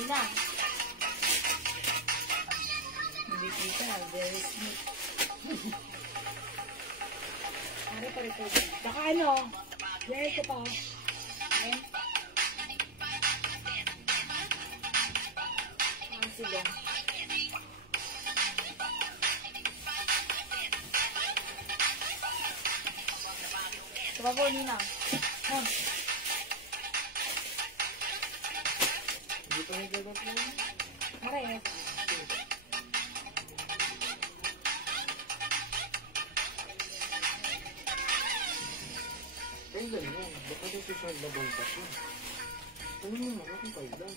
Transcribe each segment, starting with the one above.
Nina. Hindi kita. Very sweet. Ano pa rin ito? Baka ano? Very ko pa. Ayan. Ang silong. Diba po, Nina? Ha? Hindi pa nagdagat na yun. Maray. Kailan mo? Baka daw si Fred nabulta ko. Ano naman? Akong kailan?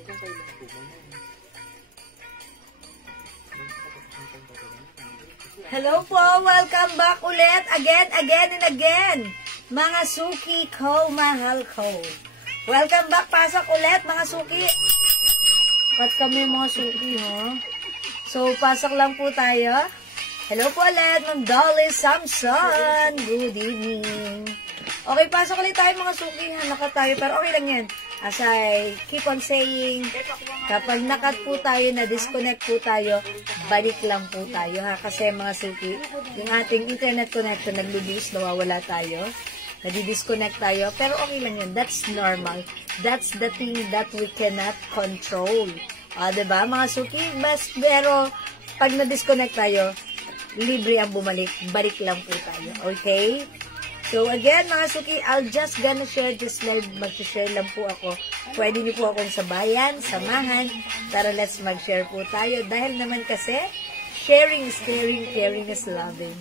Akong kailan po ba na? Hello po! Welcome back ulit! Again and again! Mga suki ko, mahal ko. Welcome back! Pasok ulit, mga suki! Pat kami mga suki, no? So, pasok lang po tayo. Hello po ulit, Ma'am Dolly Samson! Good evening! Okay, pasok ulit tayo mga suki. Nakat tayo, pero okay lang yan. As I keep on saying, kapag nakat po tayo, na-disconnect po tayo, balik lang po tayo, ha? Kasi mga suki, yung ating internet connection, nag-lose, nawawala tayo, nadi-disconnect tayo, pero okay lang yan. That's normal. That's the thing that we cannot control. Diba, mga suki? Pero, pag na-disconnect tayo, libre ang bumalik. Balik lang po tayo. Okay? So, again, mga suki, I'll just gonna share this live. Mag-share lang po ako. Pwede niyo po akong sabayan, samahan, para let's mag-share po tayo. Dahil naman kasi, sharing is caring, caring is loving.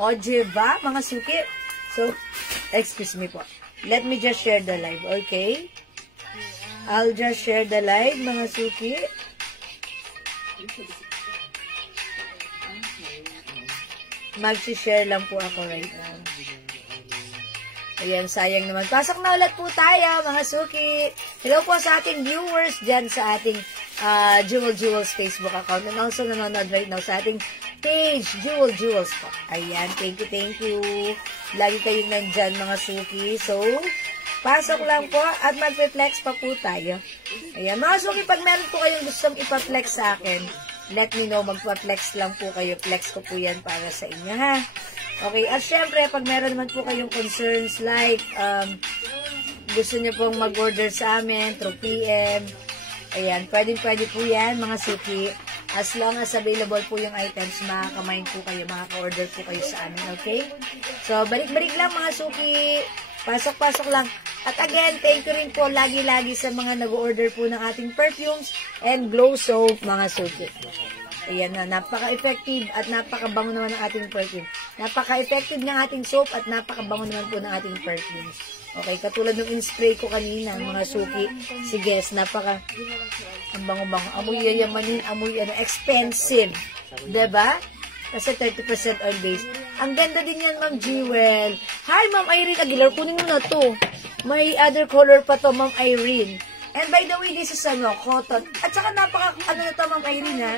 O, diba, mga suki? So, excuse me po. Let me just share the live, okay? I'll just share the live, mga suki. Mag-share lang po ako right now. Ayan, sayang naman. Pasok na ulit po tayo, mga suki. Hello po sa ating viewers dyan sa ating Jewels Facebook account. And also nanonood right now sa ating page, Jewels po. Ayan, thank you. Lagi kayong nandyan, mga suki. So, pasok lang po at mag-flex pa po tayo. Ayan, mga suki, pag meron po kayong gustong ipa-flex sa akin, let me know, magpa-flex lang po kayo. Flex ko po yan para sa inyo, ha? Okay, at syempre, pag meron naman po kayong concerns like, gusto nyo pong mag-order sa amin through PM, ayan, pwede po yan, mga suki. As long as available po yung items, makakamain po kayo, makaka-order po kayo sa amin, okay? So, balik-balik lang, mga suki. Pasok-pasok lang. At again, thank you rin po lagi-lagi sa mga nag-order po ng ating perfumes and glow soap, mga suki. Ayan na, napaka-effective at napaka-bango naman ng ating perfume. Napaka-effective ng ating soap at napaka-bango naman po ng ating perfumes. Okay, katulad ng in-spray ko kanina, mga suki. Sige, ang bango-bango. Amoy yayamanin, amoy expensive. Diba? Kasi 30% oil-based. Ang ganda din yan, Ma'am Jewel. Hi, Ma'am Irene Aguilar. Kunin mo na to. May other color pa to, Ma'am Irene. And by the way, this is cotton. At saka na to, Ma'am Irene, ha?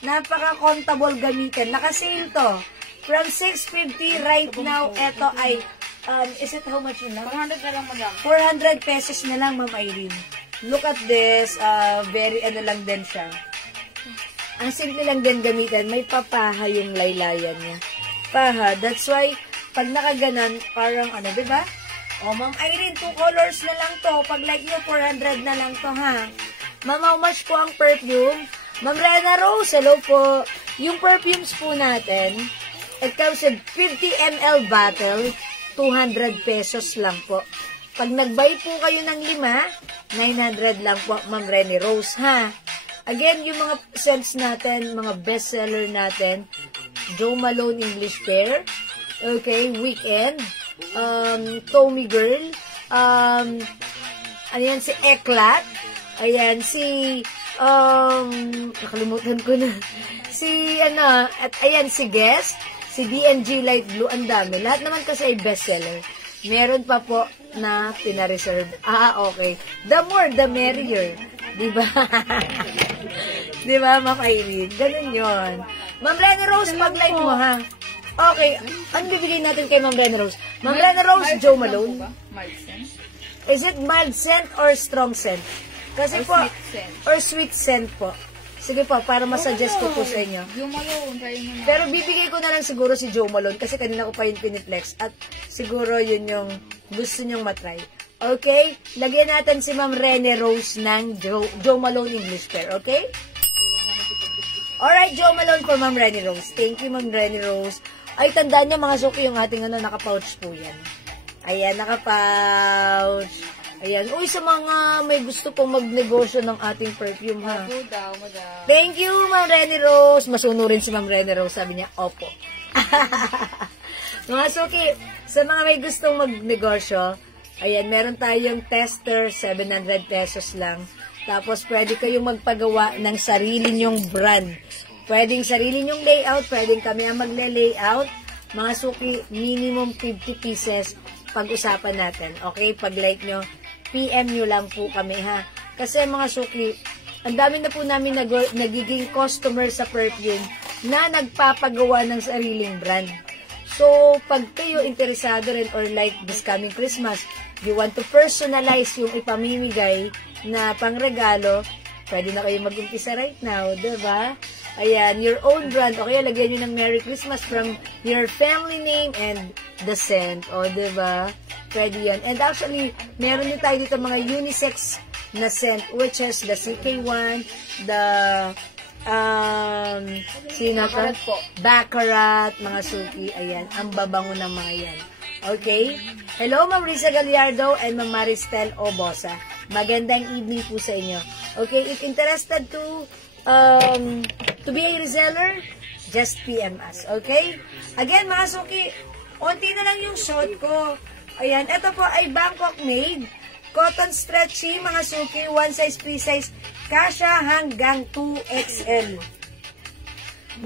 Napaka-comfortable gamitin. Naka-sale to. From 650 right now, eto ay, is it how much yun lang? 400 na lang, madam. 400 pesos na lang, Ma'am Irene. Look at this. Very lang din siya. Ang simple lang din gamitin. May papaha yung laylayan niya. Paha. That's why, pag nakaganan, parang diba? O, Ma'am Irene, 2 colors na lang to. Pag like nyo, 400 na lang to, ha? Ma'am, how much po ang perfume? Ma'am Rena Rose, hello po. Yung perfumes po natin, it comes in 50 ml bottle, 200 pesos lang po. Pag nag-buy po kayo ng 5, 900 lang po, Ma'am Rena Rose, ha? Again, yung mga scents natin, mga bestseller natin, Jo Malone English Care, okay, Weekend, Tommy Girl, ayan si Eclat, ayan si, nakalimutan ko na, at ayan si Guess, si D&G Light Blue, ang dami. Lahat naman kasi ay bestseller. Meron pa po na pina-reserve. Okay. The more, the merrier. Diba? Diba, Ma'am Irene? Ganun yun. Ma'am Rena Rose, pag-live mo, ha? Okay. Ano bibigay natin kay Ma'am Rena Rose? Ma'am Rena Rose, Jo Malone. Mild scent? Is it mild scent or strong scent? Kasi Or po, sweet scent. or sweet scent po. Sige po, para masuggest ko po sa inyo. Yung Malone, try mo na. Pero bibigay ko na lang siguro si Joe Malone kasi kanina ko pa yung piniflex at siguro yun yung gusto nyong matry. Okay? Lagyan natin si Ma'am Rene Rose ng Joe Malone English Pair. Okay? Alright, Joe Malone for Ma'am Rene Rose. Thank you, Ma'am Rene Rose. Ay, tandaan niya mga suki yung ating naka-pouch po yan. Ayan, naka-pouch. Ayan. Uy, sa mga may gusto pong magnegosyo ng ating perfume, ha? Opo daw, madam. Thank you, Ma'am Rene Rose. Masunurin si Ma'am Rene Rose. Sabi niya, opo. Mga suki, sa mga may gustong magnegosyo, ayan, meron tayong tester, 700 pesos lang. Tapos, pwede kayong magpagawa ng sarili nyong brand. Pwedeng sarili nyong layout, pwedeng kami ang magle-layout. Mga suki, minimum 50 pieces pag-usapan natin. Okay? Pag-like nyo, PM nyo lang po kami, ha? Kasi mga suki, ang dami na po namin nagiging customer sa perfume na nagpapagawa ng sariling brand. So, pag kayo interesado rin or like this coming Christmas, you want to personalize yung ipamimigay na pangregalo, pwede na kayo mag-umpisa right now, diba? Ayan, your own brand. O kaya lagyan nyo ng Merry Christmas from your family name and the scent. O, diba? Pwede yan. And actually, meron din tayo dito mga unisex na scent, which is the CK1, the, sino to? Baccarat, mga suki. Ayan, ang babango ng mga yan. Okay? Hello, Ma'am Risa Gallardo and Ma'am Maristel Obosa. Magandang evening po sa inyo. Okay, if interested to be a reseller, just PM us. Okay? Again, mga suki, onti na lang yung shot ko. Ayan, ito po ay Bangkok made. Cotton stretchy, mga suki, one size, free size, kasha hanggang 2XL.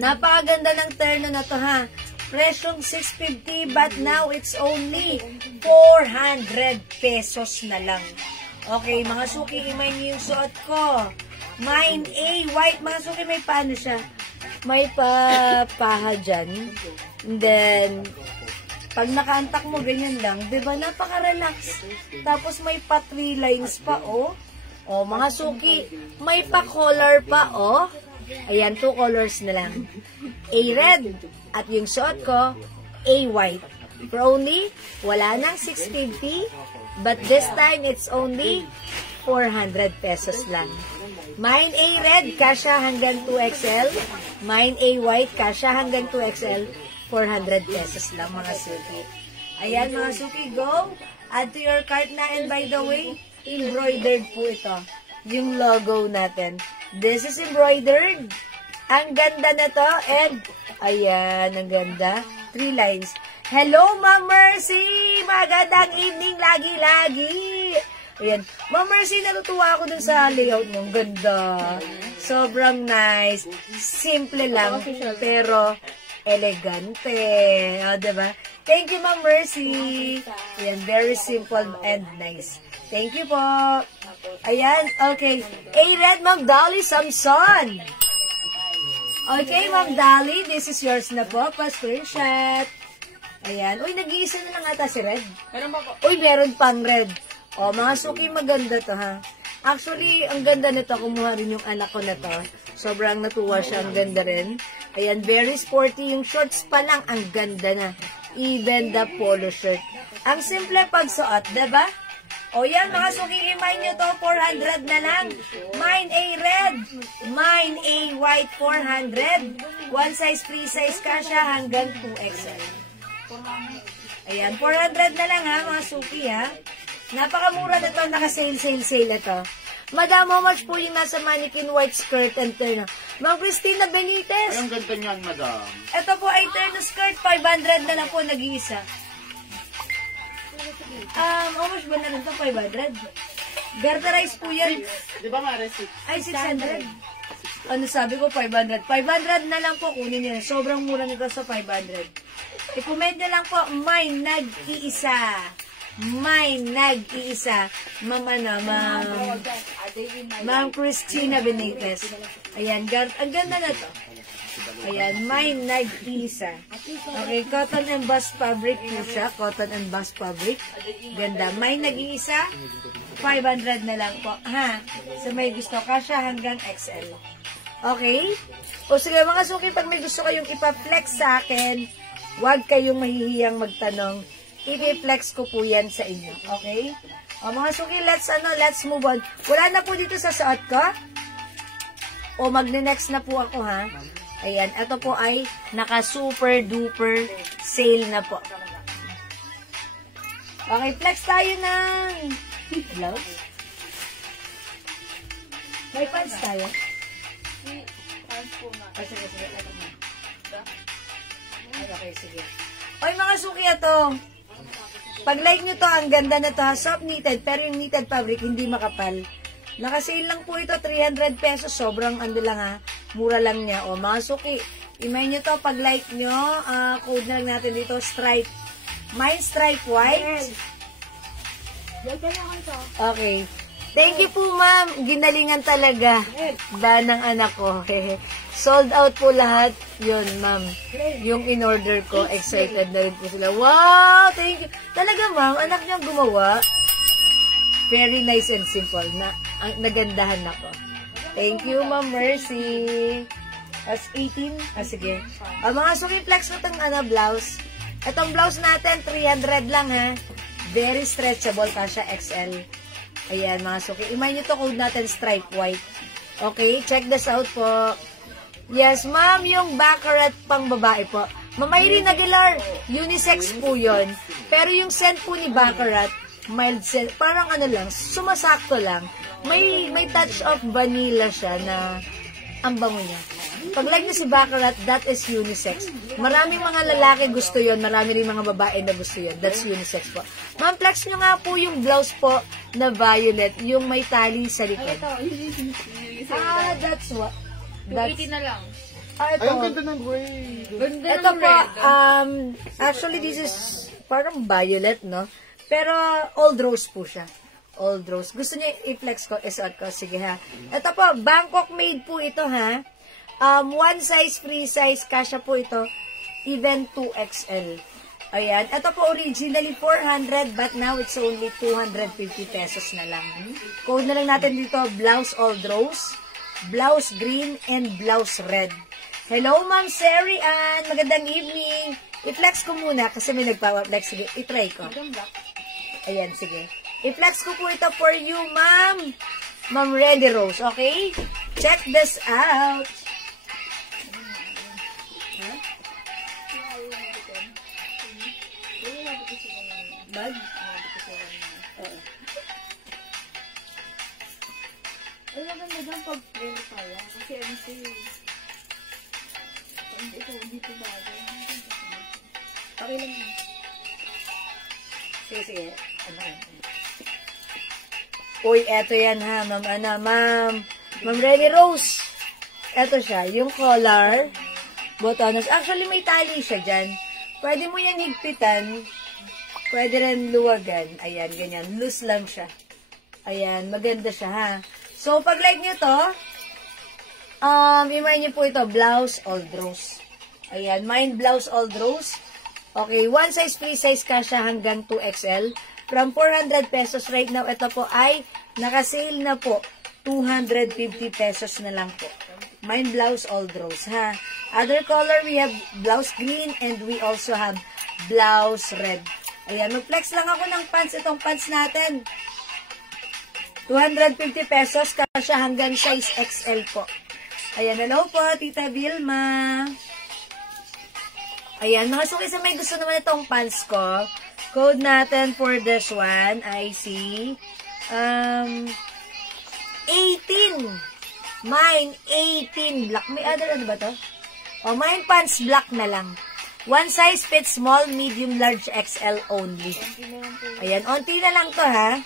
Napakaganda ng terno na to, ha. Presyong 650, but now it's only 400 pesos na lang. Okay, mga suki, imay niyo yung suot ko. Mine A, white, mga suki, may paano siya? May paha dyan. And then, pag nakaantak mo, ganyan lang. Diba? Napaka-relax. Tapos may pa 3 lines pa, oh. Oh, mga suki, may pa-color pa, oh. Ayan, 2 colors na lang. A red. At yung suot ko, A white. For only, wala nang 650. But this time, it's only 400 pesos lang. Mine A red, kasha hanggang 2XL. Mine A white, kasha hanggang 2XL. 400 pesos lang, mga suki. Ayan, mga suki, go. Add to your cart na. And by the way, embroidered po ito. Yung logo natin. This is embroidered. Ang ganda na to. And, ayan, ang ganda. 3 lines. Hello, Ma'am Mercy! Magandang evening lagi-lagi! Ayan. Ma'am Mercy, natutuwa ako dun sa layout mo. Ang ganda. Sobrang nice. Simple lang, pero elegante. O, diba? Thank you, Ma'am Mercy. Ayan, very simple and nice. Thank you po. Ayan, okay. A-Red, Ma'am Dolly Samson. Okay, Ma'am Dolly, this is yours na po. Pa-screenshot. Ayan. Uy, nag-iisa na lang ata si Red. Meron ba po? Uy, meron pang Red. O, mga suki, maganda to, ha? Actually, ang ganda nito. Kumuha rin yung anak ko na to. Sobrang natuwa siya. Ang ganda rin. Ayan, very sporty. Yung shorts pa lang, ang ganda na. Even the polo shirt. Ang simple pagsuot, diba? O yan, mga suki, i-mine nyo to. 400 na lang. Mine A red. Mine A white, 400. One size, free size kasha hanggang 2XL. Ayan, 400 na lang, ha, mga suki, ha. Napakamura na ito. Naka-sale ito. Madam, how much po yung nasa mannequin white skirt and terno? Ma'am Christina Benitez. Ay, ang ganda niyan, madam. Ito po ay terno skirt. 500 na lang po nag-iisa. How much ba na rin ito? 500? Garterize po yan. Di ba nga, receipt? Ay, 600. Ano sabi ko? 500. 500 na lang po kunin niya. Sobrang mura nito sa 500. I-comment nyo lang po, mine nag-iisa. Mine nag-iisa. Ma'am Christina Benitez. Ayan, ang ganda na to. Ayan, mine nag-iisa. Okay, cotton and bust fabric po siya. Cotton and bust fabric. Ganda. Mine nag-iisa. 500 na lang po, ha? So may gusto ka siya hanggang XL. Okay? O sige mga suki, pag may gusto kayong ipa-flex sa akin, huwag kayong mahihiyang magtanong. I-flex ko po yan sa inyo. Okay? O mga suki, let's move on. Wala na po dito sa suot ko. O magne-next na po ako, ha? Ayan, ito po ay naka-super duper sale na po. Okay, flex tayo ng blouse. May pants tayo. Ay, sige. Ay, okay, sige. Oy, mga suki ito. Pag like nyo to, ang ganda na to, ha? Soft knitted, pero yung knitted fabric, hindi makapal. Nakasale lang po ito, 300 pesos. Sobrang ano lang, ha? Mura lang niya. O, mga suki, imay nyo to, pag like nyo, code na lang natin dito, stripe. Mine stripe white. Okay. Thank you po, ma'am. Ginalingan talaga. Ng anak ko. Sold out po lahat. Yun, ma'am. Yung in-order ko, excited na rin po sila. Wow! Thank you. Talaga, ma'am. Anak niyang gumawa. Very nice and simple. Nagandahan ako. Thank you, Ma'am Mercy. As 18. Sige. Mga suki-flex na itong blouse. Itong blouse natin, 300 lang, ha. Very stretchable. Kasha XL. Ayan, mga suki. Imay nyo to, code natin, stripe white. Okay, check this out po. Yes, ma'am, yung baccarat pang babae po. Ma'am Irene Aguilar, unisex po yun. Pero yung scent po ni baccarat, mild scent, parang ano lang, sumasakto lang. May touch of vanilla siya na ang bango niya. Pag like na si baccarat, that is unisex. Maraming mga lalaki gusto yon, marami rin mga babae na gusto yon. That's unisex po. Ma'am, flex nyo nga po yung blouse po na violet, yung may tali sa likod. That's what? 280 na lang. Ay, ang ganda ng gray. Ito po, actually this is parang violet, no? Pero old rose po siya. Old rose. Gusto niya i-flex ko, isuot ko. Sige, ha. Ito po, Bangkok made po ito, ha. One size, free size, kasha po ito. Even 2XL. Ayan. Ito po originally 400, but now it's only 250 pesos na lang. Code na lang natin dito, blouse old rose, blouse green, and blouse red. Hello, Ma'am Seri Ann. Magandang evening. I-flex ko muna kasi may nagpa-flex. Sige, i-try ko. Ayan, sige. I-flex ko po ito for you, ma'am. Ma'am Ready Rose, okay? Check this out. Huh? Bag? Oo. Ay, maganda dyan pag-play kaya. Kasi MC. Ito, bagay. Okay lang. Sige. Uy, eto yan ha, ma'am Ready Rose. Eto siya, yung collar, botones. Actually, may tali siya dyan. Pwede mo yan higpitan. Pwede rin luwagan. Ayan, ganyan. Loose lang siya. Ayan, maganda siya ha. So, pag like nyo to, imay nyo po ito, blouse old rose. Ayan, mine blouse old rose. Okay, one size, free size ka siya hanggang 2XL. From 400 pesos right now, ito po ay nakasale na po. 250 pesos na lang po. Mine blouse old rose, ha. Other color, we have blouse green and we also have blouse red. Ayan, mag-flex lang ako ng pants. Itong pants natin. 250 pesos kasya hanggang size XL po. Ayan, hello po, Tita Vilma. Ayan, mga suki sa may gusto naman itong pants ko. Code natin for this one, I see. 18. Mine, 18. Black. May other, ano ba to? Oh, mine pants, black na lang. One size fits small, medium, large, XL only. Ayan, onti na lang to, ha?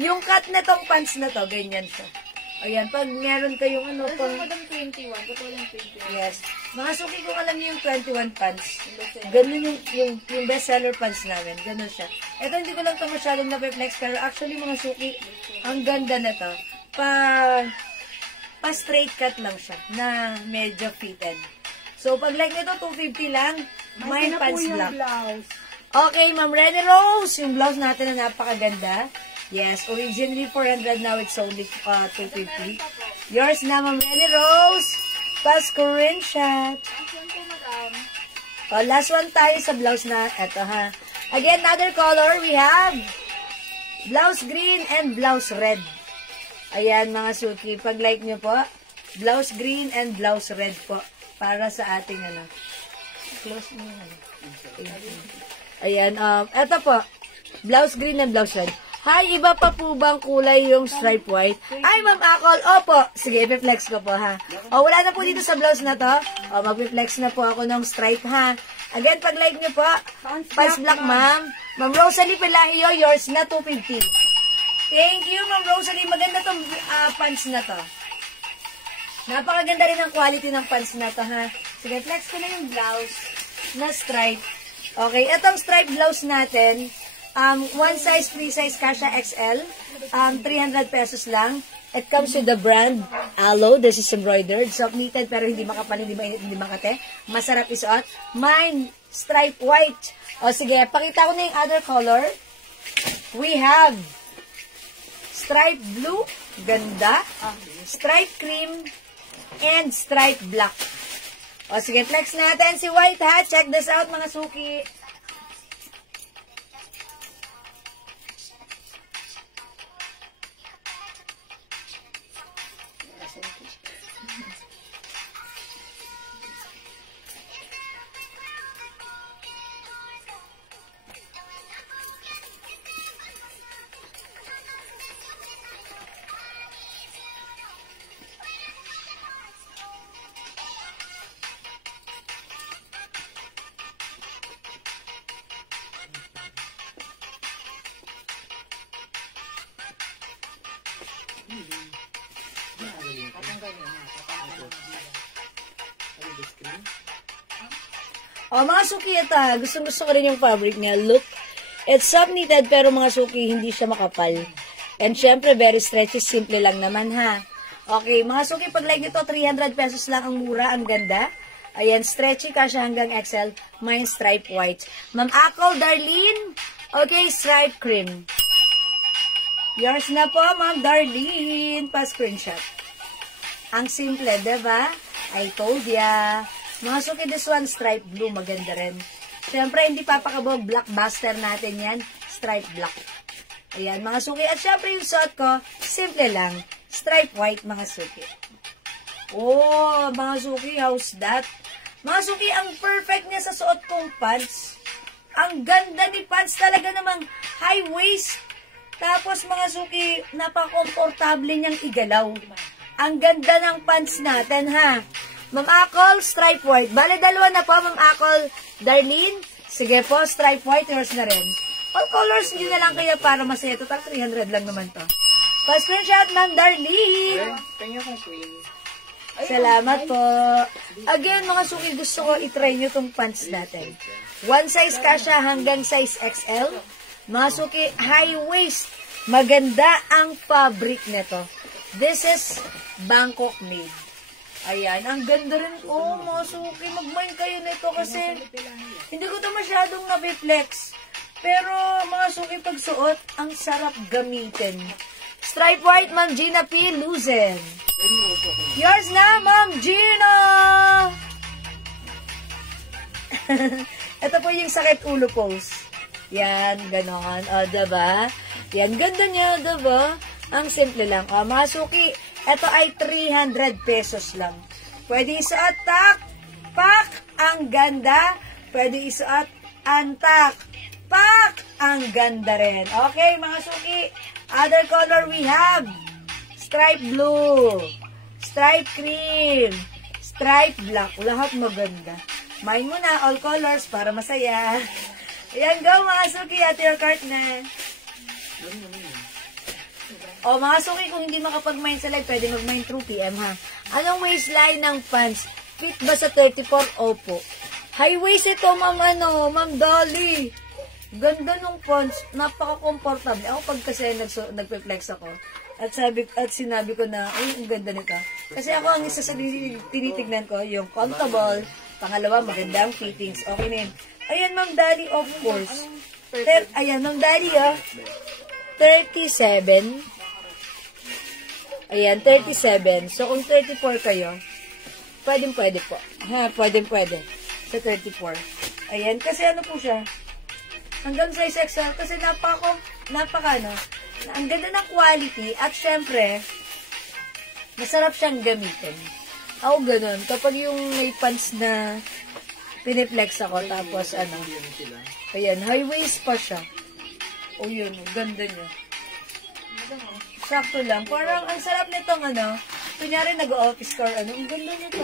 Yung cut na tong pants na to, ganyan siya. Ayan, pag meron kayong ano Ito pang... madam 21. Ito lang 21. Yes. Mga suki ko alam niyo yung 21 pants. Ganun yung bestseller pants namin. Ganun siya. Ito hindi ko lang ito masyadong na-flex, pero actually mga suki, ang ganda na to. Pa straight cut lang siya na medyo fitted. So, pag like nito, 250 lang. Mine pants black. Blouse. Okay, Ma'am Ready Rose. Yung blouse natin na napakaganda. Yes, originally 400, now it's only 250. Yours na, Ma'am Renny Rose. Pa-screenshot. Last one tayo sa blouse na. Eto ha. Again, another color. We have blouse green and blouse red. Ayan mga suki. Pag-like nyo po, blouse green and blouse red po. Para sa ating ano. Close mo yan. Ayan. Eto po. Blouse green and blouse red. Hi, iba pa po bang kulay yung stripe white? Ay, Ma'am Akol, opo. Sige, i-flex ko po, ha. Wala na po dito sa blouse na to. Mag-flex na po ako ng stripe, ha. Again, pag-like nyo po, pants black, ma'am. Ma'am Rosalie Pelahio, yours na 250. Thank you, Ma'am Rosalie. Maganda tong pants na to. Napakaganda rin ang quality ng pants na to, ha. Sige, flex ko na yung blouse na stripe. Okay, itong stripe blouse natin, one size, free size, Kasha XL. 300 pesos lang. It comes with the brand Aloe. This is embroidered. Soft knitted pero hindi makapal, hindi mainit, hindi makate. Masarap isuot. Mine, stripe white. O sige, pakita ko na yung other color. We have stripe blue. Ganda. Stripe cream. And stripe black. O sige, flex natin si white ha. Check this out mga suki. Mga suki ito ha. Gusto ko rin yung fabric niya. Look, it's soft knitted pero mga suki, hindi siya makapal. And syempre, very stretchy. Simple lang naman ha. Okay, mga suki, pag like nito, 300 pesos lang ang mura. Ang ganda. Ayan, stretchy kasha hanggang XL. Mine stripe white. Ma'am Akol, Darlene. Okay, stripe cream. Yours na po, Ma'am Darlene. Pa-screenshot. Ang simple, diba? I told ya. Mga suki, this one, stripe blue, maganda rin. Siyempre, hindi papakabog, blockbuster natin yan, stripe black. Ayan, mga suki. At siyempre, yung suot ko, simple lang, stripe white, mga suki. Oh, mga suki, how's that? Mga suki, ang perfect niya sa suot kong pants. Ang ganda ni pants, talaga namang high waist. Tapos, mga suki, napaka-komportable niyang igalaw. Ang ganda ng pants natin, ha? Ma'am Akol, stripe white. Bale, dalawa na po, Ma'am Akol. Darlene, sige po, stripe white, yours na rin. All colors nyo na lang kayo para masaya. Total 300 lang naman to. Pa-screenshot, Ma'am Darlene. Kanya kong queen. Salamat po. Again, mga suki, gusto ko itry nyo tong pants natin. One size kasha hanggang size XL. Mga suki, high waist. Maganda ang fabric nito. This is Bangkok made. Ayan, ang ganda rin. Oh, mga suki, mag-mind kayo nito kasi hindi ko ito masyadong napiflex. Pero, mga suki, pagsuot, ang sarap gamitin. Stripe white, Ma'am Gina P. Luzen. Yours na, Ma'am Gina! Ito po yung sakit ulo pose. Yan, ganon. O, diba? Yan, ganda niya, diba? Ang simple lang. O, mga suki, ito ay 300 pesos lang. Pwede isuot tak, pak, ang ganda. Pwede isuot antak, pak, ang ganda rin. Okay, mga suki. Other color we have stripe blue, stripe cream, stripe black. Lahat maganda. Mine mo na, all colors para masaya. Ayan, go mga suki at your cart na. O mga suki, kung hindi makapag-mine sa live, pwede mag-mine through PM ha. Anong waistline ng pants? Fit ba sa 34? Opo. High waist ito, Ma'am Ma'am Dolly. Ganda nung pants. Napaka-comfortable. Ako pag kasi nagpe-flex ako. At sinabi ko na, ay, ang ganda nito. Kasi ako ang isa sa tinitignan ko, yung comfortable. Pangalawa, maganda ang fittings. Okay na yun. Ayan, Ma'am Dolly, of course. Ayan, Ma'am Dolly, oh. 37. Ayan, 37. So, kung 34 kayo, pwede po. Ha, pwede. Sa 34. Ayan, kasi ano po siya? Hanggang size XL, kasi ang ganda ng quality, at syempre, masarap siyang gamitin. Ako ganun, kapag yung may pants na piniplex ako, tapos ayan, high waist pa siya. O yun, ganda niya. Sakto lang. Parang ang sarap nitong kunyari nag-office car, ang ganda nito.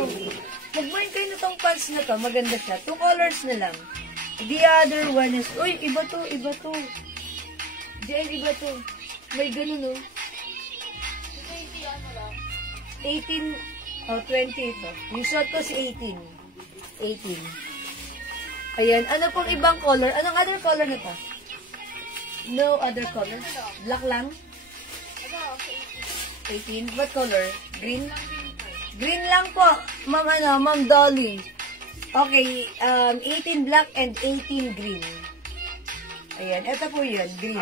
Mag-burn kayo nitong pants na to, maganda siya. 2 colors na lang. The other one is, uy, iba to. Diyan, iba to. May ganun, 18, 20 ito. Yung short ko si 18. Ayan, ano pong ibang color? Anong other color na to? No other color? Black lang? 18. What color? Green? Green lang po, Ma'am Dolly. Okay, 18 black and 18 green. Ayan, ito po yun, green.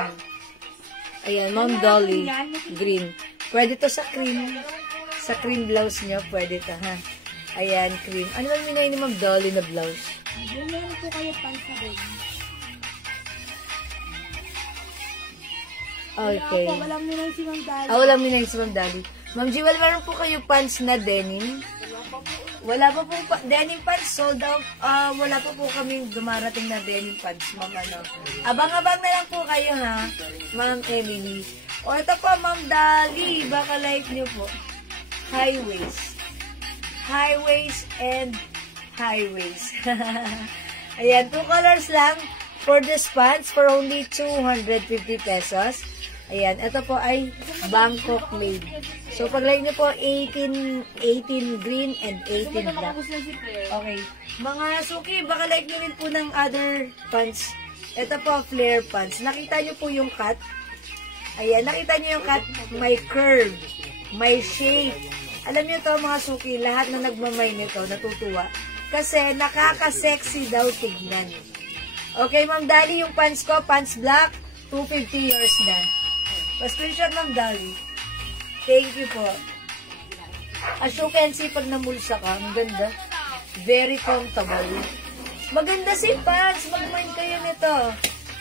Ayan, Ma'am Dolly, green. Pwede to sa cream. Sa cream blouse nyo, pwede to, ha? Ayan, cream. Ano ba minay ni Ma'am Dolly na blouse? Meron po kayo pants na rin. Okay. Walang minay si Ma'am Dolly. Walang minay si Ma'am Dolly. Ma'am Jewel, meron po kayo pants na denim? Wala pa po denim pants, sold out. Wala pa po kaming dumarating na denim pants, Ma'am. Abang-abang na lang po kayo, ha? Ma'am Emily. O, ito po, Ma'am Dolly. Baka like nyo po. High waist. High waist and high waist. Ayan, 2 colors lang for this pants for only 250 pesos. Ayan, ito po ay Bangkok made. So, pag like nyo po, 18 green and 18 black. Okay. Mga suki, baka like nyo rin po ng other pants. Ito po, flare pants. Nakita nyo po yung cut. Ayan, nakita nyo yung cut. May curve. May shape. Alam nyo to mga suki, lahat na nagmamay nito, natutuwa. Kasi nakaka-sexy daw tignan. Okay, Ma'am Dolly, yung pants ko, pants black, 250 yours na. Pa-screenshot, Ma'am Dolly. Thank you po. As you can see, pag namulsa ka, ang ganda. Very comfortable. Maganda si pants. Mag-mind kayo nito.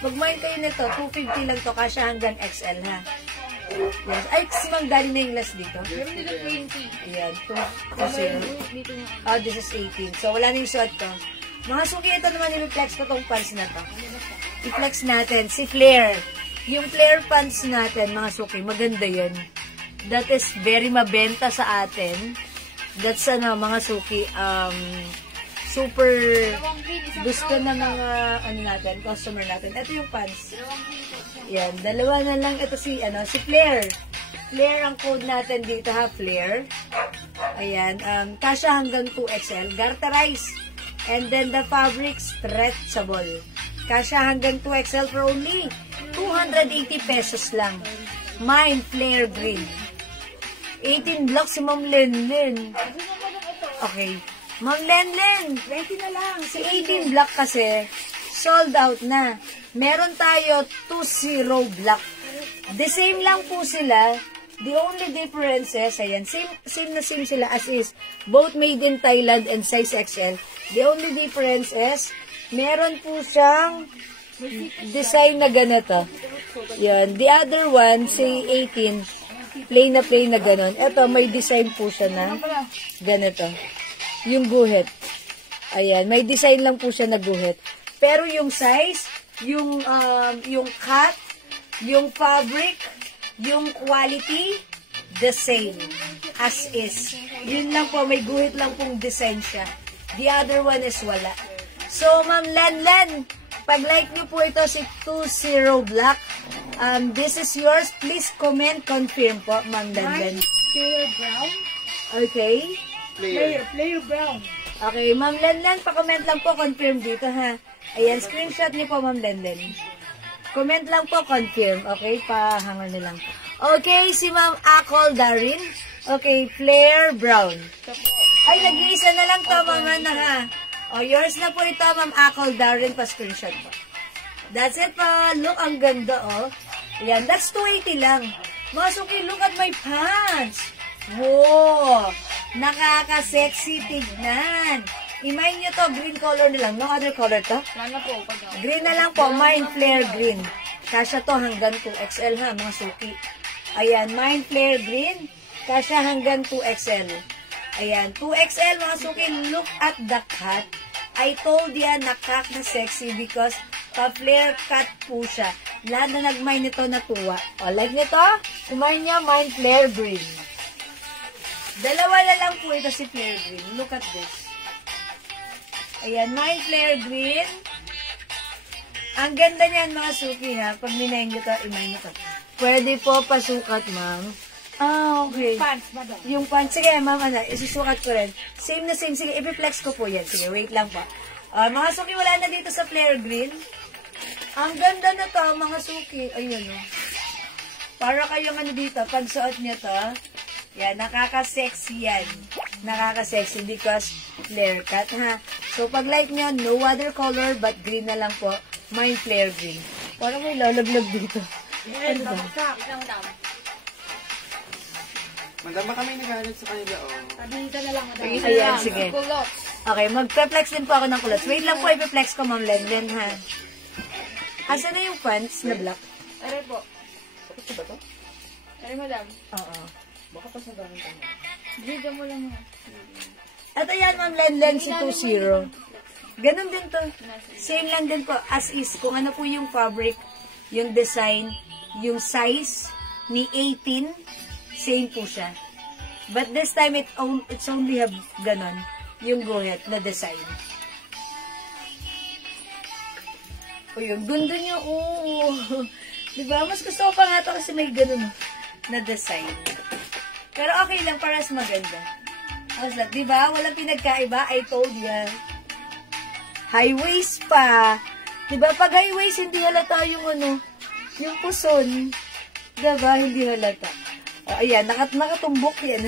250 lang to. Kasya hanggang XL, ha? Yes. Ay, si Ma'am Dolly na yung last dito. Meron nila 20. Ayan. Dito niya. Oh, this is 18. So, wala na yung suot to. Mga suki, ito naman i-flex ko tong pants na to. I-flex natin. Si Flare. Yung flare pants natin, mga suki, maganda yun. That is very mabenta sa atin. That's mga suki, super gusto na mga natin, customer natin. Ito yung pants. Yan, dalawa na lang. Ito si Flare. Flare ang code natin dito, ha, Flare. Ayan, kasya hanggang 2XL. Garterize. And then the fabric stretchable. Kasya hanggang 2XL for only 280 pesos lang. Mine, Flare Green. 18 blocks si Ma'am Lenlen. Okay. Ma'am Lenlen, 20 na lang. Si 18 block kasi, sold out na. Meron tayo 20 block. The same lang po sila. The only difference is, ayan, same na same sila as is. Both made in Thailand and size XL. The only difference is, meron po siyang design na ganito. Yan. The other one, say 18, plain na ganon. Ito, may design po siya na ganito. Yung guhit. Ayan, may design lang po siya na guhit. Pero yung size, yung cut, yung fabric, yung quality, the same as is. Yun lang po, may guhit lang pong design siya. The other one is wala. So, Ma'am Lenlen, pag-like niyo po ito si 20 Black. This is yours. Please comment, confirm po, Ma'am Lenlen. Player brown. Okay. Player brown. Okay, Ma'am Lenlen, pa-comment lang po, confirm dito, ha. Ayan, screenshot niyo po, Ma'am Lenlen. Comment lang po, confirm. Okay, pahangal na lang. Okay, si Ma'am Akol Darin. Okay, Flare Brown. Ay, nag-iisa na lang to, mga na, ha. O, yours na po ito, Ma'am Akol Darin, pa-screenshot po. That's it po. Look, ang ganda, oh. Ayan, that's 280 lang. Mga suki, look at my pants. Wow! Nakaka-sexy tignan. Imagine nyo to, green color na lang. No other color to? Wala po. Green na lang po, Mind Flare Green. Kasya to hanggang 2XL ha, mga suki. Ayan, Mind Flare Green. Kasya hanggang 2XL. Ayan, 2XL mga suki. Look at the cut. I told ya, nakaka-sexy because pa-flare cut po siya. Lahat na nag-mind nito natuwa. O, like nito, kumain niya, Mind Flare Green. Dalawa na lang po ito si Flare Green. Look at this. Ayan, Mind Flare Green. Ang ganda niyan mga suki ha. Pag minayin nyo ito, imayin nyo ito. Pwede po pasukat, ma'am. Ah, okay. Pants, madam. Yung pants. Sige, ma'am, isusukat ko rin. Same na same. Sige, ipiflex ko po yan. Sige, wait lang po. Mga suki, wala na dito sa Flare Green. Ang ganda na to, mga suki. Ayun, o. Para kayong dito, pag suot nyo to, yan, nakaka-sexy yan. Nakaka-sexy because flare cut, ha. So, pag like nyo, no other color but green na lang po. Mind Flare Green. Parang may lalaglag dito. Yes, Ano ba? babagsak. Lang daw. Madam, baka may nagalit sa kanila, oh. Sabihin na lang, madam. Ayan, sige. Kulot. Okay, mag-flex din po ako ng kulot. Wait lang po, ipiflex ko, Ma'am Lenlen, ha. Asa na yung pants na black? Aray po. Tapos ba to? Aray, madam. Oo. Baka pa sa dami ka na. Video mo lang mo. At ayan, Ma'am Lenlen, si 20. Ganun din to. Same lang din po, as is. Kung ano po yung fabric, yung design, yung size ni 18, same po siya. But this time, it's only have ganon, yung guhit na design. O yung ganda niya, oo. Diba? Mas gusto ko pa nga ito kasi may ganon na design. Pero okay lang, paras maganda. How's that? Diba? Walang pinagkaiba. I told ya. High waist pa. Diba? Pag high waist, hindi halata yung yung puson. Diba? Hindi halata. O, ayan. Nakatumbok yan.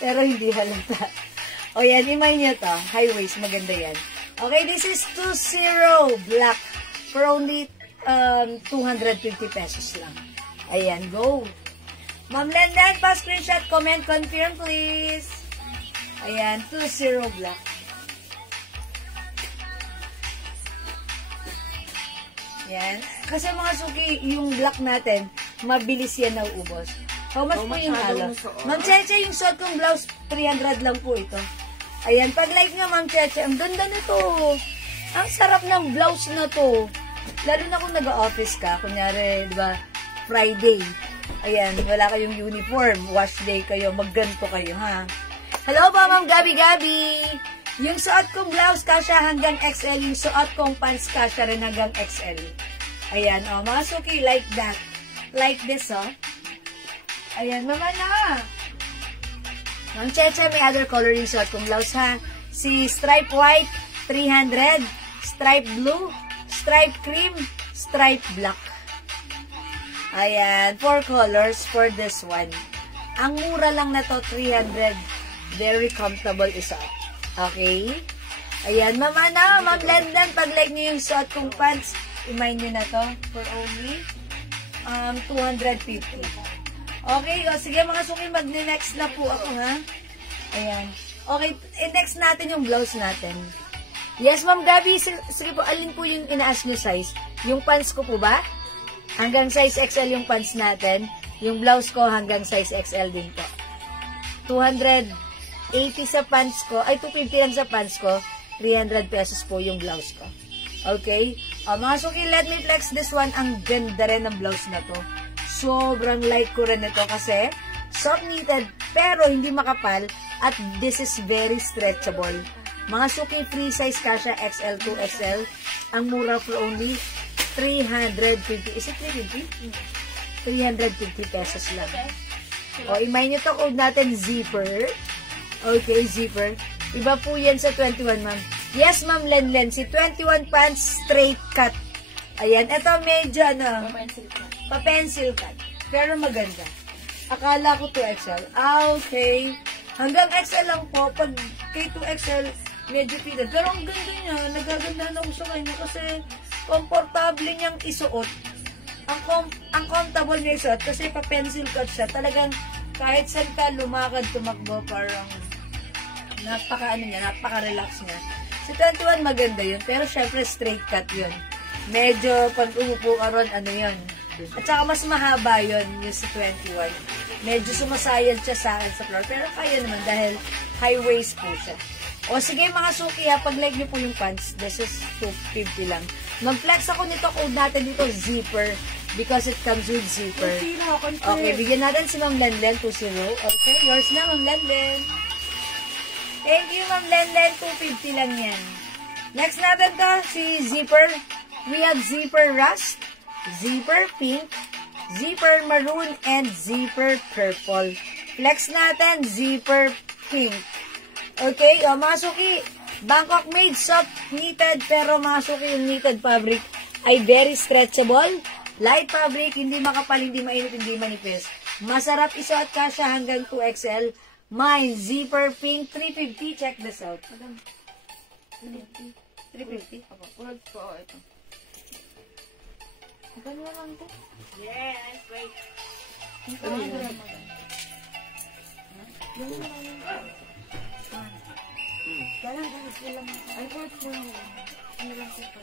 Pero hindi halata. O, yan. Imay niyo to. High waist. Maganda yan. Okay, this is 20 black. For only 250 pesos lang. Ayan, go. Ma'am Lendan, pa-screenshot, comment, confirm, please. Ayan, 20 black. Ayan. Kasi mga suki, yung black natin, mabilis yan nauubos. How much po yung halo? Ma'am Cheche, yung suot kong blouse, 300 lang po ito. Ayan, pag like nga, Ma'am Cheche, ang ganda nito. Ang sarap ng blouse na to. Lalo na kung nag-office ka, kunyari, di ba, Friday. Ayan, wala kayong uniform, wash day kayo, magganto kayo, ha? Hello po, Ma'am Gabi. Yung suot kong blouse, kasya hanggang XL. Yung suot kong pants, kasya rin hanggang XL. Ayan, oh, mga suki, like that. Like this, oh. Ayan, mama na. Ma'am Cheche, may other color yung suot kong blouse, ha? Si stripe white, 300. Stripe blue, stripe cream, stripe black. Ayan, 4 colors for this one. Ang mura lang na to, 300. Very comfortable isa. Okay? Ayan, mama na, Ma'am Lendan, pag like nyo yung suot kong pants, imay nyo na to for only 250. Okay, o sige mga suki, mag-next na po ako, ha? Ayan. Okay, next natin yung blouse natin. Yes, Ma'am Gabi, sige po, alin po yung inaas nyo size? Yung pants ko po ba? Hanggang size XL yung pants natin. Yung blouse ko hanggang size XL din po. 280 sa pants ko, ay 250 lang sa pants ko, 300 pesos po yung blouse ko. Okay? Mga suki, let me flex this one. Ang ganda rin ng blouse na to. Sobrang like ko rin ito kasi soft knitted pero hindi makapal at this is very stretchable. Mga suki, free size kasha XL to XL. Ang mura for only 350. Is it 350? 350 pesos lang. O, imay nyo to, code natin zipper. Okay, zipper. Iba po yan sa 21, ma'am. Yes, Ma'am Lenlen. Si 21 pants, straight cut. Ayan. Ito medyo, pa-pencil cut. Pero maganda. Akala ko 2XL. Okay. Hanggang XL lang po. Pag kay 2XL, medyo fitted. Pero ang ganda niya. Nagagandahan ako sa kanya kasi komportable niyang isuot. ang comfortable niya isuot kasi pa-pencil cut siya. Talagang kahit saan ka lumakad, tumakbo, parang napaka-relax niya. Si 21 maganda yun, pero syempre straight cut yun. Medyo pag umupo ka ron, ano yun. At saka mas mahaba yun, yung si 21. Medyo sumasayad siya sa akin sa floor, pero kaya naman dahil high waist po siya. O sige mga suki ha, pag-like niyo po yung pants, this is $250 lang. Mag-flex ako nito, code natin dito, zipper, because it comes with zipper. Okay, bigyan natin si Ma'am Lenlen, 20. Okay, yours na Ma'am Lenlen. Thank you Ma'am Lenlen, $250 lang yan. Next natin to, si zipper. We have zipper rust, zipper pink, zipper maroon, and zipper purple. Flex natin, zipper pink. Okay, o mga suki, Bangkok made soft knitted, pero mga suki yung knitted fabric ay very stretchable, light fabric, hindi makapal, hindi mainit, hindi manipis. Masarap isuot kasya hanggang 2XL. Mine, zipper pink, $350. Check this out. $350? Ako, kulad ko, ito. Magkano na lang ito? Yes, wait. Ano lang Ay, kulad ko lang. Ano lang ko pa.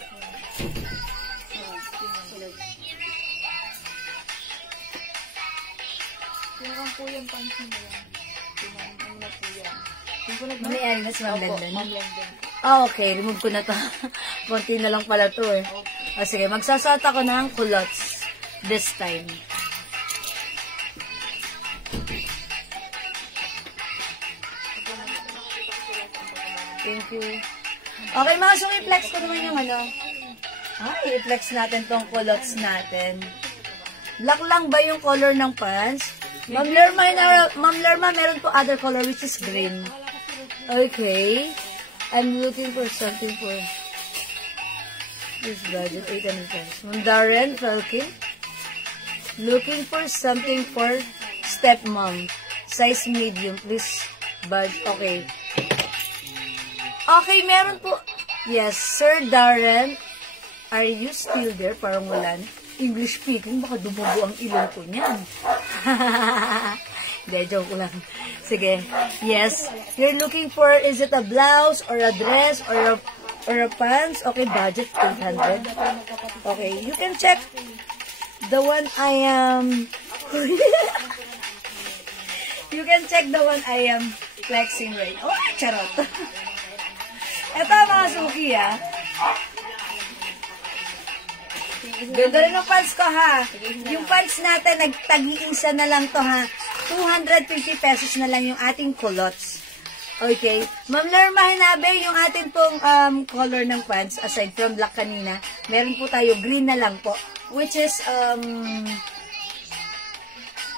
Tinarang po yung pants mo lang. Tinarang na po yan. May alas, Ma'am Lenlen. Ma'am Lenlen. Okay, remove ko na to. Konti na lang pala to eh. O sige, magsasuot ako ng culottes this time. Thank you. Okay, mga suki, flex ko naman yung ano. Ay, i-flex natin tong culottes natin. Black lang ba yung color ng pants? Ma'am Lerma, meron po other color which is green. Okay. I'm looking for something for this budget, 800 pesos. Ma'am Darren Falcon. Looking for something for stepmom. Size medium, please. Okay. Okay, meron po. Yes, Sir Darren. Are you still there? Parang wala na. English speaking, baka dumubo ang ilong ko niyan. Hindi, joke lang. Sige. Yes. You're looking for, is it a blouse or a dress or a pants? Okay, budget 800. Okay, you can check the one I am... you can check the one I am flexing right. Oh, charot. Ito mga suki ha. Ganda rin ang pants ko ha. Yung pants natin, nagtag-iisa na lang to ha. 250 pesos na lang yung ating culottes. Okay. Ma'am Lerma Hinabe, yung ating pong color ng pants, aside from black kanina, meron po tayo green na lang po. Which is,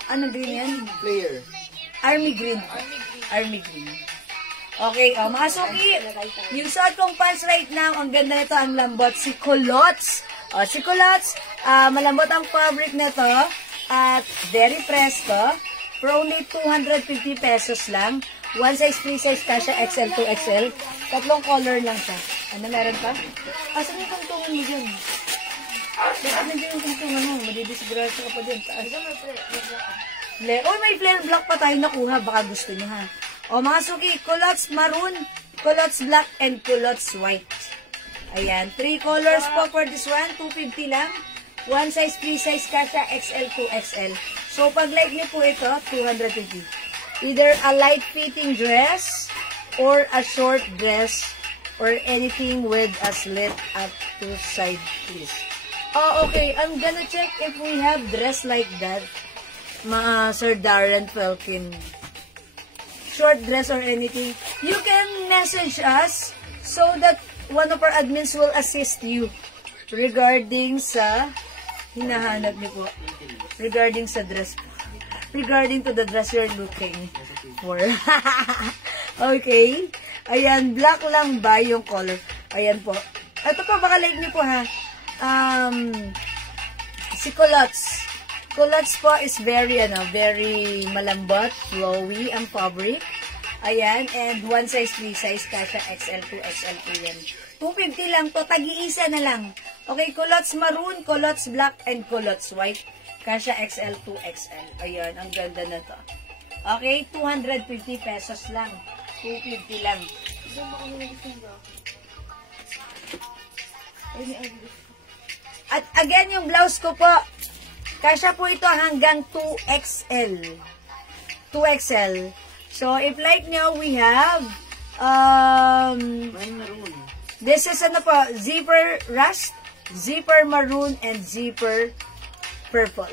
ano green yan? Player. Army green. Army green. Okay, mga suki, yung suot kong pants right now, ang ganda nito, ang lambot, si culottes. Si culottes, malambot ang fabric nito, at very presto, for only 250 pesos lang. One size, free size kasha, XL to XL. Tatlong color lang siya. Ano, meron pa? Saan yung tungtungan mo dyan? Bakit nandiyan yung tungtungan mo? Madidisgrasya ka pa dyan. May flare black pa tayo nakuha. Baka gusto nyo ha. Mga suki, culottes maroon, culottes black, and culottes white. Ayan, 3 colors po for this one, 250 lang. One size, free size kasha, XL to XL. So, pag like nyo po ito, 250. Either a light fitting dress, or a short dress, or anything with a slit up to side, please. Okay, I'm gonna check if we have dress like that. Sir Darren Falcon. Short dress or anything. You can message us so that one of our admins will assist you regarding sa hinahanap niyo po. Regarding sa dress po. Regarding to the dress you're looking for. Okay. Ayan, black lang ba yung color? Ayan po. Ito po, baka like niyo po ha. Si culottes. Culottes po is very malambot, flowy ang fabric. Ayan, and one size, free size, kasha XL to XL po yan. 250 lang to, tag-iisa na lang. Okay, culottes maroon, culottes black, and culottes white. Kasha XL to XL. Ayan, ang ganda na to. Okay, 250 pesos lang. 250 lang. At again, yung blouse ko po, kasha po ito hanggang 2XL. 2XL. So, if like nyo, we have, May maroon. this is ano po, zipper rust, zipper maroon, and zipper purple.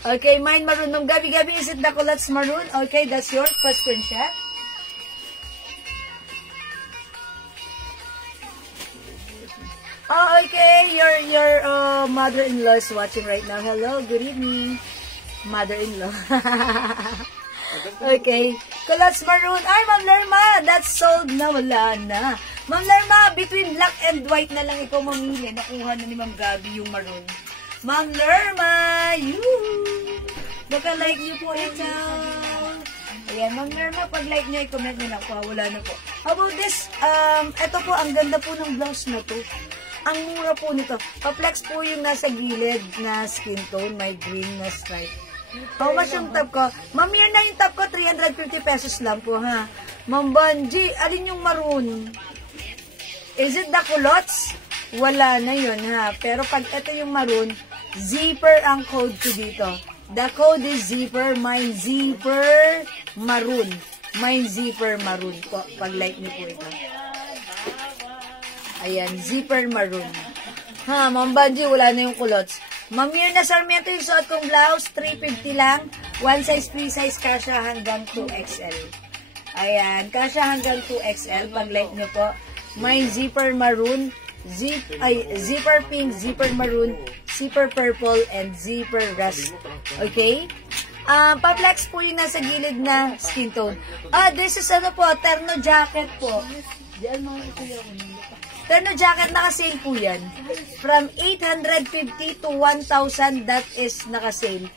Okay, mine maroon. Nung gabi-gabi, is it the culottes maroon? Okay, that's yours. First screenshot. Oh, okay. Your mother-in-law is watching right now. Hello, good evening, mother-in-law. Okay. Culottes maroon. Ay, Ma'am Lerma, that's sold na. Wala na. Ma'am Lerma, between black and white na lang ikaw mamili. Nakuha na ni Ma'am Gabi yung maroon. Ma'am Lerma, you. Baka like niyo po ito. Ayan, Ma'am Lerma, pag like niyo, i-comment niyo na po. Wala na po. How about this? Ito po, ang ganda po ng blouse na to. Ang mura po nito. Pa-flex po yung nasa gilid na skin tone, may green na stripe. How much yung top ko? Ma'am, yan na yung top ko, 350 pesos lang po, ha? Ma'am Banji, alin yung maroon? Is it the culottes? Wala na yun, ha? Pero pag ito yung maroon, zipper ang code ko dito. The code is zipper, mine zipper maroon. Mine zipper maroon po. Pag like niyo po ito. Ayan, zipper maroon. Ha, Ma'am Banji, wala na yung culottes. Ma'am Mirna Sarmiento, yung suot kong blouse, 350 lang. One size, free size, kasha hanggang 2XL. Ayan, kasha hanggang 2XL. Pag like nyo po. May zipper maroon, zipper pink, zipper maroon, zipper purple, and zipper rust. Okay? Pa-flex po yung nasa gilid na skin tone. This is ano po, terno jacket po. Diyan mga kuya ko. Terno jacket, naka-sale po yan. From 850 to 1,000, that is naka-sale.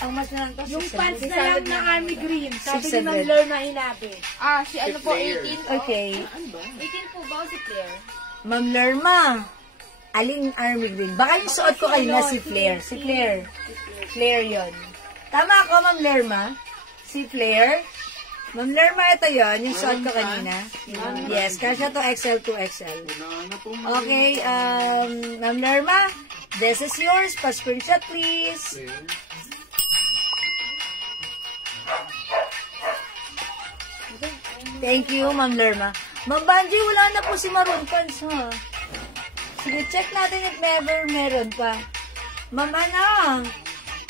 Ang mas na lang to, Yung 600. pants na lang na army green. Sabi ni 600. Ma'am Lerma hinabi. Si ano po, 18 po. Okay. 18 po ba o si Claire? Ma'am Lerma, aling army green? Baka yung suot ko kanina si Flair. Si Flair. Flair yon. Tama ako, Ma'am Lerma? Si Flair? Ma'am Lerma, ito yon, yung suot ko kanina. Yes, kasya to XL to XL. Okay, Ma'am Lerma, this is yours. Pa-screenshot, please. Thank you, Ma'am Lerma. Ma'am Banji, wala na po si maroon pants, ha? Sige, check natin if meron pa. Ma'am, ano?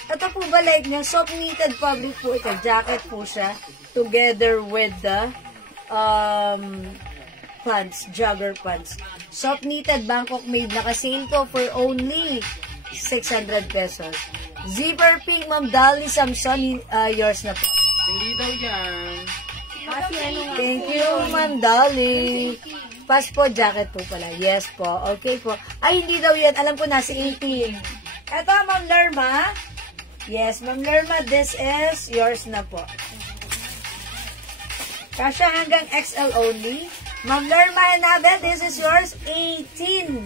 Ito po ba like niya? Soft knitted fabric po ito. Jacket po siya. Together with the pants, jogger pants. Soft knitted Bangkok made. Naka-sale to for only 600 pesos. Zipper pink, Ma'am Dolly Samson, yours na po. Hindi daw yan. Thank you, Ma'am Dolly. Pas po, jacket po pala. Yes po. Okay po. Ay, hindi daw yan. Alam ko na, si 18. Eto, Ma'am Lerma. Yes, Ma'am Lerma, this is yours na po. Kasya hanggang XL only. Ma'am Lerma and Abel, this is yours. 18.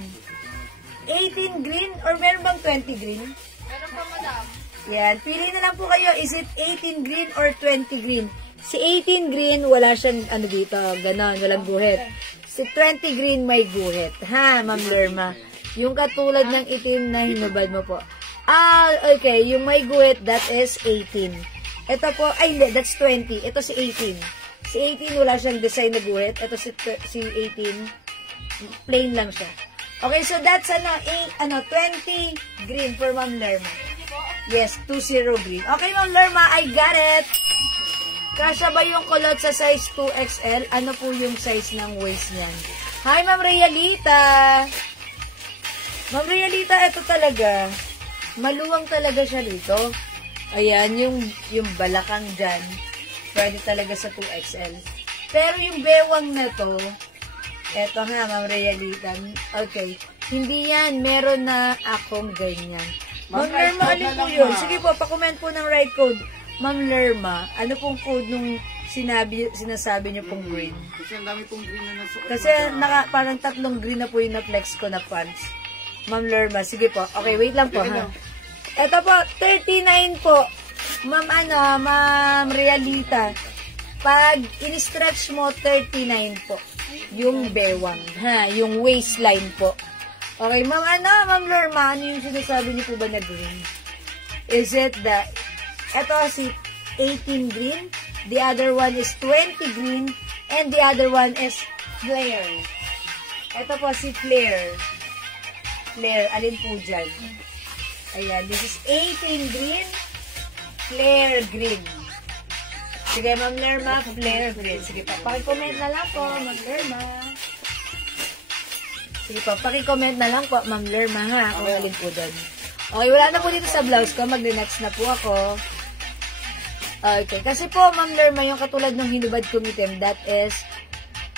18 green or meron bang 20 green? Meron pa, madam. Yan. Pili na lang po kayo. Is it 18 green or 20 green? Si 18 green, wala siyang ano dito, ganon, walang guhit. Si 20 green may guhit. Ha, Ma'am Lerma? Yung katulad ng itim na hinubad mo po. Okay. Yung may guhit, that is 18. Ito po, ay hindi, that's 20. Ito si 18. Si 18, wala siyang design na guhit. Ito si 18, plain lang siya. Okay, so that's 20 green for Ma'am Lerma. Yes, 20 green. Okay, Ma'am Lerma, I got it. Kasya ba yung kulot sa size 2XL? Ano po yung size ng waist niyan? Hi, Ma'am Realita. Ma'am Realita, ito talaga. Maluwang talaga siya dito. Ayan, yung balakang dyan. Pwede talaga sa 2XL. Pero yung bewang na to, eto nga, Ma'am Realita. Okay. Hindi yan. Meron na akong ganyan. Ma'am Lerma, alin po yun? Sige po, pa-comment po ng right code. Ma'am Lerma, ano pong code nung sinasabi niyo pong green? Kasi ang dami pong green na nasuot. Kasi parang 3 green na po yung na-flex ko na pants. Ma'am Lerma. Sige po. Okay, wait lang po, ha? Ito po, 39 po. Ma'am Realita. Pag in-stretch mo, 39 po. Yung bewang, ha? Yung waistline po. Okay, Ma'am Lerma, ano yung sinasabi niyo po ba na green? Is it the, ito si 18 green, the other one is 20 green, and the other one is flare. Ito po si flare. Flare, alin po dyan? Ayan, this is 18 green, flare green. Sige, Ma'am Lerma, flare green. Sige pa, pakicomment na lang po, Ma'am Lerma. Sige po, pakicomment na lang po, Ma'am Lerma, ha, kung alin po doon. Okay, wala na po dito sa blouse ko, mag-next na po ako. Okay, kasi po, Ma'am Lerma, yung katulad ng hinubad kong item, that is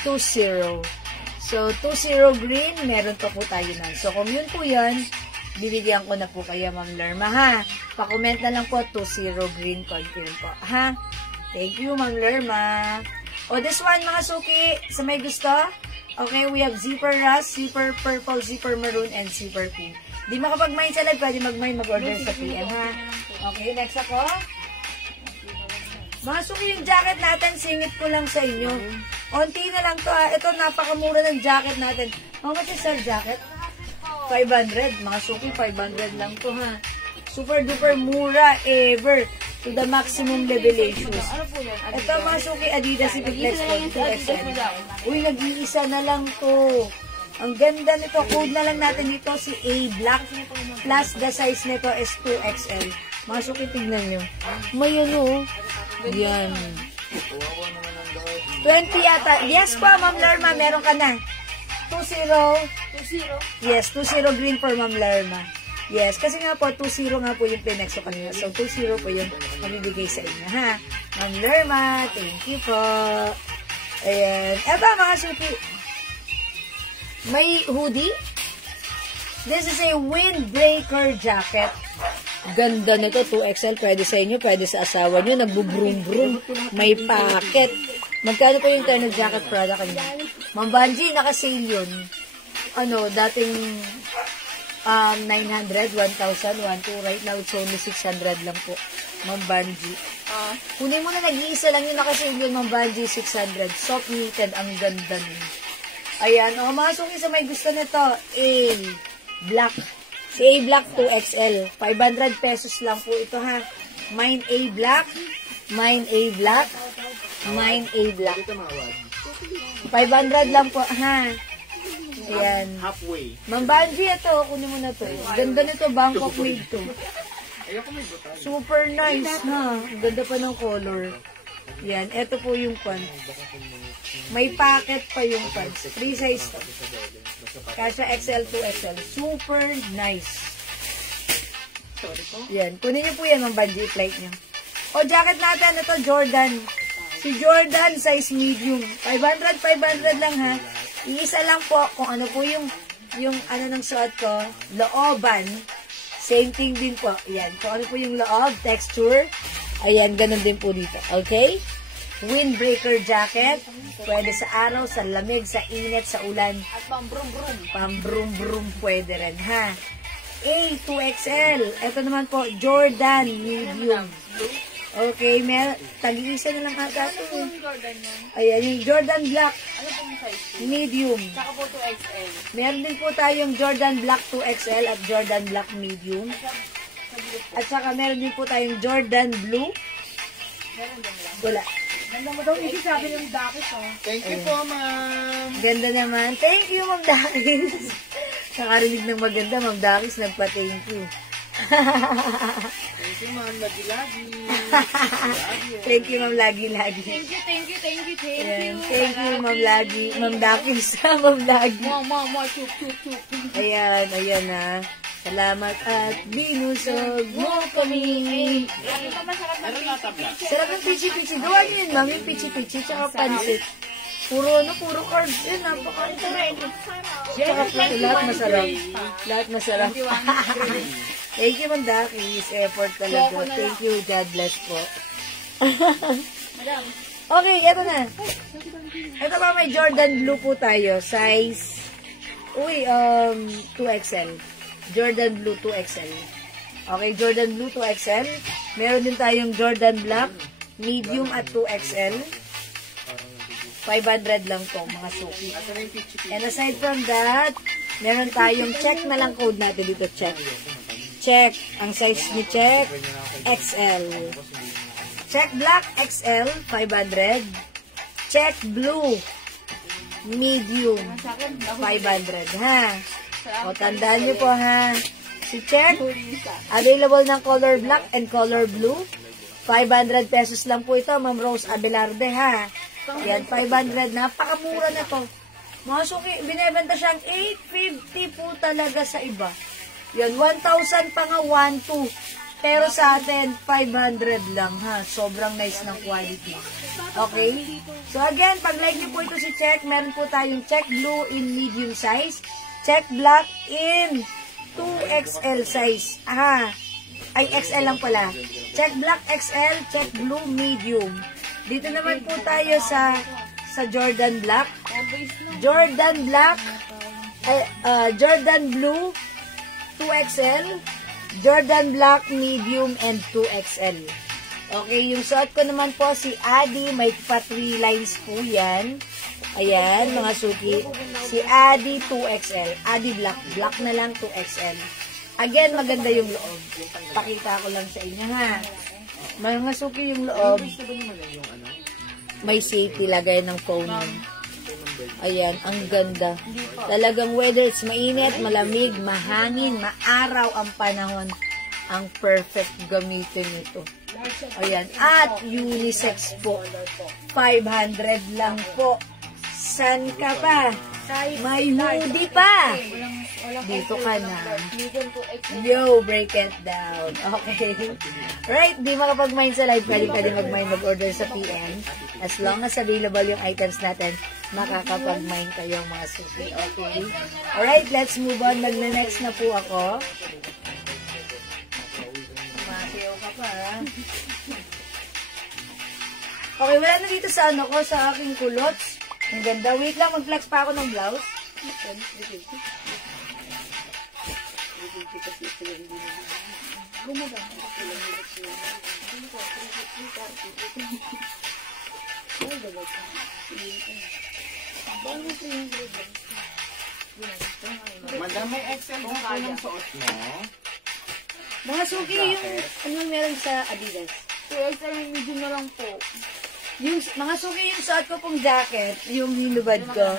2-0. So, 2-0 green, meron pa po tayo nun. So, kung yun po yun, bibigyan ko na po kayo, Ma'am Lerma, ha? Pa-comment na lang po, 2-0 green, confirm po, ha? Thank you, Ma'am Lerma. O, this one, mga suki, sa may gusto? Okay, we have zipper rust, zipper purple, zipper maroon, and zipper pink. Di makapag-mine sa live, pwede mag-order sa PM, ha? Okay, next ako. Mga suki, yung jacket natin, singit ko lang sa inyo. Onti na lang to, ha? Ito, napakamura ng jacket natin. How much is our jacket? 500. Mga suki, 500 lang to, ha? Super duper mura ever. To the maximum levelations. Ito, mga suki, Adidas Flex 2XL. Uy, nag-iisa na lang to. Ang ganda nito. Code na lang natin dito si A Black. Plus, the size nito is 2XL. Mga suki, tignan nyo. May ano. Yan. 20 yata. Yes po, Ma'am Lerma. Meron ka na. 2-0. 2-0? Yes, 2-0 green for Ma'am Lerma. Yes, kasi nga po, 2-0 nga po yung pinexo kanina. So, 2-0 po yung mabibigay sa inyo, ha? Ma'am Lerma, thank you po. Ayan. Eto, mga suki. May hoodie. This is a windbreaker jacket. Ganda nito, 2XL. Pwede sa inyo, pwede sa asawa nyo. Nagbu-brum-brum. May packet. Magkano po yung internal jacket product niya? Ma'am Banji, naka-sale yun. Ano, dating 900, 1,000, 1,200. Right now, it's only 600 lang po. Ma'am Banji. Kunin mo na, nag-iisa lang yung naka-sale yun, Ma'am Banji, 600. Soft knitted, ang ganda nun. Ayan, o, mga suki sa may gusto nito, A Black. Si A Black 2XL. 500 pesos lang po ito, ha. Mine A Black. Mine A Black. Mine A Black. 500 lang po, ha. Ayan. Halfway. Ma'am Banji, ito. Kunin mo na to. Ganda nito. Bangkok made to. Super nice, ha. Ganda pa ng color. Yan. Ito po yung pants. May packet pa yung pants. Free size to. Kasha XL to XL. Super nice. Yan. Kunin niyo po yan, Ma'am Banji. I-flight niyo. O, jacket natin. Ito, Jordan. Si Jordan, size medium. 500 lang, ha. Iisa lang po kung ano po yung ano ng suot ko. Looban. Same thing din po. Yan. Kung ano po yung loob, texture. Ayan, ganun din po dito. Okay? Windbreaker jacket. Pwede sa araw, sa lamig, sa init, sa ulan. At pambrum-brum. Pambrum-brum pwede rin, ha? A, 2XL. Ito naman po, Jordan, medium. Okay, tag-iisa na lang ata ito. Ano yung Jordan yan? Ayan, yung Jordan Black, Ano pong size? medium. Saka po 2XL. Meron din po tayong Jordan Black 2XL at Jordan Black medium. At saka meron din po tayong Jordan Blue. Meron din lang. Wala. Ganda mo daw, hindi sabi ng dakit, oh. Thank you po, ma'am. Ganda naman. Thank you, Ma'am Dakis. Nakarinig ng maganda, Ma'am Dakis, nagpa-thank you. Thank you, ma'am. Lagi-lagi. Thank you, Ma'am Lagi-Lagi. Thank you. Ayan. Thank you, Ma'am Lagi. Ma'am Dakis. Ma'am Lagi. More, chup. Ayan na. Salamat at binusog mo kami. Ano pa masarap na Sarap ng pichi-pichi. Gawa niyo yun, Ma'am, yung pichi-pichi tsaka pansit. Puro carbs yun. Napaka-sarap. Tsaka lahat masarap. Lahat masarap. Thank you, Ma'am Dakis. Effort talaga. Thank you. God bless po. Okay, eto na. Ito pa, may Jordan Blue po tayo. Size, 2XL. Jordan Blue 2XL. Okay, Jordan Blue 2XL. Meron din tayong Jordan Black, medium at 2XL. 500 lang to, mga suki. And aside from that, meron tayong check na lang code natin dito, check. Check. Ang size ni check, XL. Check Black, XL, 500. Check Blue, medium, 500, ha? O, tandaan nyo po, ha? Si check, available ng color black and color blue. 500 pesos lang po ito, Ma'am Rose Abelarde, ha? Yan, 500. Napakamura na to. Mga suki, binibenta siyang 850 po talaga sa iba. Yan, 1,000 pa nga, 1,2. Pero sa atin, 500 lang, ha? Sobrang nice ng quality. Okay? So again, pag like niyo po ito si Check, meron po tayong Check Blue in medium size, Check Black in 2XL size. Aha. Ay, XL lang pala. Check Black XL, Check Blue medium. Dito naman po tayo sa Jordan Black. Jordan Black, Jordan Blue 2XL, Jordan Black medium and 2XL. Okay, yung suot ko naman po si Adi, may pa 3 lines po yan. Ayan, mga suki. Si Adi 2XL. Adi Black. Black na lang 2XL. Again, maganda yung loob. Pakita ko lang sa inyo, ha. Mga suki yung loob. May safety lagay ng phone. Ayan, ang ganda. Talagang whether it's mainit, malamig, mahangin, maaraw ang panahon, ang perfect gamitin ito. Ayan, at unisex po. 500 lang po. San ka pa? May hoodie pa. Dito ka na. Yo, break it down. Okay. Right, di makapag-mine sa live, pwede mag-mine, mag-order sa PM. As long as available yung items natin, makakapag-mine kayong mga suki. Okay. Alright, let's move on. Mag-next na po ako. Makiyaw ka pa, ha? Okay, wala na dito sa ano ko, sa aking kulots. Ang ganda. Wait lang, mag-flex pa ako ng blouse. Madam, may XL ba po ng suot mo? Mga suki, yung anong meron sa Adidas? XL medium na lang po. Yung, mga suki, yung suot ko pong jacket, yung hinubad ko.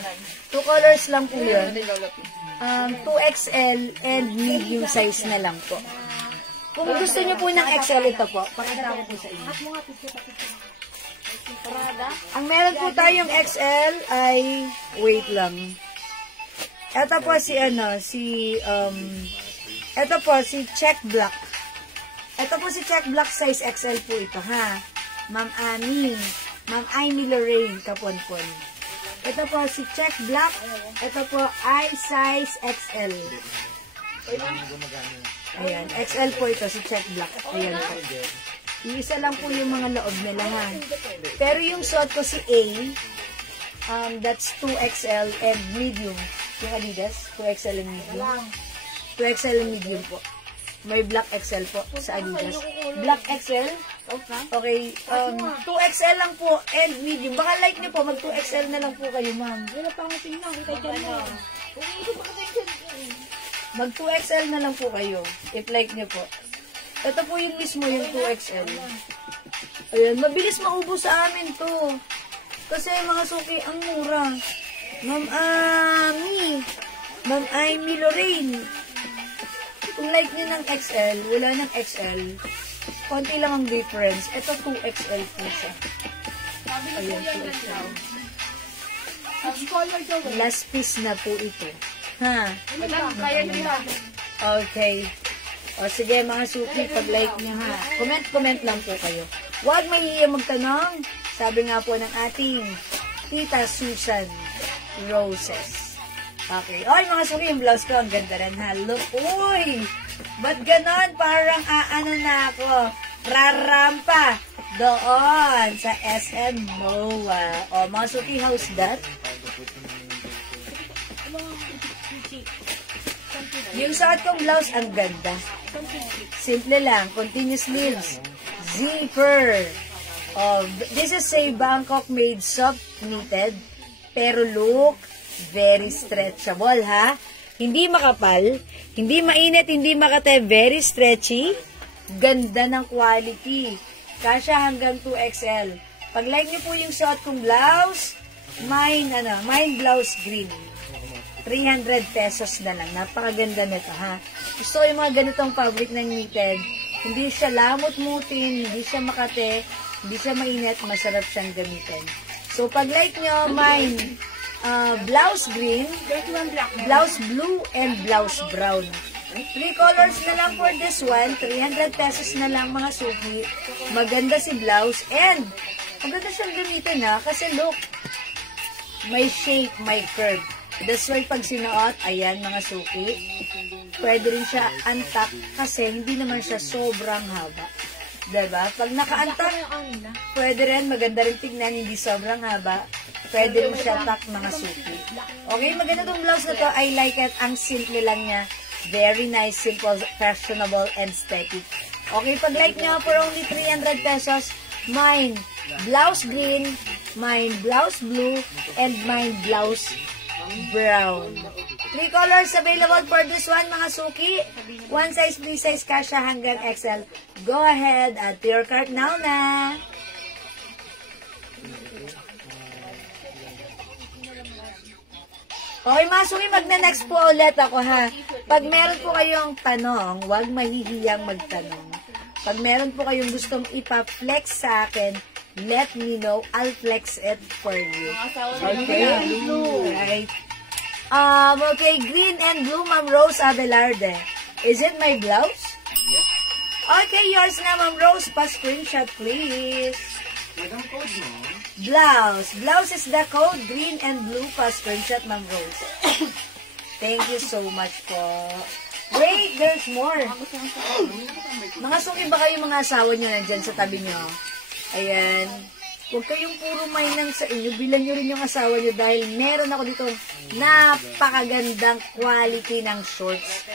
2 colors lang po yun. 2XL and medium size na lang po. Kung gusto niyo po ng XL, ito po. Pakita ko po sa inyo. Ang meron po tayong XL ay, wait lang. Ito po si, ito po si Check Black. Ito po si Check Black size XL po ito, ha. Ma'am Ami. Ma'am Amy Lorraine Kaponpon. Ito po si Check Black. Ito po ay size XL. Ayan, XL po ito si Check Black. Ayan po. Iisa lang po yung mga loob nila, ha. Pero yung suot ko si A, that's 2XL and medium. Yung Adidas, 2XL and medium. 2XL and medium po. May black XL po sa Adidas. Black XL? Okay. 2XL lang po and medium. Baka like nyo po, mag 2XL na lang po kayo, ma'am. Wala pa akong tingnan. Kita dyan na. Mag 2XL na lang po kayo. If like nyo po. Ito po yung mismo, yung 2XL. Ayan, mabilis maubos sa amin to. Kasi mga suki, ang mura. Ma'am Ami. Ma'am Amy Lorraine. Kung like nyo ng XL, wala ng XL. Konti lang ang difference. Ito 2XL po siya. Ayan, 2XL. Last piece na po ito. Ha? Okay. O sige mga suki, pag-like nyo ha. Comment lang po kayo. Huwag mahihiya magtanong. Sabi nga po ng ating Tita Susan Roses. Okay. Oy, mga suki, yung blouse ko, ang ganda rin ha. Look, uy! Ba't ganon? Parang aano na ako. Rarampa doon sa SM MOA. O, mga suki, how's that? Yung suot kong blouse, ang ganda. Simple lang. Continuous sleeves. Zipper. Oh, this is a Bangkok made soft knitted. Pero look, very stretchable, ha? Hindi makapal. Hindi mainit, hindi makate. Very stretchy. Ganda ng quality. Kasya hanggang 2XL. Pag like nyo po yung suot kong blouse, mine blouse green. 300 pesos na lang. Napakaganda nito, ha? Gusto ko yung mga ganitong fabric ng knitted. Hindi siya lamot-mutin, hindi siya makate, hindi siya mainit, masarap siyang gamitin. So, pag like nyo, mine, blouse green, blouse blue, and blouse brown. 3 colors na lang for this one. 300 pesos na lang mga suki. Maganda si blouse. And, maganda siyang gamitin ha. Kasi look, may shape, may curve. That's why pag sinuot, ayan mga suki, pwede rin siya antak kasi hindi naman siya sobrang haba. Diba? Pag naka-antak, pwede rin, maganda rin tignan, hindi sobrang haba. Pwede rin siya tak mga suki. Okay, maganda tong blouse na to. I like it. Ang simple lang niya. Very nice, simple, fashionable, and aesthetic. Okay, pag like nyo, for only 300 pesos, mine blouse green, mine blouse blue, and mine blouse brown. 3 colors available for this one, mga suki. One size, free size, kasha hanggang XL. Go ahead, add to your cart now na. Okay, mga suki, magna-next po ulit ako, ha. Pag meron po kayong tanong, huwag mahihiyang magtanong. Pag meron po kayong gustong ipa-flex sa akin, let me know. I'll flex it for you. Okay? Right. Okay, green and blue, Ma'am Rose Abelarde. Is it my blouse? Okay, yours na, Ma'am Rose. Pa-screenshot, please. Madam code mo? Blouse. Blouse is the code. Green and blue. Pa-screenshot, Ma'am Rose. Thank you so much po. Wait, there's more. Mga suki ba kayo mga asawa nyo nandyan sa tabi nyo? Ayan. Huwag kayong puro mainang sa inyo. Bilan nyo rin yung asawa nyo dahil meron ako dito napakagandang quality ng shorts.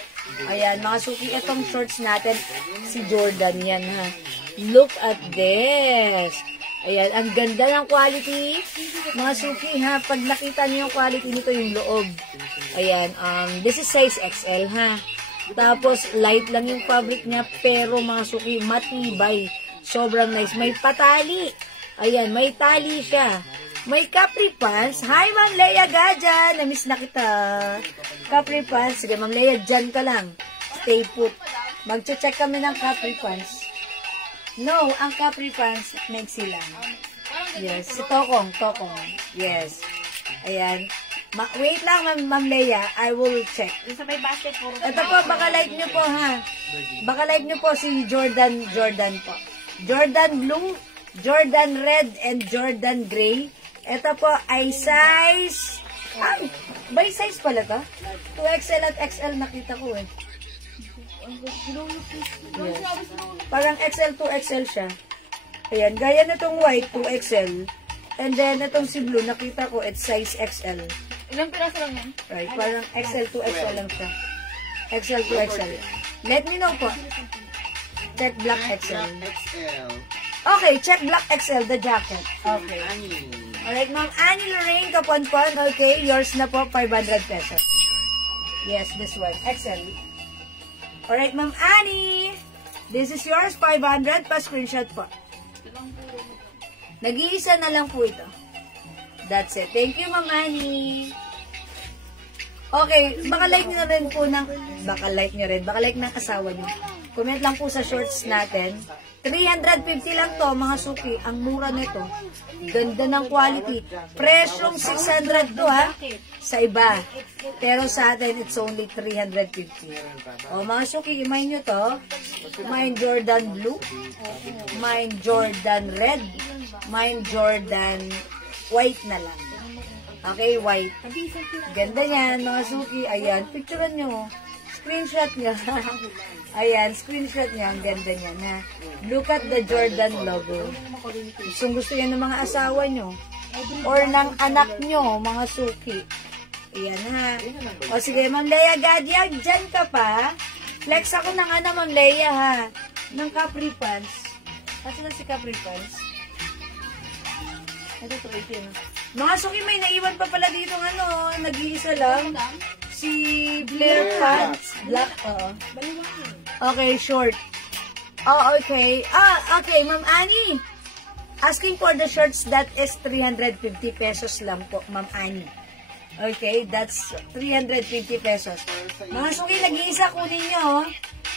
Ayan, mga suki, itong shorts natin, si Jordan yan, ha. Look at this. Ayan, ang ganda ng quality. Mga suki, ha, pag nakita niyo yung quality nito, yung loob. Ayan, this is size XL, ha. Tapos, light lang yung fabric niya, pero mga suki, matibay. Sobrang nice. May patali. Ayan, may tali siya. May capri pants. Hi, Ma'am Leia Gaja. Na-miss na kita. Capri pants. Sige, Ma'am Leia, dyan ka lang. Stay put. Mag-check kami ng capri pants. No, ang capri pants, maiksi lang. Yes, si Tokong. Yes. Ayan. Wait lang, Ma'am Leia. I will check. Sa may basket po. Ito po, baka like nyo po, ha. Baka like nyo po si Jordan po. Jordan Blue, Jordan Red, and Jordan Gray. Ito po ay size... Ay, by size pala to? 2XL at XL nakita ko eh. Yes. Parang XL, 2XL siya. Ayan, gaya na itong white, 2XL. And then, itong si blue, nakita ko, it's size XL. Ilang piraso lang yan? Right, parang XL, 2XL lang siya. XL, 2XL. Let me know po. Check black XL. Okay, check black XL, the jacket. Okay. Alright, Ma'am Annie Lorraine Kaponpon. Okay, yours na po, 500 pesos. Yes, this one, XL. Alright, Ma'am Annie. This is yours, 500. Pa-screenshot po. Nag-iisa na lang po ito. That's it. Thank you, Ma'am Annie. Okay, baka like nyo rin po ng, baka like ng asawa nyo. Comment lang po sa shorts natin. 350 lang to, mga suki. Ang mura nito. Ganda ng quality. Presyong 600 to, ha? Sa iba. Pero sa atin, it's only 350. O, mga suki, imayin nyo to. Mine Jordan Blue. Mine Jordan Red. Mine Jordan White na lang. Okay, white. Ganda yan, mga suki. Ayan, picturean nyo. Screenshot nyo. Ayan, screenshot nyo. Ang ganda niya, ha. Look at the Jordan logo. Gusto yan ng mga asawa nyo. Or ng anak nyo, mga suki. Ayan ha. Yun na lang ba? O sige, Ma'am Leia Gadia, dyan ka pa. Flex ako ng ano, Ma'am Leia ha. Ng Capri Pants. Kasi na si Capri Pants. Ito to, ito yun. Mga suki, may naiwan pa pala dito ng ano, nag-iisa lang. Si Blair Pants. Black, oo. Baliwanag. Okay, short. Oh, okay. Okay, Ma'am Annie. Asking for the shorts, that is 350 pesos lang po, Ma'am Annie. Okay, that's 350 pesos. Mga suki, nag-iisa kunin nyo.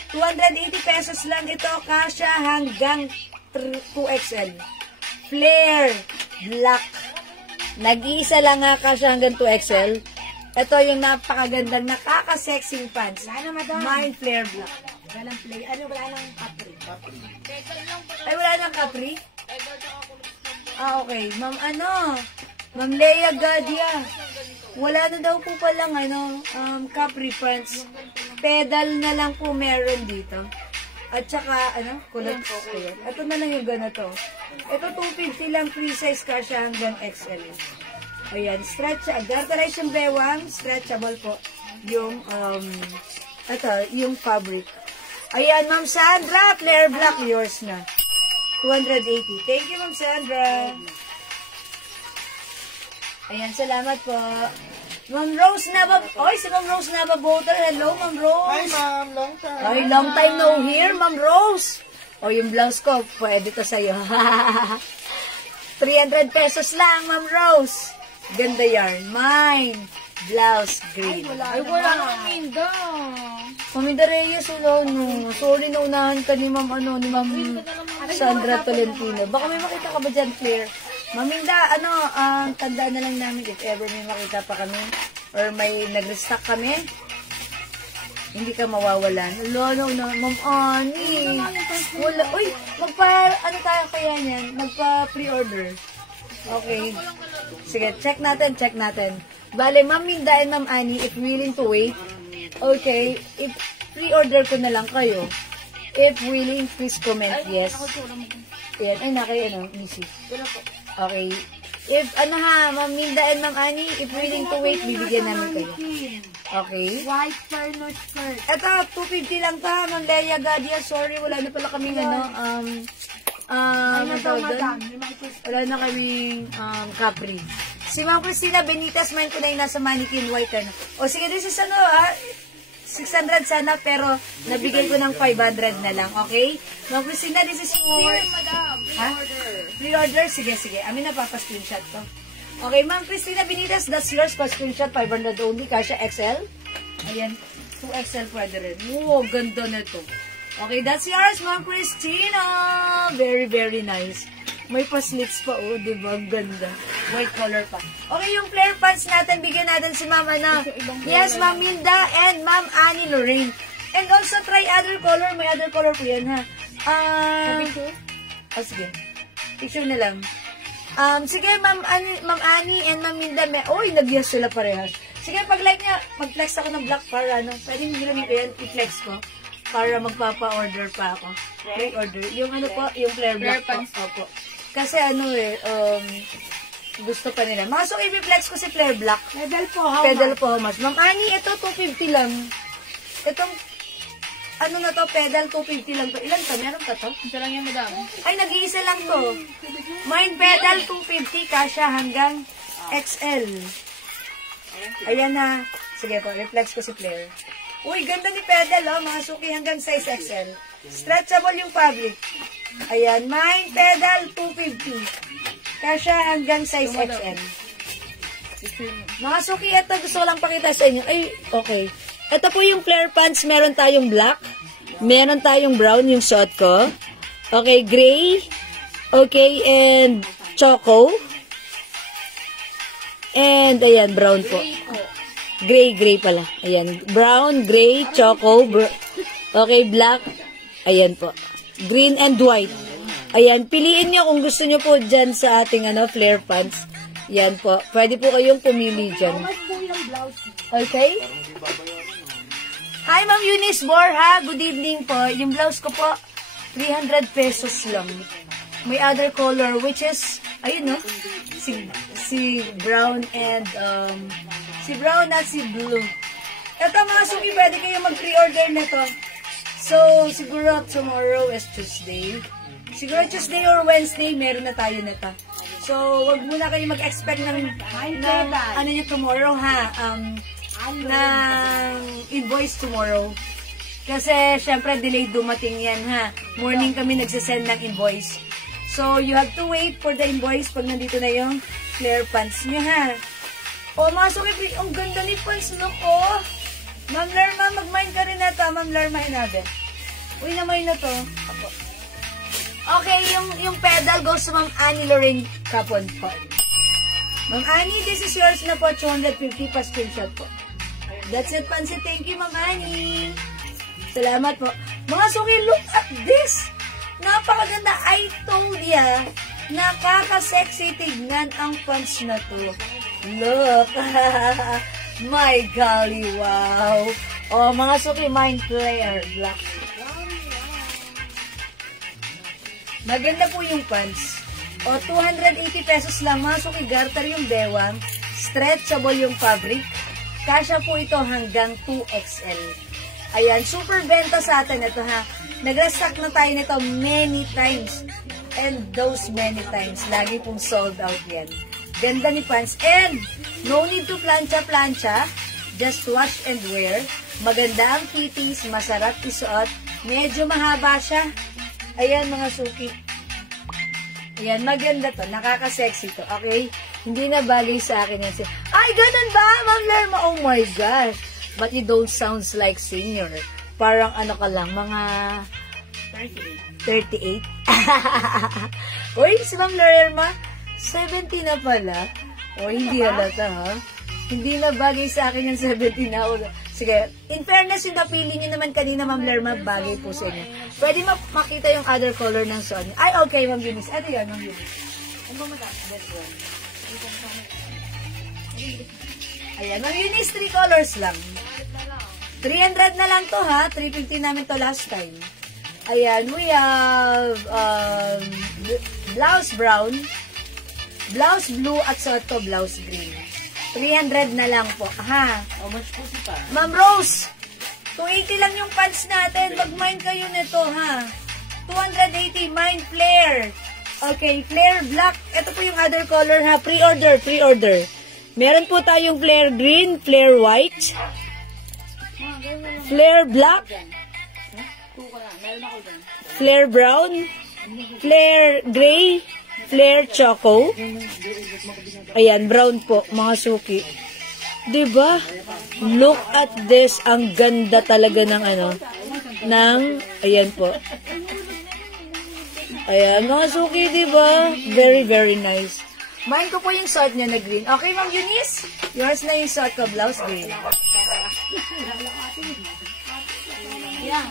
280 pesos lang ito, kasya hanggang 2XL. Flare, black. Nag-iisa lang nga kasya hanggang 2XL. Ito yung napakagandang, nakaka-sexing pants. Wala na, madam. Mine flare black. Walang play. Ano, wala nang Capri. Ay, wala nang Capri? Okay. Ma'am Leia Gadia. Wala na daw po palang, Capri pants. Pedal na lang po meron dito. At saka, kulot po ko yun. Ito na lang yung ganito. Ito, 250 lang, free size ka siya hanggang XL. Ayan, stretch. Garterize yung bewang, stretchable po. Yung, yung fabric. Ayan, Ma'am Sandra, flare black, yours na. 280. Thank you, Ma'am Sandra. Ayan, salamat po. Ma'am Rose Nabab. Oy, si Ma'am Rose Nababoter. Hello, Ma'am Rose. Hi, ma'am. Long time. Ay, long time no hear, Ma'am Rose. O, yung blouse ko, pwede to sa'yo. 300 pesos lang, Ma'am Rose. Ganda yarn. Mine. Blouse green. Ay, wala nang Minda. Maminda Reyes, no. Sorry, naunahan ka ni Ma'am, Sandra Tolentino. Baka may makita ka ba dyan, Claire? Maminda, tandaan na lang namin if ever may makita pa kami or may nag-restock kami, hindi ka mawawalan. No, Ma'am Ani. Wala. Uy, tayo kaya niyan? Magpa-pre-order. Okay. Sige, check natin. Bale, Ma'am Minda and Ma'am Ani, if willing to wait, okay, if pre-order ko na lang kayo. If willing, please comment yes. Ayan, easy. Okay. If, Ma'am Minda and Ma'am Ani, if willing to wait, bibigyan namin kayo. Okay. White fur, skirt. Ito, 250 lang ta, Ma'am Leia Gadia. Sorry, wala na pala kaming, wala na kaming, Capri. Si Ma'am Christina Benitez, main ko na yung nasa mannequin white, O, sige, this is 600 sana, pero nabigay ko ng 500 na lang, okay? Ma'am Christina, this is your... Pre-order? Sige. Amin na screenshot ko. Okay, Ma'am Christina Benitez, that's yours. Pa-screenshot, 500 only. Kasha XL. Ayan, 2XL pwede rin. Wow, ganda na ito. Okay, that's yours, Ma'am Christina. Very, very nice. May pa-slits pa, diba? Ganda. White color pa. Okay, yung flare pants natin, bigyan natin si Ma'am Yes, Ma'am Minda and Ma'am Annie Lorraine. And also, try other color. May other color po yan, ha? Sige. Picture na lang. Sige, Ma'am Annie and Ma'am Minda. Nag-yes sila parehas. Sige, pag-like niya, mag-flex ako ng black para, pwede nyo lang yan, i-flex ko. Para magpapa-order pa ako. Okay, order. Yung po, yung flare black po. Opo. Kasi gusto pa nila. So, i-flex ko si flare black. Pedal po, how much? Ma'am Annie, ito 250 lang. Itong, pedal 250 lang to. Ilan to? Meron pa to? Ito lang yan, madam. Ay, nag-iisa lang to. Mine pedal 250, kasya hanggang XL. Ayan na. Sige po, reflex ko si Claire. Uy, ganda ni pedal, mga suki hanggang size XL. Stretchable yung fabric. Ayan, mine pedal 250. Kasya hanggang size XL. Mga suki, ito gusto ko lang pakita sa inyo. Ay, okay. Ito po yung flare pants. Meron tayong black. Meron tayong brown, yung suot ko. Okay, gray. Okay, and choco. And, ayan, brown po. Gray pala. Ayan, brown, gray, choco. Okay, black. Ayan po. Green and white. Ayan, piliin nyo kung gusto nyo po dyan sa ating flare pants. Yan po. Pwede po kayong pumili dyan. Okay? Hi, Ma'am Eunice Borja. Good evening po. Yung blouse ko po, 300 pesos lang. May other color, which is Ayun, no? Si Brown and, si Brown at si Blue. Ito mga suki, pwede kayo mag-pre-order nito. So, siguro tomorrow is Tuesday. Siguro Tuesday or Wednesday, meron na tayo nito. So, wag muna kayo mag-expect ng ano nyo tomorrow, ha? Ng invoice tomorrow. Kasi, syempre, delayed dumating yan, ha? Morning kami nagsasend ng invoice. So, you have to wait for the invoice pag nandito na yung flare pants nyo, ha? O, mga suki, ang ganda ni pants, look, oh! Ma'am Lerma, mag-mine ka rin na ito. Ma'am Lerma, hinabi. Uy, na-mine na to. Apo. Okay, yung pedal goes to Ma'am Annie Lorraine Capon po. Ma'am Annie, this is yours na po. 250 pa screenshot po. That's it, Pansi. Thank you, Ma'am Annie. Salamat po. Mga suki, look at this. Napakaganda. I told ya, nakaka-sexy tignan ang pants na to. Look. My golly, wow. Oh, mga suki, Mind Player. Black. Maganda po yung pants. O, 280 pesos lang. Mga suki, garter yung bewang. Stretchable yung fabric. Kasya po ito hanggang 2XL. Ayan, super benta sa atin ito, ha. Nag-restock na tayo nito many times. And those many times, lagi pong sold out yan. Ganda ni pants. And, no need to plancha-plancha. Just wash and wear. Maganda ang fittings. Masarap isuot. Medyo mahaba siya. Ayan, mga suki. Ayan, maganda to. Nakaka-sexy to. Okay? Hindi na bagay sa akin yan. Ay, ganun ba, Ma'am Lerma? Oh my gosh. But you don't sound like senior. Parang ano ka lang, mga 38. Uy, si Ma'am Lerma, 70 na pala. O, hindi halata, ha? Hindi na bagay sa akin yung 70 na ako. Sige, in fairness, yung napili nyo naman kanina, Ma'am Lerma, bagay po sa inyo. Pwede makita yung other color ng suot. Ay, okay, Ma'am Eunice. Ito yan, Ma'am Eunice. Ano ba mataas? This one. Ayan, Ma'am Eunice, 3 colors lang. 300 na lang to, ha? 350 namin to last time. Ayan, we have blouse brown, blouse blue, at suot ko blouse green. 300 na lang po, ha? How much po si pa? Ma'am Rose, 280 lang yung pants natin. Mag-mine kayo nito, ha? 280, mine flare. Okay, flare black. Ito po yung other color, ha? Pre-order, pre-order. Meron po tayong flare green, flare white, flare black, flare brown, flare gray, flare choco. Ayan, brown po, mga suki. Diba? Look at this. Ang ganda talaga ng ano, ng, ayan po. Ayan, mga suki, diba? Very, very nice. Mine ko po yung suot niya na green. Okay, Ma'am Eunice? Yours na yung suot ko, blouse green. Yeah.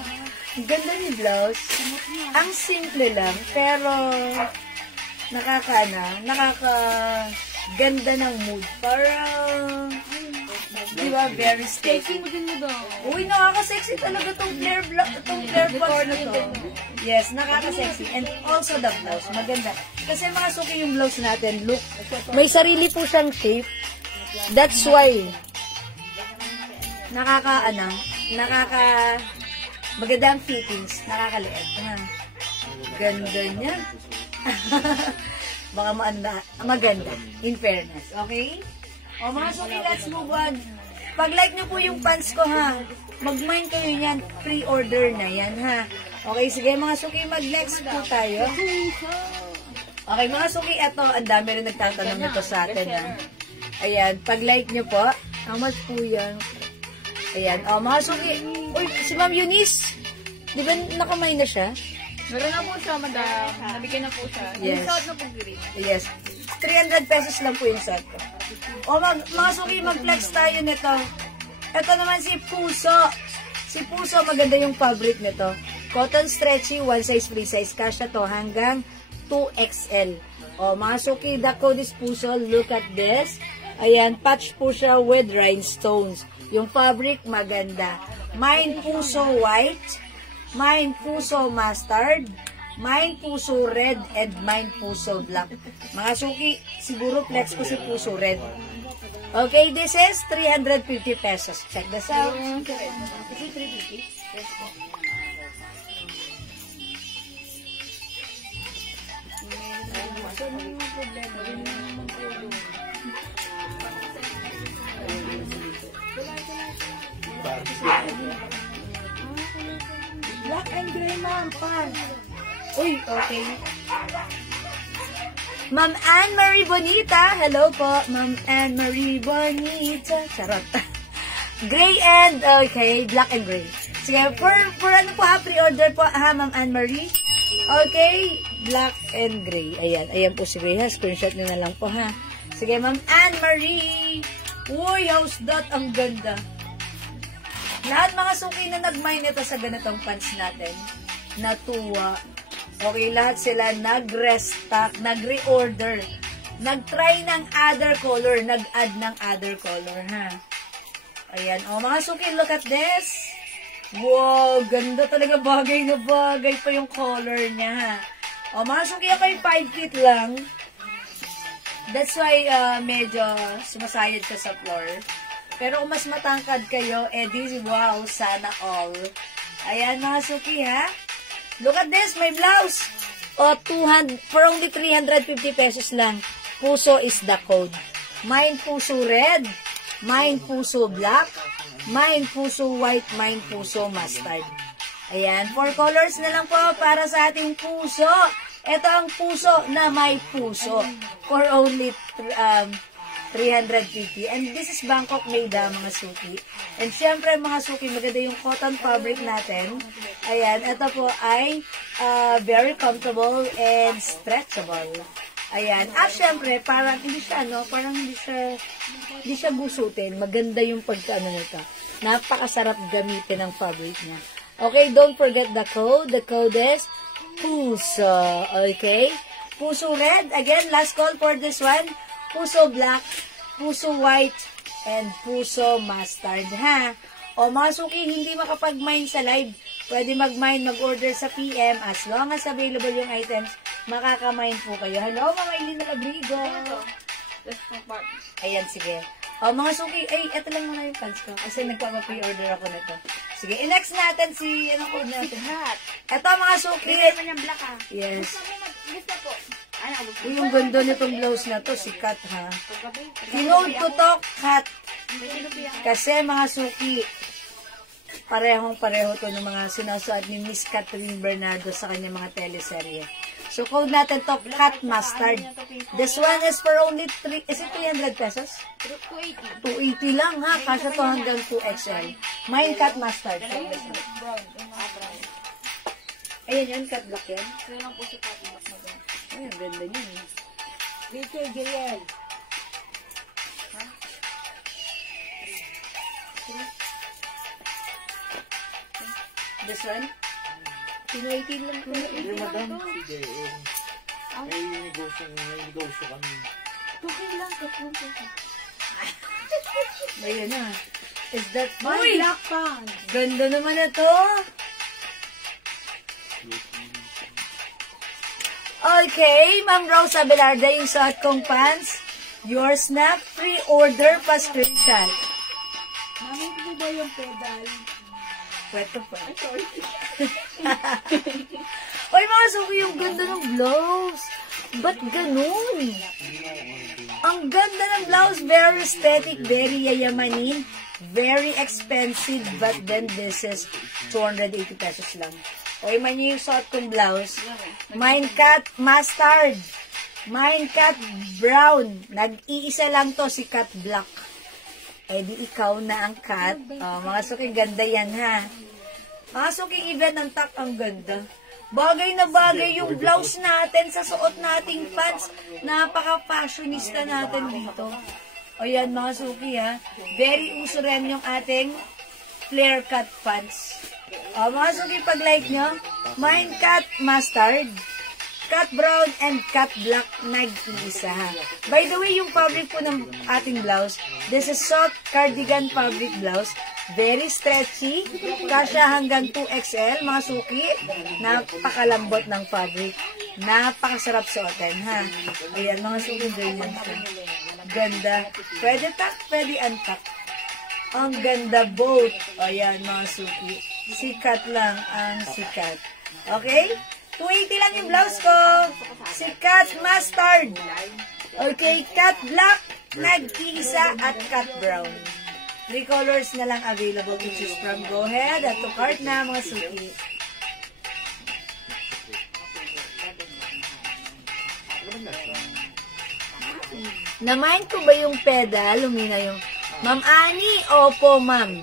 Ang ganda ni blouse. Ang simple lang, pero nakaka-ganda ng mood. Parang, di ba, very sticky. Uy, nakaka-sexy talaga tong flare pants na to. Yes, nakaka-sexy. And also the blouse, maganda. Kasi mga suki yung blouse natin, look, may sarili po siyang shape. That's why, maganda ang fittings, nakakaliit. Ganda niya. Baka maganda, in fairness. Okay? O mga suki, let's move on. Pag-like nyo po yung pants ko, ha? Mag-mine kayo yan. Pre-order na yan, ha? Okay, sige mga suki, mag-next po tayo. Okay, mga suki, eto, ang dami rin nagtatanong nito sa atin, ha? Ayan, pag-like nyo po. How much po yan? Ayan, o mga suki. Uy, si Ma'am Eunice, di ba nakamay na siya? Meron na po siya, madam. Nabigyan na po siya. Yes. Yung suot na po green. Yes. 300 pesos lang po yung suot ko. O mga suki, mag-flex tayo nito. Ito naman si Puso. Si Puso, maganda yung fabric nito. Cotton stretchy, one size, free size. Kasya to hanggang 2XL. O mga suki, the code is Puso. Look at this. Ayan, patch po siya with rhinestones. Yung fabric, maganda. Mine Puso white. Mine Puso mustard. Mine puso red and mine puso black. Mga suki, siguro flex ko si puso red. Okay, this is 350 pesos. Check this out. Is it 350? Yes po. Black and gray, ma'am. Pan. Uy, okay. Ma'am Anne-Marie Bonita. Hello po, Ma'am Anne-Marie Bonita. Charot. Gray and, okay, black and gray. Sige, for ano po ha, pre-order po ha, Ma'am Anne-Marie. Okay, black and gray. Ayan, ayan po si Gray ha. Screenshot nyo na lang po ha. Sige, Ma'am Anne-Marie. Uy, how's that? Ang ganda. Lahat mga suki na nag-mine ito sa ganitong pants natin, natuwa. Okay, lahat sila nag-restock, nag-reorder, nag-try ng other color, nag-add ng other color, ha? Ayan, o mga suki, look at this. Wow, ganda talaga, bagay na bagay pa yung color niya, ha? O mga suki, ako yung 5 feet lang. That's why medyo sumasayad ka sa floor. Pero kung mas matangkad kayo, this, wow, sana all. Ayan, mga suki, ha? Look at this, my blouse. O, 200, for only 350 pesos lang. Puso is the code. Mine puso red, mine puso black, mine puso white, mine puso mustard. Ayan, 4 colors na lang po para sa ating puso. Ito ang puso na may puso. For only 350. And this is Bangkok made, mga suki. And syempre, mga suki, maganda yung cotton fabric natin. Ayan, ito po ay very comfortable and stretchable. Ayan. At syempre, parang hindi siya, parang hindi siya gusutin. Maganda yung pagkaano nito. Napakasarap gamitin ng fabric niya. Okay, don't forget the code. The code is PUSO. Okay? Puso red. Again, last call for this one. Puso black, puso white, and puso mustard, ha? O mga suki, hindi makapag-mine sa live. Pwede mag-mine, mag-order sa PM. As long as available yung items, makaka-mine po kayo. Hello, mga Ilina Labrigo. Ayan, sige. O mga suki, eto lang muna yung pants ko. Kasi nagpapa-pre-order ako nito. Sige, i-next natin si, ano code natin? Eto mga suki. Yes. Gusto po. Uy, yung ganda nitong blouse na to, si Kat, ha? Kinode ko to, Kat. Kasi mga suki, parehong-pareho to ng mga sinusuot ni Miss Catherine Bernardo sa kanya mga teleserye. So, code natin to, Kat Mustard. This one is for only 300 pesos? 280. 280 lang, ha? Kasya to hanggang 2XL. Mine Kat Mustard. Ayan yan, Kat Black yan. Kaya lang po si Kat Black na doon. Ay, ang ganda niya. Dito, Giriel. This one? 280 lang po. Hindi, madam. Sige, may negosyo kami. Tukay lang. Ayan na. Is that My Uy! black pants. Ganda naman na to. Okay, Ma'am Rose Abelarda, yung suot kong pants. Yours na, pre-order pa screenshot. Mami, hindi ba yung pedal? Pweto pa. Uy, mga suki, yung ganda ng blouse. Ba't ganun? Ang ganda ng blouse. Very aesthetic, very yayamanin, very expensive, but then this is 280 pesos lang. Okay, man yung suot kong blouse. Mine Cat Mustard. Mine Cat Brown. Nag-iisa lang to, si Cat Black. Eh, di ikaw na ang cat. Oh, mga suking ganda yan, ha? Mga suking event ng tak, ang ganda. Bagay na bagay yung blouse natin sa suot nating pants. Napaka-fashionista natin dito. O yan, mga suki, ha? Very uso rin yung ating flare cut pants. O, mga suki, pag-like nyo, Mine Cat Mustard, Cat Brown, and Cat Black, nag-iisa, ha? By the way, yung fabric po ng ating blouse, this is soft cardigan fabric blouse. Very stretchy. Kasya hanggang 2XL, mga suki. Napakalambot ng fabric. Napakasarap suotin, ha? Ayan, mga suki, ganyan siya. Ganda. Pwede tuck, pwede untuck. Ang ganda both. Ayan, mga suki. Sikat lang ang sikat. Okay? 280 lang yung blouse ko. Sikat mustard. Okay, cut black, nag-iisa, at cut brown. 3 colors na lang available to choose from. Go ahead at to cart na, mga suki. Na-mind ko ba yung pedal? Lumina yung... Ma'am Ani, opo ma'am.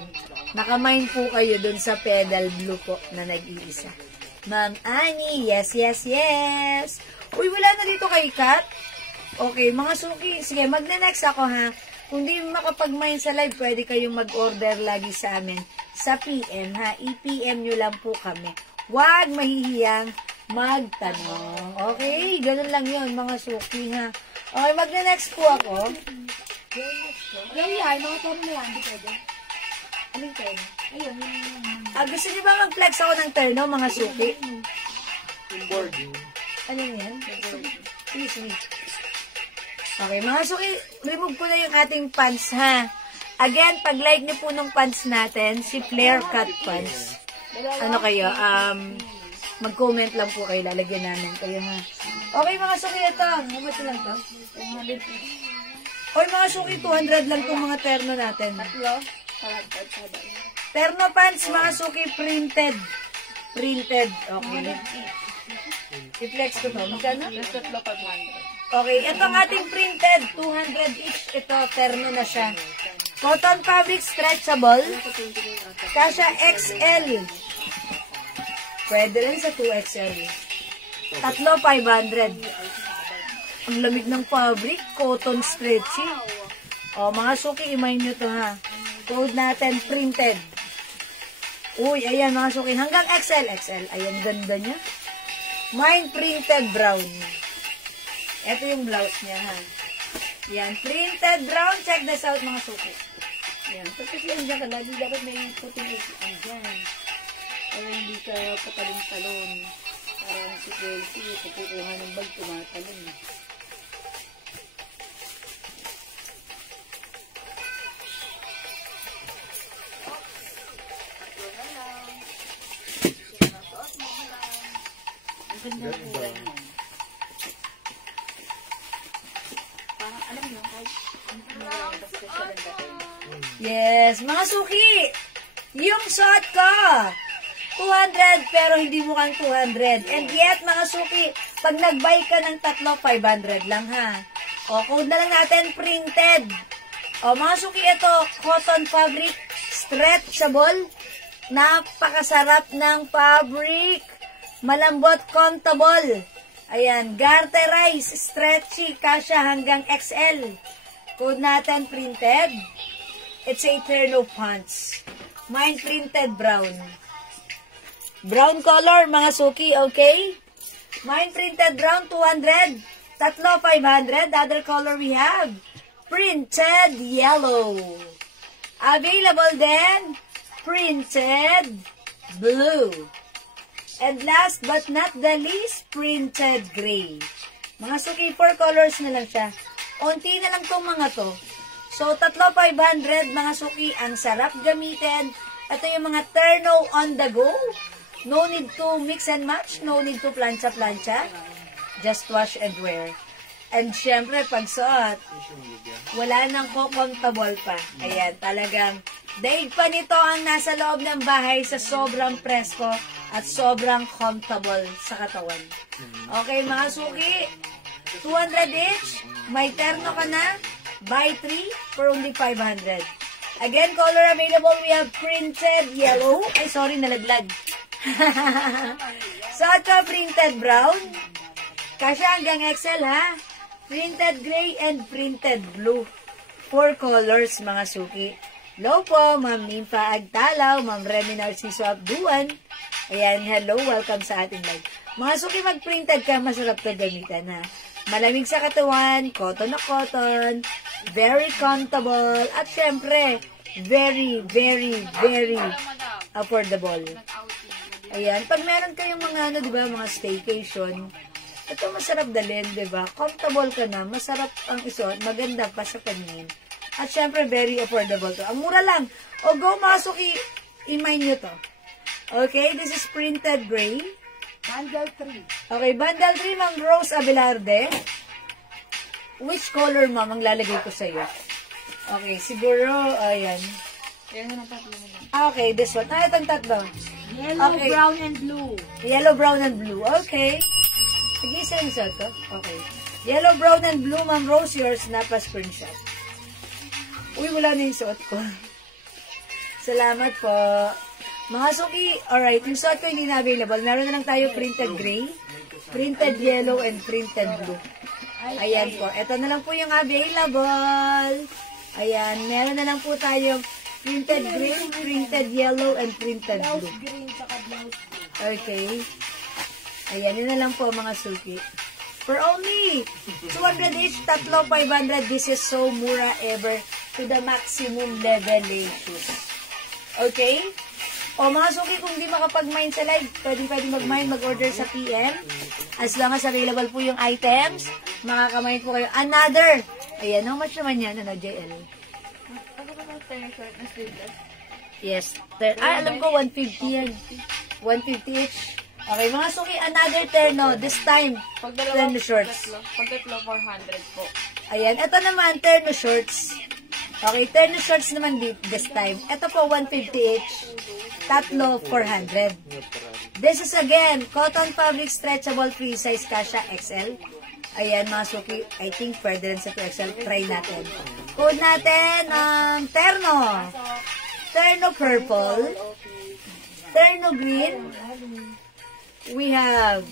Nakamind po kayo dun sa pedal blue po na nag-iisa. Ma'am Ani, yes, yes, yes. Uy, wala na dito kay Kat. Okay, mga suki, sige, magne-next ako ha. Kung di makapag-mind sa live, pwede kayong mag-order lagi sa amin sa PM ha. I-PM nyo lang po kami. Huwag mahihiyang magtanong. Okay, ganun lang yun, mga suki ha. Okay, magne-next po ako. Yan, mga terno yan, di pwede. Anong terno? Ayun, Gusto niyo ba mag-flex ako ng terno, mga suki? Yung boarding. Ano yan? Sige, sige. Okay, mga suki, remove ko na yung ating pants, ha? Again, pag-like niyo po ng pants natin, si Flare Cut Pants. Ano kayo? Mag-comment lang po kayo, lalagyan namin kayo, ha? Okay, mga suki, ito. How much lang to? 200. Okay, mga suki, 200 lang itong mga terno natin. Terno pants, mga suki, printed. Printed, okay. I-flex ko to. Magkano? Okay, ito ang ating printed. 200 each. Ito, terno na siya. Cotton fabric stretchable. Kasya XL. Pwede rin sa 2XL. Tatlo, 500. Ang lamig ng fabric. Cotton stretchy. O, mga suki, imayin nyo to ha. Code natin, printed. Uy, ayan mga suki. Hanggang XL. Ayan, ganda niya. Mine printed brown. Ito yung blouse niya, ha. Yan, printed brown. Check this out, mga suki. Yan. Kasi yan dyan ka lagi. Dapat may puting dyan. Para hindi ka patalong-talon. Parang si Chelsea, kukuha ng bag, tumatalon. Ang ganda po yan. Yes, mga suki, yung suot ko, 200 pero hindi mukhang 200. And yet, mga suki, pag nag-buy ka ng tatlo, 500 lang ha. O, code na lang natin, printed. O, mga suki, ito, cotton fabric, stretchable, napakasarap ng fabric, malambot, comfortable. Ayan, garterize, stretchy, kasya hanggang XL. Code natin, printed. It's a terno pants. Mine printed brown. Brown color, mga suki, okay? Mine printed brown, 200. Tatlo, 500. Other color we have printed yellow. Available then, printed blue. And last but not the least, printed gray. Mga suki, 4 colors na lang siya. Unti na lang tong mga to. So, tatlo 500, mga suki, ang sarap gamitin. Ito yung mga terno on the go. No need to mix and match. No need to plancha-plancha. Just wash and wear. And syempre, pag suot, wala nang comfortable pa. Ayan, talagang daig pa nito ang nasa loob ng bahay sa sobrang presko at sobrang comfortable sa katawan. Okay, mga suki, 200 each. May terno ka na. Buy 3 for only 500. Again, color available, we have printed yellow. Ay, sorry, nalaglag. So, ito, printed brown. Kasya hanggang XL, ha? Printed gray and printed blue. 4 colors, mga suki. Hello po, Ma'am Nympha Agtalaw, Ma'am Remy Narciso Abduan. Ayan, hello, welcome sa ating live. Mga suki, mag-printed ka, masarap to gamitan, ha? Malamig sa katawan, cotton na cotton, very comfortable, at syempre, Very, very, very affordable. Ayan. Pag meron kayong mga ano, di ba, mga staycation, ito masarap dalhin, di ba? Comfortable ka na, masarap ang isuot, maganda pa sa paningin. At syempre, very affordable to. Ang mura lang. O go, masok i-mine nyo to. Okay, this is printed gray. Bundle 3. Okay, bundle 3, Ma'am Rose Abelarde. Which color, ma'am, ang lalagay ko sa'yo? Okay, siguro, ayan. Okay, this one. Ah, itong tatlo. Yellow, Okay. brown, and blue. Yellow, brown, and blue. Okay. Nag-isa yung set to? Okay. Yellow, brown, and blue, Ma'am Rose, yours na pa screenshot. Uy, wala na yung suot ko. Salamat po. Mga suki, alright, yung suot ko hindi na available. Meron na lang tayo printed gray, printed yellow, and printed blue. Ayan po. Ito na lang po yung available. Ayan, meron na lang po tayo printed green, printed yellow, and printed blue. Blouse green, saka blouse blue. Okay. Ayan, yun na lang po mga suki. For only 200 each, tatlo 500. This is so mura ever to the maximum level shoes. Okay? O mga suki, kung di makapag-mine sa live, pwedeng mag-mine, mag-order sa PM. As long as available po yung items, makakamine po kayo. Another! Ayan, how much naman yan? Ano, JL? Ano ba ng tennis shirt na sleeveless? Yes. Alam ko, 150 yan. 150 each. Okay, mga suki, another terno. This time, Pag dalawa, terno shorts. Pag tatlo, 400 po. Ayan, ito naman, terno shorts. Okay, terno shorts naman this time. Ito po, 150 each. Tatlo, 400. This is again, cotton fabric stretchable free size kasha XL. Ayan, mga suki, I think pwede rin sa 2XL. Try natin. Code natin, terno. Terno purple. Terno green. We have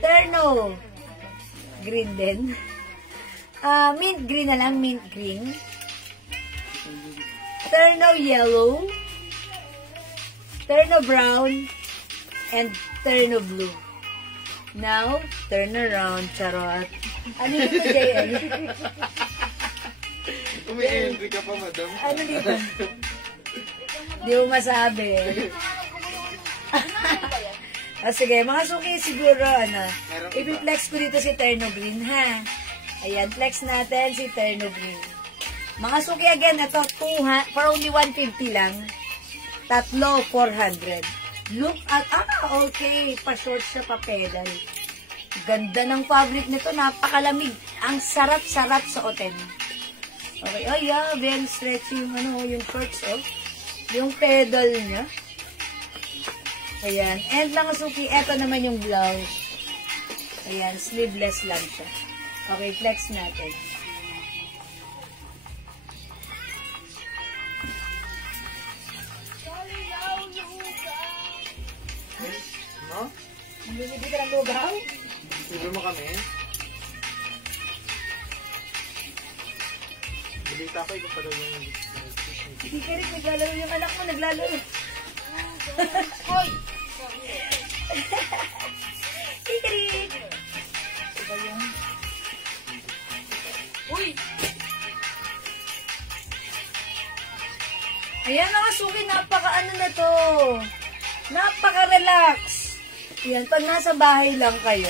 terno green din. Mint green na lang, mint green. Terno yellow. Terno brown. And terno blue. Now, turn around, charot. Ano dito, JL? Umi-entry ka pa, madam. Ano dito? Di mo masabi. Sige, mga suki, siguro, i-flex ko dito si Terno Green, ha? Ayan, flex natin si Terno Green. Mga suki, again, ito, for only 150 lang. Tatlo, 400. Look at, okay, pa-short siya, pa-pedal. Ganda ng fabric nito, napakalamig. Ang sarap-sarap sa oten. Okay, oh yeah, very stretchy yung, yung shorts, oh. Yung pedal niya. Ayan, and mga suki, eto naman yung blouse. Ayan, sleeveless lang siya. Okay, flex natin. No? Hindi ka ng lugaw? Libre mo kami? Balita ko, ikaw pa daw yung... Hindi ka rin naglalaro yung anak mo, naglalaro. Hoy! Kikrik! Diba yung... Uy! Ayan mga suki, napaka-ano na to. Napaka-relax. Ayan, pag nasa bahay lang kayo,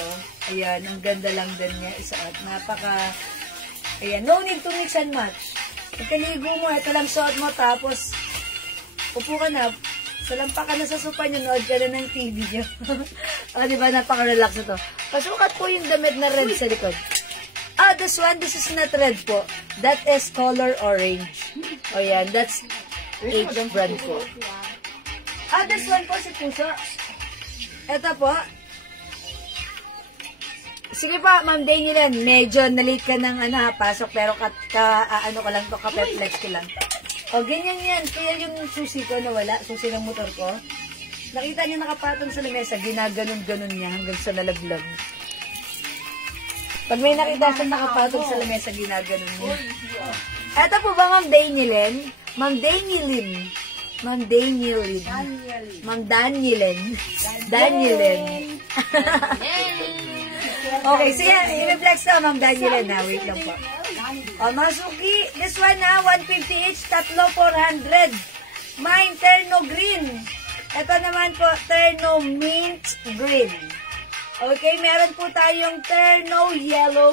ayan, ang ganda lang din niya isuot. Ayan, no need to mix and match. Pagkaligo mo, ito lang suot mo, tapos, upo ka na, salampa ka na sa sopa nyo, nood ka na ng TV nyo. O, diba, napaka-relax na to. Pasukat po yung damit na red sa likod. This is not red po. That is color orange. O yan, that's H brand po. This one po si Puso. Ito po. Sige pa, Ma'am Daniel, medyo na-late ka ng pasok, pero ano ka lang to, ka-flex ko lang. O, ganyan yan. Kaya yung susi ko nawala, susi ng motor ko. Nakita niya nakapatong sa lamesa, ginaganon-ganon niya hanggang sa nalaglag. Pag may nakita siya nakapatong sa lamesa, ginaganon niya. Ito po ba, Ma'am Daniel? Ma'am Danielin. Ma'am Danielin. Ma'am Danielin. Danielin. Okay, so yan, i-reflex na, Ma'am Daniela na. Wait lang po. O, mga suki, this one na, 150 each, tatlo, 400. Mine, terno green. Ito naman po, terno mint green. Okay, meron po tayong terno yellow.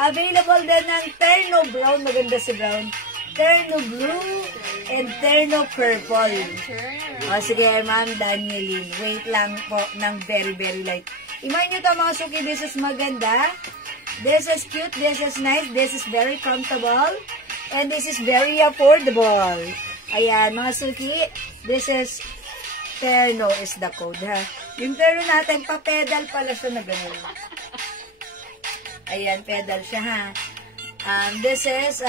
Available din ng terno brown, maganda si brown. Terno blue, and terno purple. O, sige, Ma'am Danieline, wait lang po ng very, very light. Iman nyo ito, mga suki, this is maganda. This is cute, this is nice, this is very comfortable, and this is very affordable. Ayan, mga suki, this is terno is the code, ha. Yung terno natin, pa-pedal pala siya na gano'n. Ayan, pedal siya, ha. This is,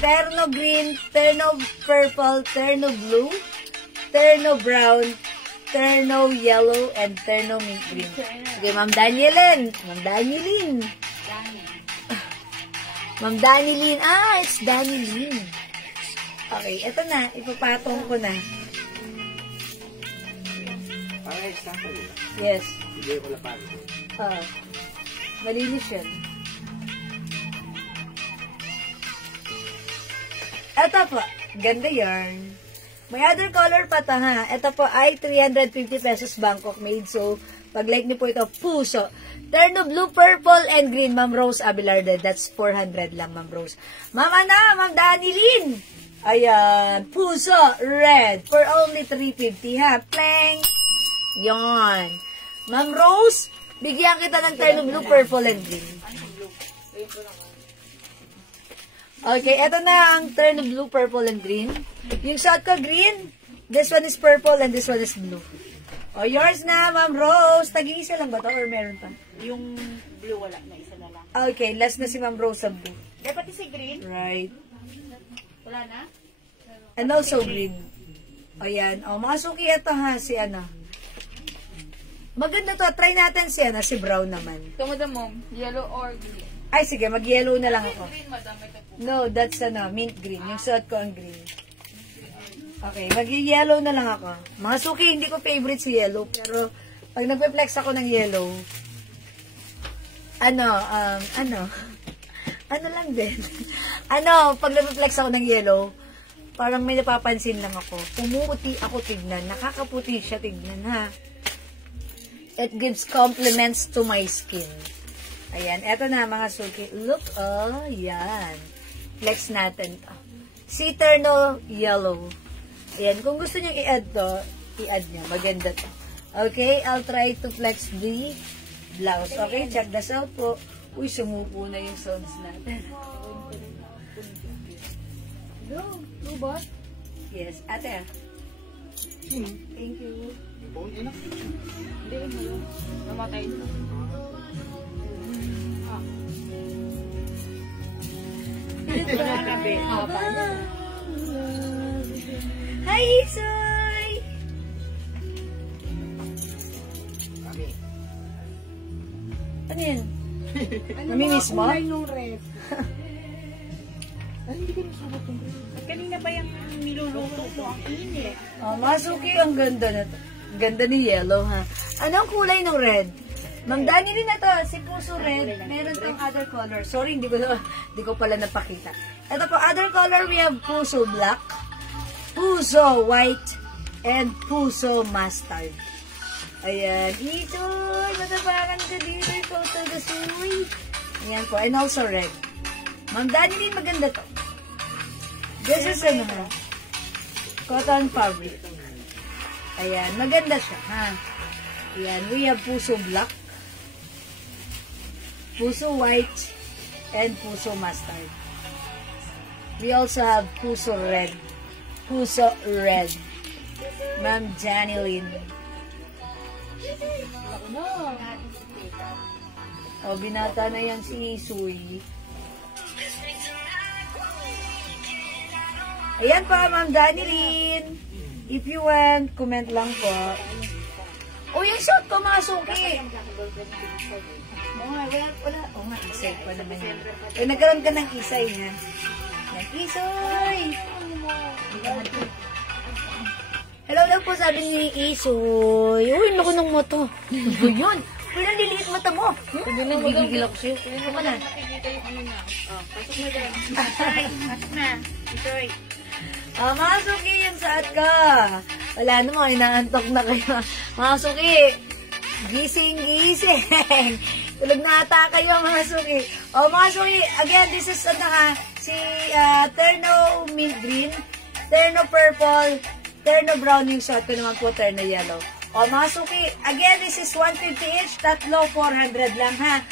terno green, terno purple, terno blue, terno brown, terno yellow, and terno mint green. Sige, Ma'am Danieline. Ma'am Danieline. Ma'am Danieline. Ah, it's Danieline. Okay, ito na. Ipapatong ko na. Para example. Yes. Hindi ko lapat. Malinis yun. Ito po. Ganda yarn. May other color pa to, ha. Ito po ay 350 pesos Bangkok made. So, pag like niyo po ito, puso. Terno blue, purple, and green. Ma'am Rose Abelarde. That's 400 lang, Ma'am Rose. Ma'am Danieline. Ayan. Puso, red. For only 350, ha. Plank. Yon. Ma'am Rose, bigyan kita ng terno blue, purple, and green. Okay, eto na ang terno blue, purple, and green. Yung shot ko, green. This one is purple, and this one is blue. O, yours na, Ma'am Rose. Tag-iisa lang ba ito, or meron pa? Yung blue wala na, isa na lang. Okay, last na si Ma'am Rose sa blue. Dapat si green? Right. Wala na? And also green. O, yan. O, mga suki, ito ha, si ano. Maganda to. Try natin si ano, si brown naman. Ito, Madam Mom, yellow or green? Ay, sige, mag-yellow na lang ako. Green, Madam, ito po. No, that's ano, mint green. Yung suot ko ang green. Okay, mag-yellow na lang ako. Mga suki, hindi ko favorite si yellow. Pero, pag nagpe-flex ako ng yellow, ano lang din. Pag nagpe-flex ako ng yellow, parang may napapansin lang ako. Pumuputi ako tignan. Nakakaputi siya tignan, ha? It gives compliments to my skin. Ayan, eto na mga suki. Look, oh, yan. Flex natin to. Si terno yellow. Ayan, kung gusto niyo i-add to, i-add niyo. Maganda to. Okay, I'll try to flex the blouse. Okay, check this out po. Uy, sumupo na yung sounds natin. Go, robot. Yes, ate. Thank you. Hindi, ano. Namatay ito. Hi, Isoy! Ano yan? Naminis mo? Kulay nung red. Ay, hindi ko nasulat yung red. At kanina pa yung niluluto mo, ang init. Oh, Masuki, ang ganda na to. Ganda ni yellow, ha? Anong kulay ng red? Ma'am Danieline na to, si Puso Red. Meron tong other color. Sorry, hindi ko pala napakita. Ito po, other color, we have Puso Black, Puso White, and Puso Mustard. Ayan. Isoy, matapakan ka dito. Ikaw talaga suy. Ayan po. And also red. Ma'am Danieline, maganda to. This is ano, cotton fabric. Ayan. Maganda siya, ha? Ayan. We have Puso Black, Puso White, and Puso Mustard. We also have Puso Red. Puso Red. Ma'am Danieline. O, binata na yan si Sui. Ayan pa, Ma'am Danieline. If you want, comment lang po. O, yung shot ko, mga suki. Oo nga, wala. Oo nga, isay pa naman yan. Eh, nagkaroon ka ng isay niya. Yan, Isoy! Hello lang po, sabi ni Isoy. Uy, naku ng moto. Ano yun? Pero liliit mata mo. Gigigil ako sa'yo. Ano ka na? Nakikita yung ano na. Oh, pasok mo dyan. Sorry, pasok na. Sorry. Mga suki, yung saat ka. Wala naman, inaantok na kayo. Mga suki, gising. Tulog na ata kayo, mga suki. Mga suki, again, this is si Terno Mint Green, Terno Purple, Terno Brown yung shot ko naman po, Terno Yellow. Mga suki, again, this is 150 each, tatlo, 400 lang ha.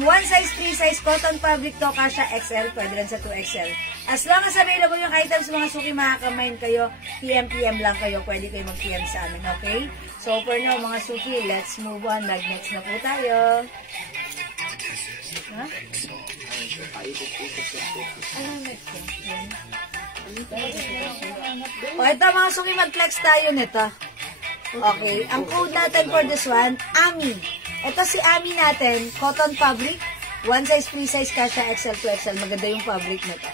One size, 3 size, cotton fabric to, kasha XL, pwede rin sa 2XL. As long as available yung items, mga suki, makakamain kayo, PM lang kayo, pwede kayo mag-PM sa amin, okay? So, for now, mga suki, let's move on. Mag-next na po tayo. Ha? Ito, mga suki, mag-flex tayo nito. Okay, ang code natin for this one, AMI. Ito si AMI natin, cotton fabric, one size, 3 size, kasha XL to XL. Maganda yung fabric na to.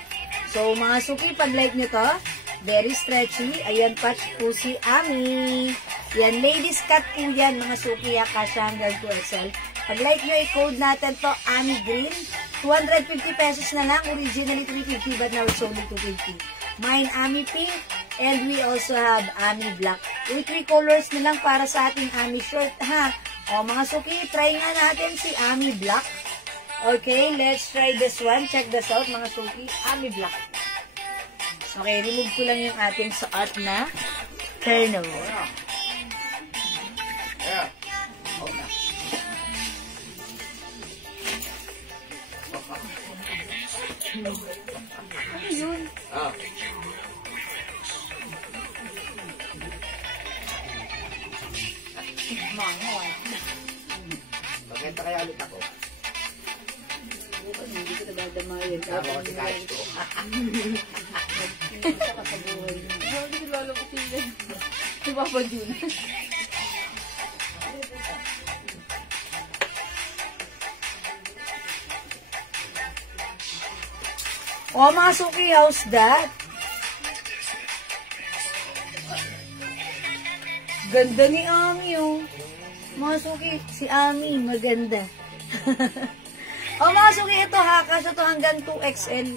So, mga suki, pag like nyo to, very stretchy. Ayan, patch po si AMI. Yan, ladies cut po yan, mga suki, kasha hanggang 2XL. Pag like nyo, i-code natin to, AMI Green. 250 pesos na lang. Originally 350, but now it's only 250. Mine, AMI Pink. And we also have AMI Black. With 3 colors na lang para sa ating AMI shirt, ha? Mga suki, try nga natin si AMI Black. Okay, let's try this one. Check this out, mga suki. AMI Black. Okay, remove ko lang yung ating suot na Terno. Yeah. Ano yun? Mangoy. Magkita kaya ulit ako. Hindi ko nadadamayan. Tama ko si kahit ko. Hindi ka sa buhay. Hindi ko lalo ko sila. Si Papa Jun. Mga suki, how's that? Ganda ni Ami, oh. Mga suki, si Ami, maganda. Mga suki, ito ha, kasi ito hanggang 2XL.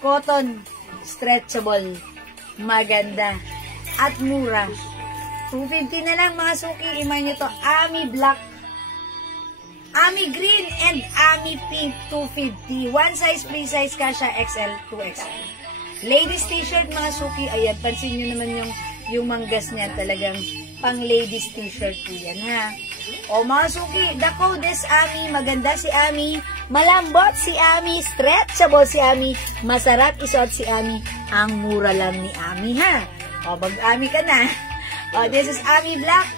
Cotton, stretchable, maganda, at mura. 250 na lang, mga suki. Iman nyo to, Ami Black, Ami Green, and Ami Pink, 250. One size, 3 size, kasha XL, 2XL. Ladies t-shirt, mga suki. Ayan, pansin nyo naman yung manggas niyan, talagang pang ladies t-shirt po yan, ha? Mga suki, the code is AMI. Maganda si AMI, malambot si AMI, stretchable si AMI, masarap isuot si AMI, ang mura lang ni AMI, ha? Mag-AMI ka na. This is AMI Black,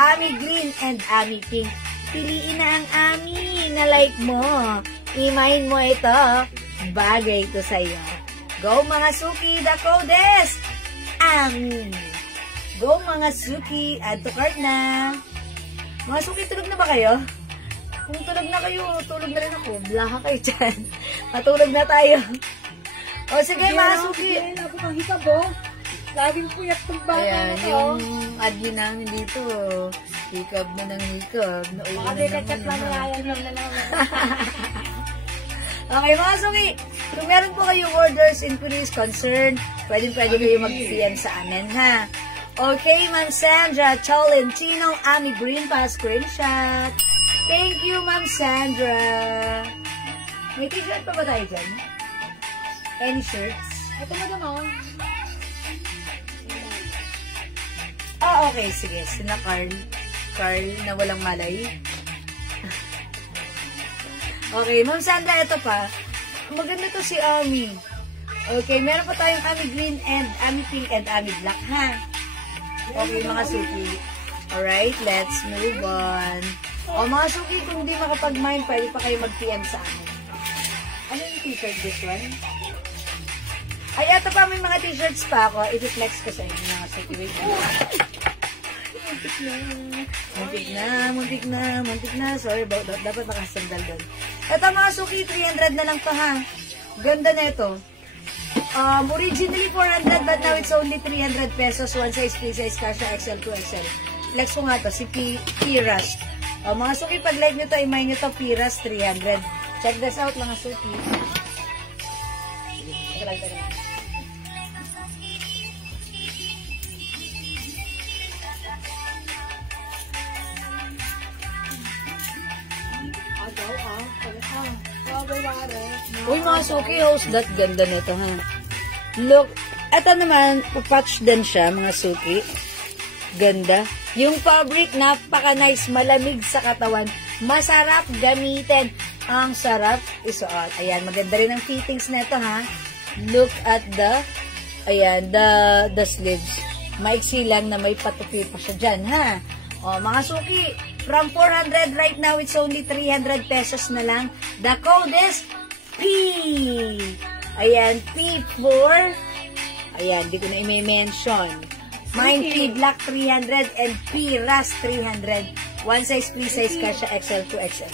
AMI Green, and AMI Pink. Piliin na ang AMI na like mo. I-mind mo ito. Bagay ito sa'yo. Go mga suki, the code is AMI. Go mga suki, add to cart na. Mga suki, tulog na ba kayo? Kung tulog na kayo, tulog na rin ako. Blaha kayo dyan. Matulog na tayo. Sige mga suki. Lagi kang hikab, oh. Laging puyat ng bata na Ayan, to. yung admin namin dito. Hikab na ng hikab. Baka dikakat lang layan lang na naman. Okay mga suki, kung meron po kayong orders, inquiries, concern, pwede kayo mag-PM sa amin, ha? Okay, Ma'am Sandra Tolentino, Ami Green pa screenshot. Thank you, Ma'am Sandra. May t-shirt pa ba tayo dyan? Any shirts? Ito na gano'n. Okay, sige. Sina Carl na walang malay. Okay, Ma'am Sandra, ito pa. Maganda to si Ami. Okay, meron pa tayong Ami Green and Ami Pink and Ami Black, ha? Okay, mga suki. Alright, let's move on. Mga suki, kung hindi makapag-mind, pwede pa kayo mag-PM sa amin. Ano yung t-shirt this one? Ay, ito pa, may mga t-shirts pa ako. I-flex ko sa inyo, mga suki. Wait Muntik na. Sorry about that. Dapat nakasandal doon. Ito mga suki, 300 na lang to, ha? Ganda na ito. Originally 400, but now it's only 300 pesos. One size, 3 size, kasha XL, 2XL. Flex ko nga to, si P. Rush. O, mga suki, pag like nyo to, i-mine nyo to, Piras 300. Check this out, mga suki. Teka lang. Uy, mga suki, host that ganda nito, ha? Look, eto naman, patch din siya, mga suki. Ganda. Yung fabric, napaka-nice, malamig sa katawan. Masarap gamitin. Ang sarap isuot. Ayan, maganda rin ang fittings nito, ha? Look at the, ayan, the sleeves. Maiksi lang na may patupi pa siya dyan, ha? O, mga suki, from 400 right now, it's only 300 pesos na lang. The code is P. Ayan, P4. Ayan, di ko na i-mention. Mine P Black 300 and P Ras 300. One size, free size ka siya, XL to XL.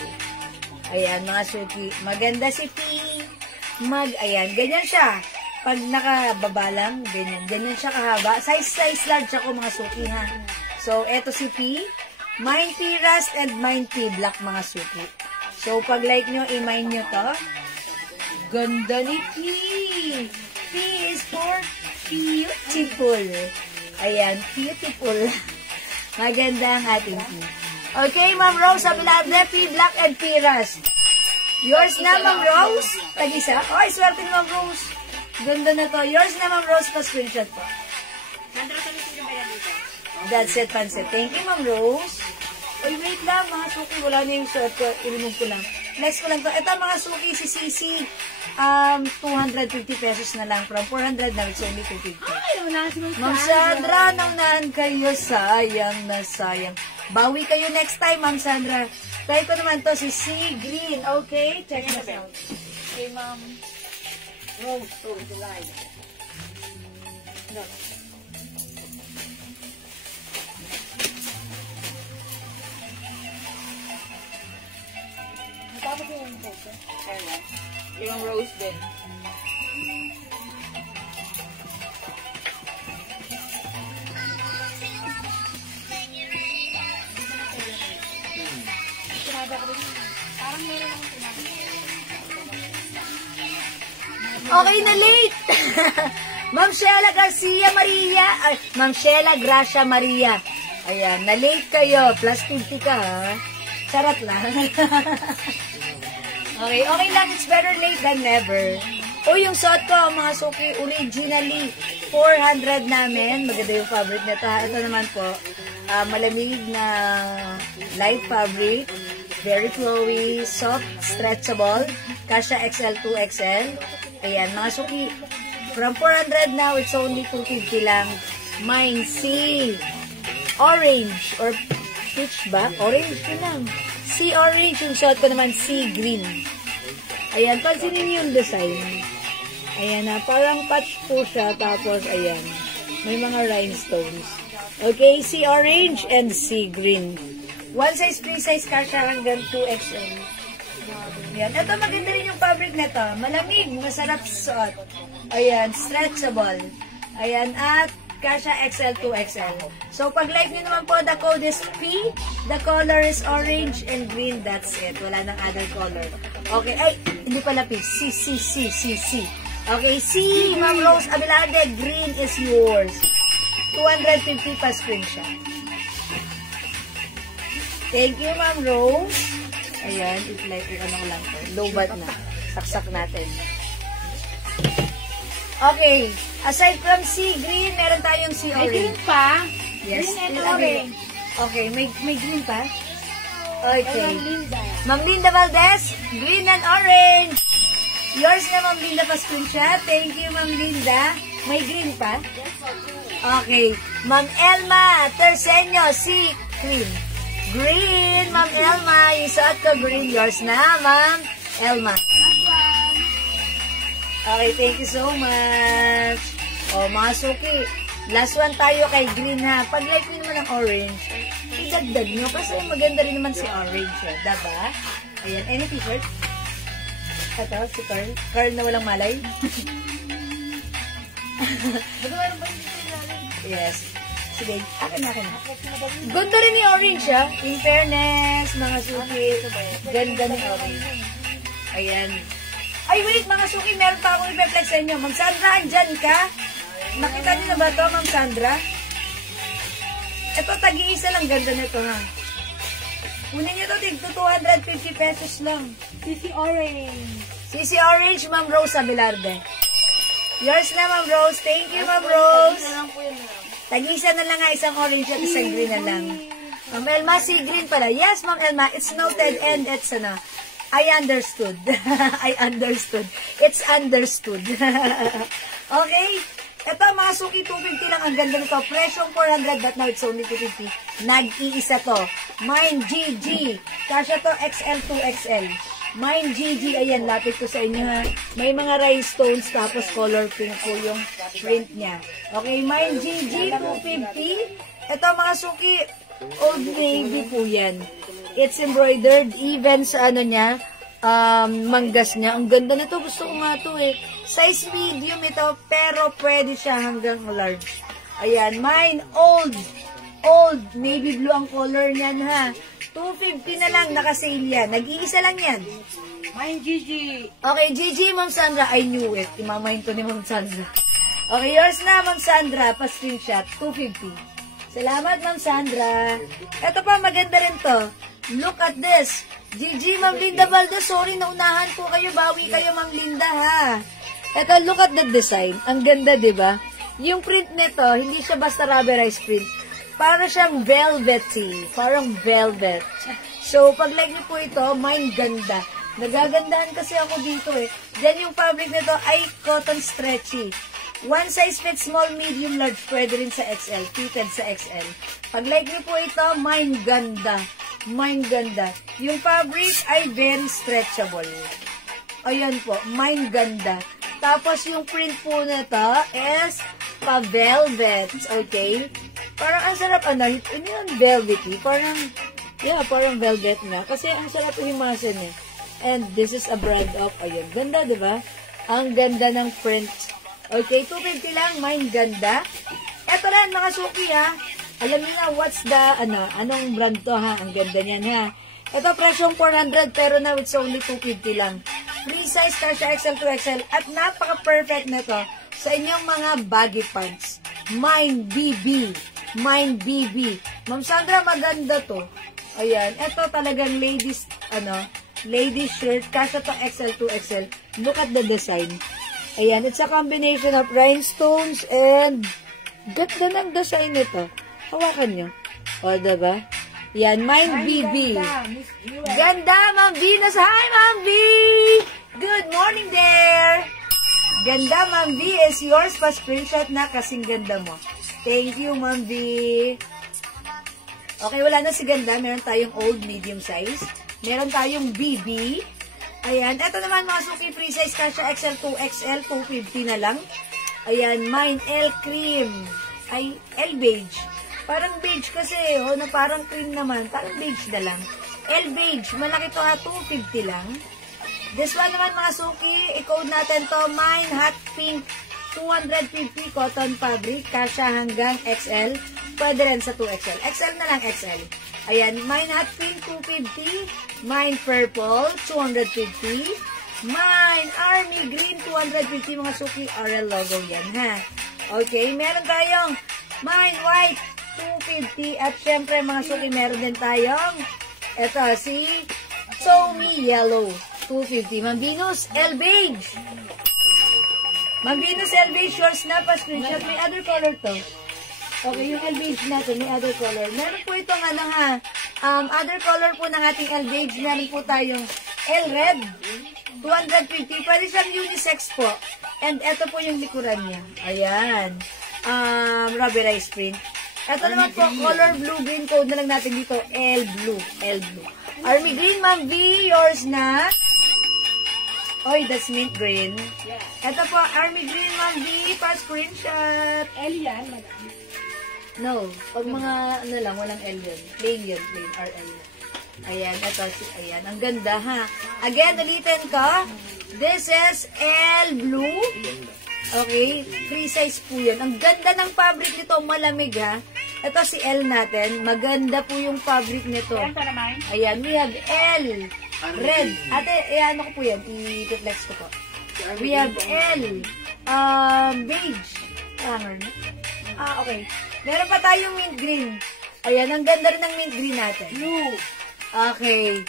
Ayan, mga suki. Maganda si P. Ayan, ganyan siya. Pag nakababa lang, ganyan. Ganyan siya kahaba. Size large ako, mga suki, ha. So, eto si P. Mine P Ras and Mine P Black, mga suki. So, pag like nyo, i-mine nyo to. Ganda ni P. P is for beautiful. Ayan, beautiful. Maganda ang ating P. Okay, Ma'am Rose, Abilade, P Black and P Ras. Yours na, Ma'am Rose. Tag-isa. Ay, swerte ni Ma'am Rose. Ganda na to. Yours na, Ma'am Rose, pa-screenshot po. That's it, Pansit. Thank you, Ma'am Rose. Uy, wait lang, mga suki. Wala na yung shirt ko. I-remove ko lang. Next ko lang to. Ito, mga suki, si Sisi. 250 pesos na lang. From 400 na, it's only 250. Ay, wala si Ma'am Sandra, naunahan kayo. Sayang na sayang. Bawi kayo next time, Ma'am Sandra. Try ko naman to, si C. Green. Okay? Check this out. Okay, Ma'am. Rose, the line. No. Tapos yung rose, eh? Yung rose din. Parang meron akong sinabi. Okay na late. Ma'am Sheila Garcia Maria. Ay, Ma'am Sheila Gracia Maria. Ayan, na late kayo. Plus 50 ka, ha? Charot lang. Okay lang. It's better late than never. O, yung suot ko, mga suki, originally, 400 namin. Maganda yung fabric nito. Ito naman po, malamig na light fabric. Very flowy, soft, stretchable. Kasha XL to XL. Ayan, mga suki, from 400 now, it's only 250 lang. Mine, C. Orange, or peach ba? Orange ko lang. C orange, yung suot ko naman, C green. Ayan, pansinin niyo yung design. Ayan na, parang patch po siya, tapos ayan, may mga rhinestones. Okay, C orange and C green. One size, free size ka siya hanggang 2XL. Ayan, ito maganda rin yung fabric nito. Malamig, masarap suot. Ayan, stretchable. Ayan, at kasha XL to XL. So, pag like nyo naman po, the code is P. The color is orange and green. That's it. Wala nang other color. Okay. Ay, hindi pala P. C. Okay, C. Ma'am Rose Abilade, green is yours. 250 pa screenshot. Thank you, Ma'am Rose. Ayan, i-like ano ko lang to. Low bat na. Saksak natin. Okay. Aside from C green, meron tayong C May orange. green pa. Yes. Green and orange. Okay, may green pa? Okay. Linda. Ma'am Linda Valdez, green and orange. Yours na, Ma'am Linda, pa screenshot. Thank you, Ma'am Linda. May green pa? Okay. Ma'am Elma Tersenyo, C green. Green, Ma'am Elma. Yung suot ko, green. Yours na, Ma'am Elma. Okay, thank you so much. O, mga suki. Last one tayo kay green, ha. Pag like nyo naman ang orange, idagdag nyo. Kasi maganda rin naman si orange, eh. Diba? Ayan. Any t-shirt? Ito, si Carl. Carl na walang malay. Yes. Si Sige, akin. Ganda rin ni orange, ha? In fairness, mga suki. Ganda ni orange. Ayan. Ay, wait, mga suki, meron pa akong i-reflex sa inyo. Ma'am Sandra, andyan ka? Nakita niyo na ba ito, Ma'am Sandra? Ito, tag-iisa lang. Ganda nito, ha? Kunin niyo ito, tigto 250 pesos lang. CC Orange. CC Orange, Ma'am Rose Abelarde. Yours na, Ma'am Rose. Thank you, Ma'am Rose. Tag-isa na lang nga, isang orange at isang green na lang. Ma'am Elma, si green pala. Yes, Ma'am Elma, it's noted and it's I understood. I understood. It's understood. Okay? Ito, mga suki, 250 lang. Ang ganda nito. Presyong 400, but now it's only 250. Nag-iisa to. Mine GG. Kasya to XL to XL. Mine GG. Ayan, lapit ko sa inyo, ha. May mga rhinestones, tapos color pink po yung print niya. Okay, Mine GG, 250. Ito, mga suki, Old Navy po yan. It's embroidered, even sa ano niya, manggas niya. Ang ganda nito, gusto ko nga to eh. Size medium ito, pero pwede siya hanggang large. Ayan, mine, old navy blue ang color niyan, ha. 250 na lang, naka-sale yan. Nag-iisa lang yan. Mine Gigi. Okay, Gigi, Ma'am Sandra, I knew it. Imamahin to ni Ma'am Sandra. Okay, yours na, Ma'am Sandra, pa-screenshot, 250. Salamat, Ma'am Sandra. Ito pa, maganda rin to. Look at this. Gigi, Ma'am Linda Valdez, sorry, naunahan po kayo. Bawi kayo, Ma'am Linda, ha. Ito, look at the design. Ang ganda, di ba? Yung print nito, hindi siya basta rubberized print. Para siyang velvety. Parang velvet. So, pag like niyo po ito, mine ganda. Nagagandahan kasi ako dito eh. Then, yung fabric nito ay cotton stretchy. One size fits small, medium, large. Pwede rin sa XL. Fitted sa XL. Pag like niyo po ito, mine ganda. Mine ganda. Yung fabric ay very stretchable. Ayan po, mine ganda. Tapos yung print po nito is pa-velvet. Okay? Parang ang sarap, ano yung velvety? Parang, yeah, parang velvet na. Kasi ang sarap himasan niya. And this is a brand of, ayun, ganda, di ba? Ang ganda ng print. Okay, 250 lang, mine ganda. Eto lang, mga suki, ha. Alam niyo na, what's the, anong brand to, ha? Ang ganda niyan, ha. Ito, presyong 400, pero now it's only 250 lang. Free size, kasya XL to XL. At napaka-perfect na to sa inyong mga baggy pants. Mine BB. Mine BB. Ma'am Sandra, maganda to. Ayan. Ito talagang ladies, ladies shirt. Kasya to XL to XL. Look at the design. Ayan. It's a combination of rhinestones and ganda ng design nito. Hawakan nyo. O, diba? Yan, Mine BB. Ganda, Ma'am Venus. Hi, Ma'am V! Good morning there! Ganda, Ma'am V. Is yours pa screenshot na kasing ganda mo. Thank you, Ma'am V. Okay, wala na si ganda. Meron tayong old medium size. Meron tayong BB. Ayan. Ito naman, mga suki free size. Kasya XL to XL. 250 na lang. Ayan, Mine L Cream. Ay, L Beige. Parang beige kasi, na parang cream naman. Parang beige na lang. L beige. Malaki to ha, 250 lang. This one naman, mga suki, i-code natin to. Mine Hot Pink, 250 cotton fabric. Kasya hanggang XL. Pwede rin sa 2XL. XL na lang, XL. Ayan, Mine Hot Pink, 250. Mine Purple, 250. Mine Army Green, 250. Mga suki, RL logo yan, ha. Okay, meron tayong Mine White, 250. At syempre, mga suki, meron din tayong eto, si Somi Yellow, 250. Ma'am Venus, L Beige. Ma'am Venus, L Beige, yours na pa screenshot. May other color to. Okay, yung L Beige natin, may other color. Meron po itong other color po ng ating L Beige. Meron po tayong L Red, 250. Pwede siyang unisex po. And eto po yung likuran niya. Ayan. Rubberized print. Ito naman po, color blue, green code na lang natin dito. L blue. L blue. Army green, Ma'am V, yours na. Oy, that's mint green. Ito po, Army green, Ma'am V, pa screenshot. L yan, madam. No, pag mga, lang, walang L yun. Plain yun, plain, RL. Ayan, ito, ayan, ang ganda, ha. Again, ulitin ko. This is L blue. Okay, free size po yun. Ang ganda ng fabric nito, malamig ha. Ito si L natin. Maganda po yung fabric nito. Ayan pa naman. Ayan, we have L. Red. Ate, ano ko po yan? I-flex ko po. We have L. Beige. Hanger na. Okay. Meron pa tayong mint green. Ayan, ang ganda rin ng mint green natin. Blue. Okay.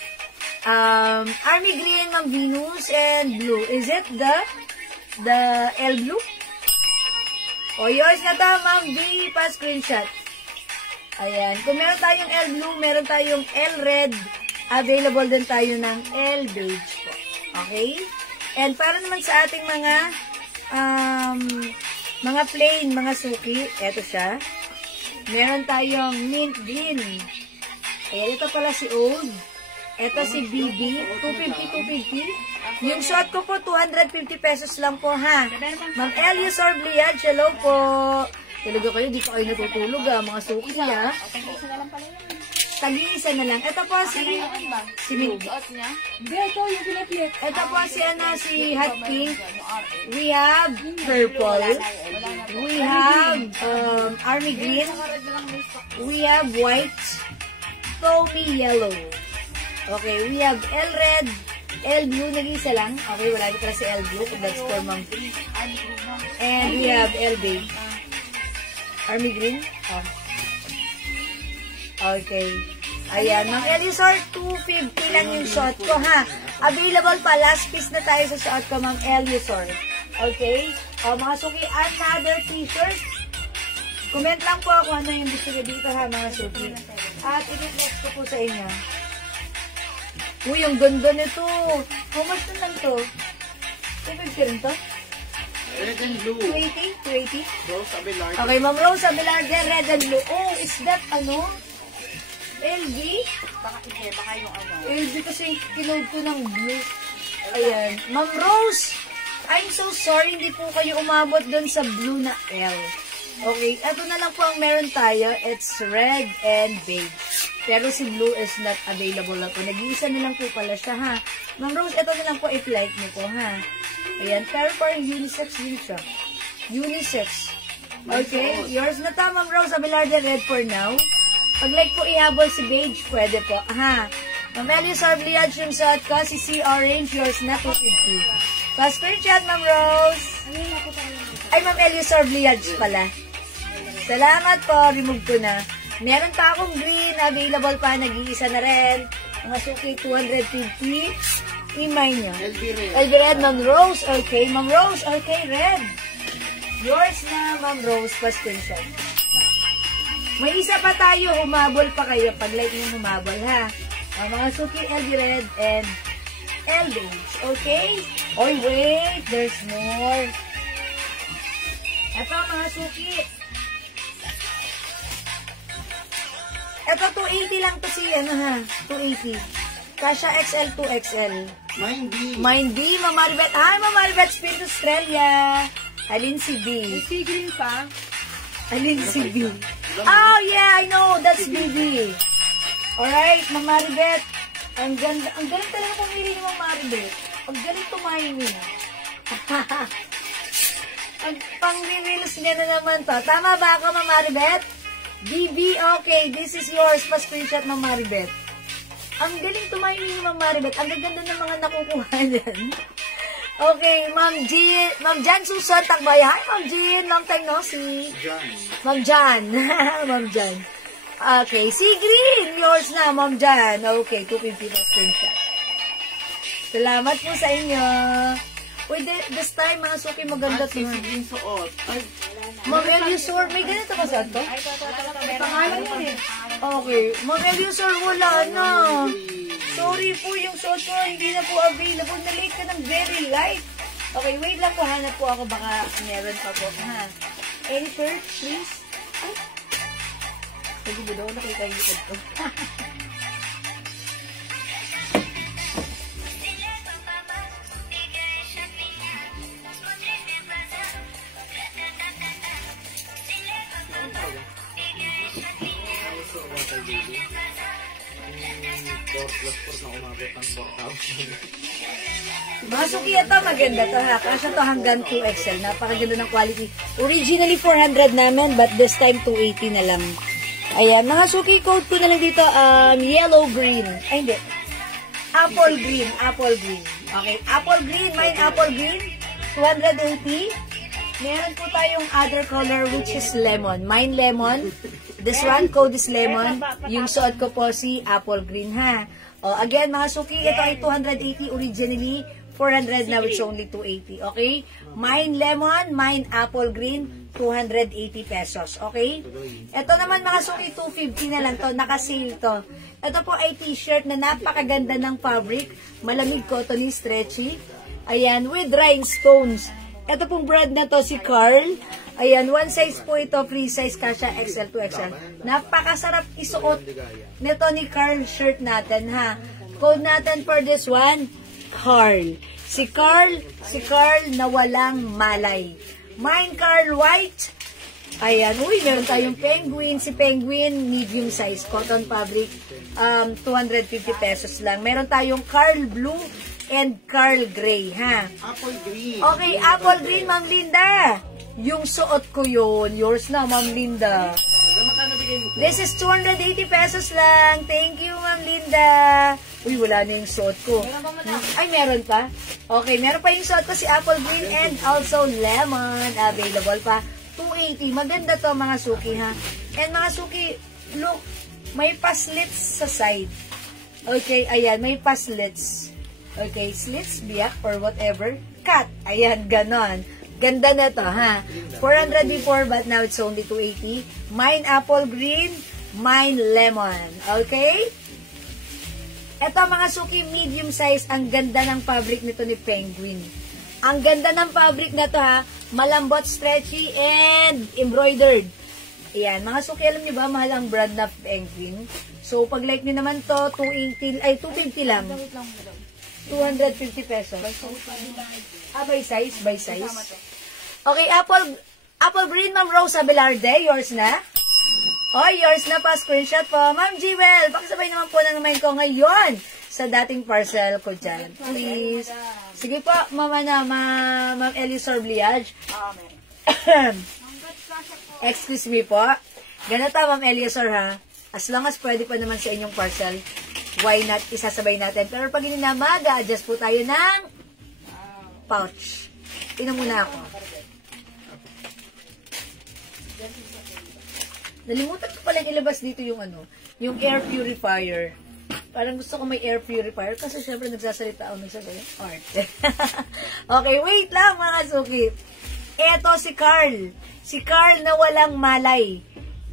Army green, Ma'am Venus, and blue. Is it the L blue? O, yours na to, Ma'am V. Pa-screenshot. Ayan. Kung meron tayong L blue, meron tayong L red. Available din tayo ng L beige po. Okay? And para naman sa ating mga plain, mga suki, eto siya. Meron tayong mint green. Ayan, ito pala si Old. Ito si BB. 250. Yung shot ko po, 250 pesos lang po, ha? Ma'am Elias Orbliad, hello po. Talaga kayo, di pa kayo natutulog, ha? Mga suki, ha? Isa na lang pala yun. Tag-iisa na lang. Ito po si Mint. Hindi, ito yung pinaplit. Ito po si Hot Pink. We have purple. We have army green. We have white. Foamy yellow. Okay, we have L red, L blue, nag-isa lang. Okay, wala rin pala si L blue. That's for Ma'am. And we have L beige. Army green. Okay. Ayan, Ma'am Elisor, 250 lang yung shot ko, ha? Available pa, last piece na tayo sa shot ko, Ma'am Elisor. Okay? Mga suki, another t-shirt. Comment lang po kung ano yung gusto nyo dito, ha, mga suki. At i-next ko po sa inyo. Uy, ang ganda nito. How much na lang to? 250 rin to? Red and blue. 280? Rose Abelarde. Okay, Ma'am Rose Abelarde, red and blue. Oh, is that ano? LV? Baka yung ano. LV kasi kinode ko ng blue. Ayan. Ma'am Rose, I'm so sorry, hindi po kayo umabot dun sa blue na L. Okay, ito na lang po ang meron tayo. It's red and beige. Pero si blue is not available na po. Nag-iisa na lang po pala siya, ha? Ma'am Rose, ito na lang po i-like mo po, ha? Ayan, pero parang unisex din siya. Unisex. Okay, yours na to, Ma'am Rose Abelarde, red for now. Pag-like po ihabol si beige, pwede po, ha? Ma'am Elias Orbliad, yung shot ko, si C Orange, yours na 250. Pa-screenshot, Ma'am Rose. Ay, Ma'am Elias Orbliad pala. Salamat po, remove ko na. Meron pa akong green, available pa, nag-iisa na rin. Mga suki, 250. Imay nyo. LB Red, Ma'am Rose. Okay, Ma'am Rose. Okay, red. Yours na, Ma'am Rose. Pa-screenshot. May isa pa tayo. Humabol pa kayo. Pag-like nyo humabol, ha? Mga suki, LB Red and LB. Okay? Oy, wait. There's more. Ito, mga suki. Ito, 280 lang to si, ano ha? 280. Kasha XL, 2XL. Mind B, Ma'am Maribet. Hi, Ma'am Maribet, Spirit Australia. Alin si B. Si green pa. Alin si B. Oh, yeah, I know. That's BB. Alright, Ma'am Maribet. Ang galing talaga pumili ni Ma'am Maribet. Ang galing tumiming. Ang pang-reveals niya na naman to. Tama ba ako, Ma'am Maribet? BB, okay. This is yours. Pa-screenshot, Ma'am Maribet. Ang galing tumiming ni Ma'am Maribet. Ang gaganda ng mga nakukuha niyan. Okay, Ma'am Jean. Ma'am Jan Susan Takbay. Hi, Ma'am Jean. Long time no see. Ma'am Jan. Ma'am Jan. Okay, si Green. Yours na, Ma'am Jan. Okay, 250 na screenshot. Salamat po sa inyo. Uy, this time, mga suki, maganda ito. Ma'am Eliusor, may ganito ba sa ito? Pangalan yun eh. Okay. Ma'am Eliusor, wala na. Sorry po, yung suot ko hindi na po available. Na-late ka ng very light. Okay, wait lang po. Hanap po ako. Baka meron pa po. Ha? Any search, please? Ay. Sige mo daw, nakita yung likod ko. Mga suki, ito maganda to, ha. Kasya to hanggang 2XL. Napakaganda ng quality. Originally 400 namin, but this time 280 na lang. Ayan, mga suki, code ko na lang dito, yellow green. Ay, hindi. Apple green, apple green. Okay, apple green, mine apple green, 280. Meron po tayong other color which is lemon. Mine lemon. This one, code is lemon. Yung suot ko po si apple green, ha. O, again, mga suki, ito ay 280 originally. 400 now, it's only 280. Okay? Mine lemon, mine apple green, 280 pesos. Okay? Ito naman mga suki, 250 na lang to. Naka-sale to. Ito po ay t-shirt na napakaganda ng fabric. Malamig, cottony, stretchy. Ayan, with rhinestones. Ito pong brand na to si Carl. Ayan, one size po ito, free size, kasha XL to XL. Napakasarap isuot nito ni Carl shirt natin, ha. Code natin for this one, Carl. Si Carl na walang malay. Mine Carl White. Ayan, uy, meron tayong penguin. Si penguin, medium size, cotton fabric, 250 pesos lang. Meron tayong Carl Blue and Carl Gray, ha? Apple green. Okay, apple green, Ma'am Linda. Yung suot ko yun. Yours na, Ma'am Linda. Magkano bigay mo? This is 280 pesos lang. Thank you, Ma'am Linda. Uy, wala na yung suot ko. Ay, meron pa? Okay, meron pa yung suot ko si apple green and also lemon. Available pa. 280. Maganda to, mga suki, ha? And mga suki, look, may paslits sa side. Okay, ayan, may paslits. Okay, slits, biyak, or whatever. Cut. Ayan, ganon. Ganda na to, ha? 400 before, but now it's only 280. Mine apple green, mine lemon. Okay? Ito, mga suki, medium size. Ang ganda ng fabric nito ni Penguin. Ang ganda ng fabric na to, ha? Malambot, stretchy, and embroidered. Ayan, mga suki, alam nyo ba, mahal ang brand na Penguin. So, pag like nyo naman to, 280, ay, 250 lang. 250 pesos. Ah, by size? By size? Okay, apple green, Ma'am Rose Abelarde. Yours na? Oh, yours na pa. Screenshot po. Ma'am Jewel, pakisabay naman po ng naman ko ngayon sa dating parcel ko dyan. Please. Sige po, Ma'am Elisor Bliage. Excuse me po. Ganito, Ma'am Elisor, ha? As long as pwede pa naman sa inyong parcel, why not isasabay natin? Pero pag hindi na, mag-adjust po tayo ng pouch. Inom muna ako. Nalimutan ko pala ilabas dito yung yung air purifier. Parang gusto ko may air purifier kasi syempre nagsasalita art. Okay, wait lang mga suki. Eto si Carl. Si Carl na walang malay.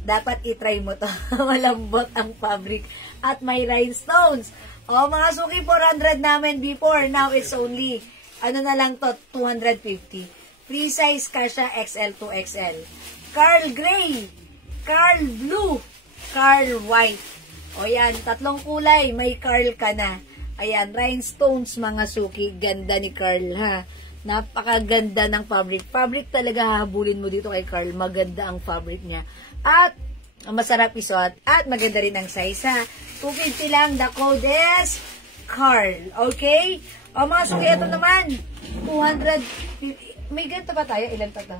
Dapat itry mo to. Malambot ang fabric. At may rhinestones. O mga suki, 400 namin before. Now it's only, na lang to, 250. Free size, kasha XL to XL. Carl Gray. Carl Blue. Carl White. O yan, tatlong kulay. May Carl ka na. Ayan, rhinestones mga suki. Ganda ni Carl, ha. Napakaganda ng fabric. Fabric talaga hahabulin mo dito kay Carl. Maganda ang fabric niya. At masarap isuot. At maganda rin ang size, ha. 250 lang. The code is Carl. Okay? O mga suki, ito naman. 200. May ganito pa tayo? Ilan pa to?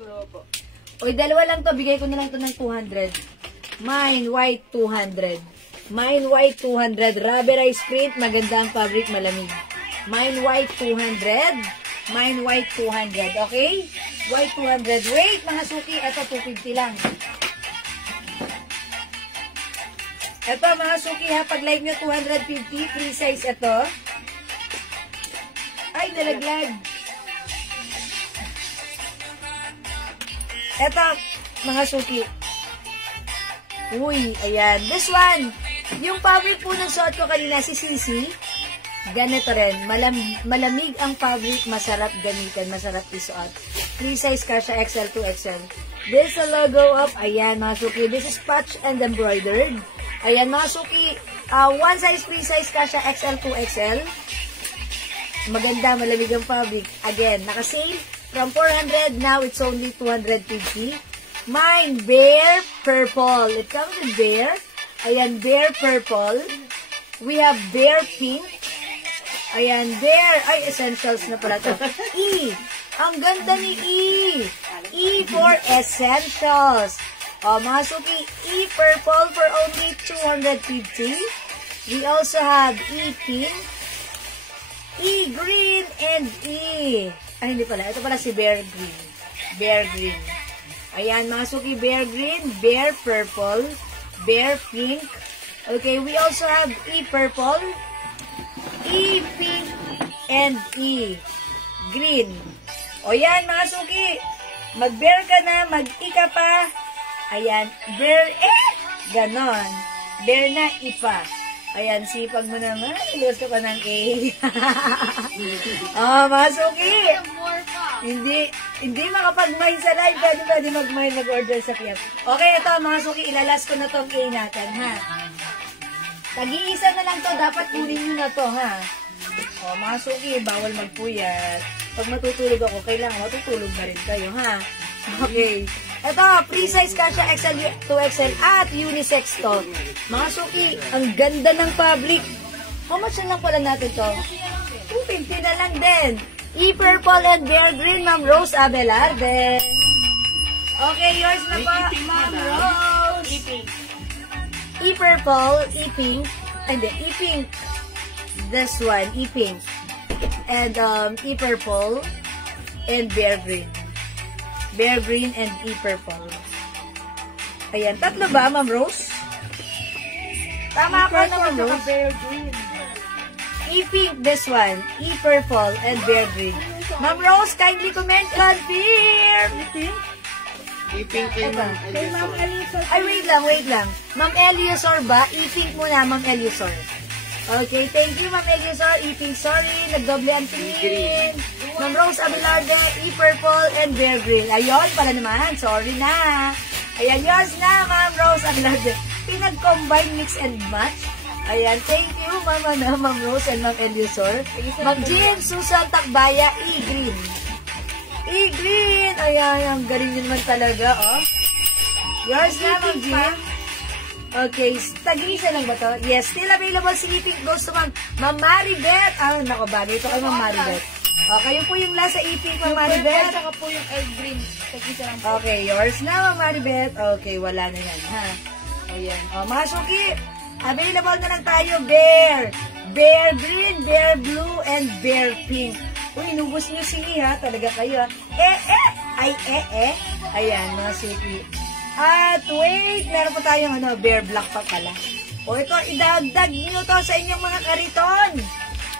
Dalawa po. Oy, dalawa lang to. Bigay ko na lang to ng 200. Mine white 200. Mine white 200. Rubberized print. Maganda ang fabric. Malamig. Mine white 200. Mine white 200. Okay? White 200. Wait, mga suki. Ito 250 lang. Ito, mga suki, ha. Pag like nyo 250. Free size ito. Ay, nalaglag. Ito, mga suki. Uy, ayan. This one, yung fabric po ng suot ko kanina, si Sisi, ganito rin. Malamig ang fabric, masarap gamitin, masarap isuot. Free size kasha XL to XL. This is a logo of, ayan, mga suki. This is patch and embroidered. Ayan, mga suki. One size, free size kasha XL to XL. Maganda, malamig ang fabric. Again, naka-sale. From 400, now it's only 250. Mine, Bear Purple. It comes with Bear. Ayan, Bear Purple. We have Bear Pink. Ayan, Bear. Ay, essentials na pala ito. E. Ang ganda ni E. E for essentials. Mga suki, E-purple for only 250. We also have E-pink, E-green, and hindi pala. Ito pala si Bear Green. Bear Green. Ayan, mga suki, Bear Green, Bear Purple, Bear Pink. Okay, we also have E-purple, E-pink, and E-green. O yan, mga suki. Mag-bear ka na, mag-ika pa. Ayan, bear, ganon. Bear na, ipa. Ayan, sipag mo naman. Gusto ka ng A. Mga suki. Hindi makapag-mine sa live. Pwede mag-mine, mag-order sa Piap. Okay, ito, mga suki. Ilalas ko na tong A natin, ha? Tag-iisa na lang to. Dapat kunin nyo na to, ha? Mga suki, bawal magpuyat. Pag matutulog ako, kailangan matutulog na rin kayo, ha? Okay. Ito, pre-size kasha XL, 2XL at unisex to. Mga suki, ang ganda ng fabric. How much na lang pala natin to? 250 na lang din. E-purple and Bear Green, Ma'am Rose Abelarde. Okay, yours na po, Ma'am Rose. E-purple, E-pink, E-pink. This one, E-pink. And E-purple and Bear Green. Bear Green and E-purple. Ayan, tatlo ba, Ma'am Rose? Tama ka na, Ma'am Rose? Bear Green. E-pink, this one. E-purple and Bear Green. Ma'am Rose, kindly comment, confirm. E-pink kay Ma'am Kay Ma'am Elisa. Elisa. Ay, wait lang. Ma'am Eliosor ba? E-pink muna, Ma'am Eliosor. Okay, thank you, Ma'am Eliosor. E-pink, sorry. Nagdoble ang tingin. Ma'am Rose Abelarde, E-purple, and Bear Green. Ayun, pala naman. Sorry na. Ayan, yours na, Ma'am Rose Abelarde. Pinag-combine, mix and match. Ayan, thank you, Ma'am Rose and Ma'am Eliosor. Ma'am Jean, Susan Takbaya, E-green. E-green. Ayan, ang galing nyo naman talaga, oh. Yours na, Ma'am Jean. Okay, tag-isa lang ba to? Yes, still available si E-pink goes to Ma'am Maribeth. Nako, bagay ito kay Ma'am Maribeth. Okay, yun po yung last sa E-pink, Ma'am Maribeth. Saka po yung egg green. Tag-isa lang po. Okay, yours na, Ma'am Maribeth. Okay, wala na yan, ha? Ayan. Mga suki, available na lang tayo, Bear. Bear Green, Bear Blue, and Bear Pink. Uy, inubos nyo si ha? Talaga kayo, ha? Ayan, mga suki. At wait, meron pa tayong Bear Black pa pala. O ito, idagdag nyo to sa inyong mga kariton.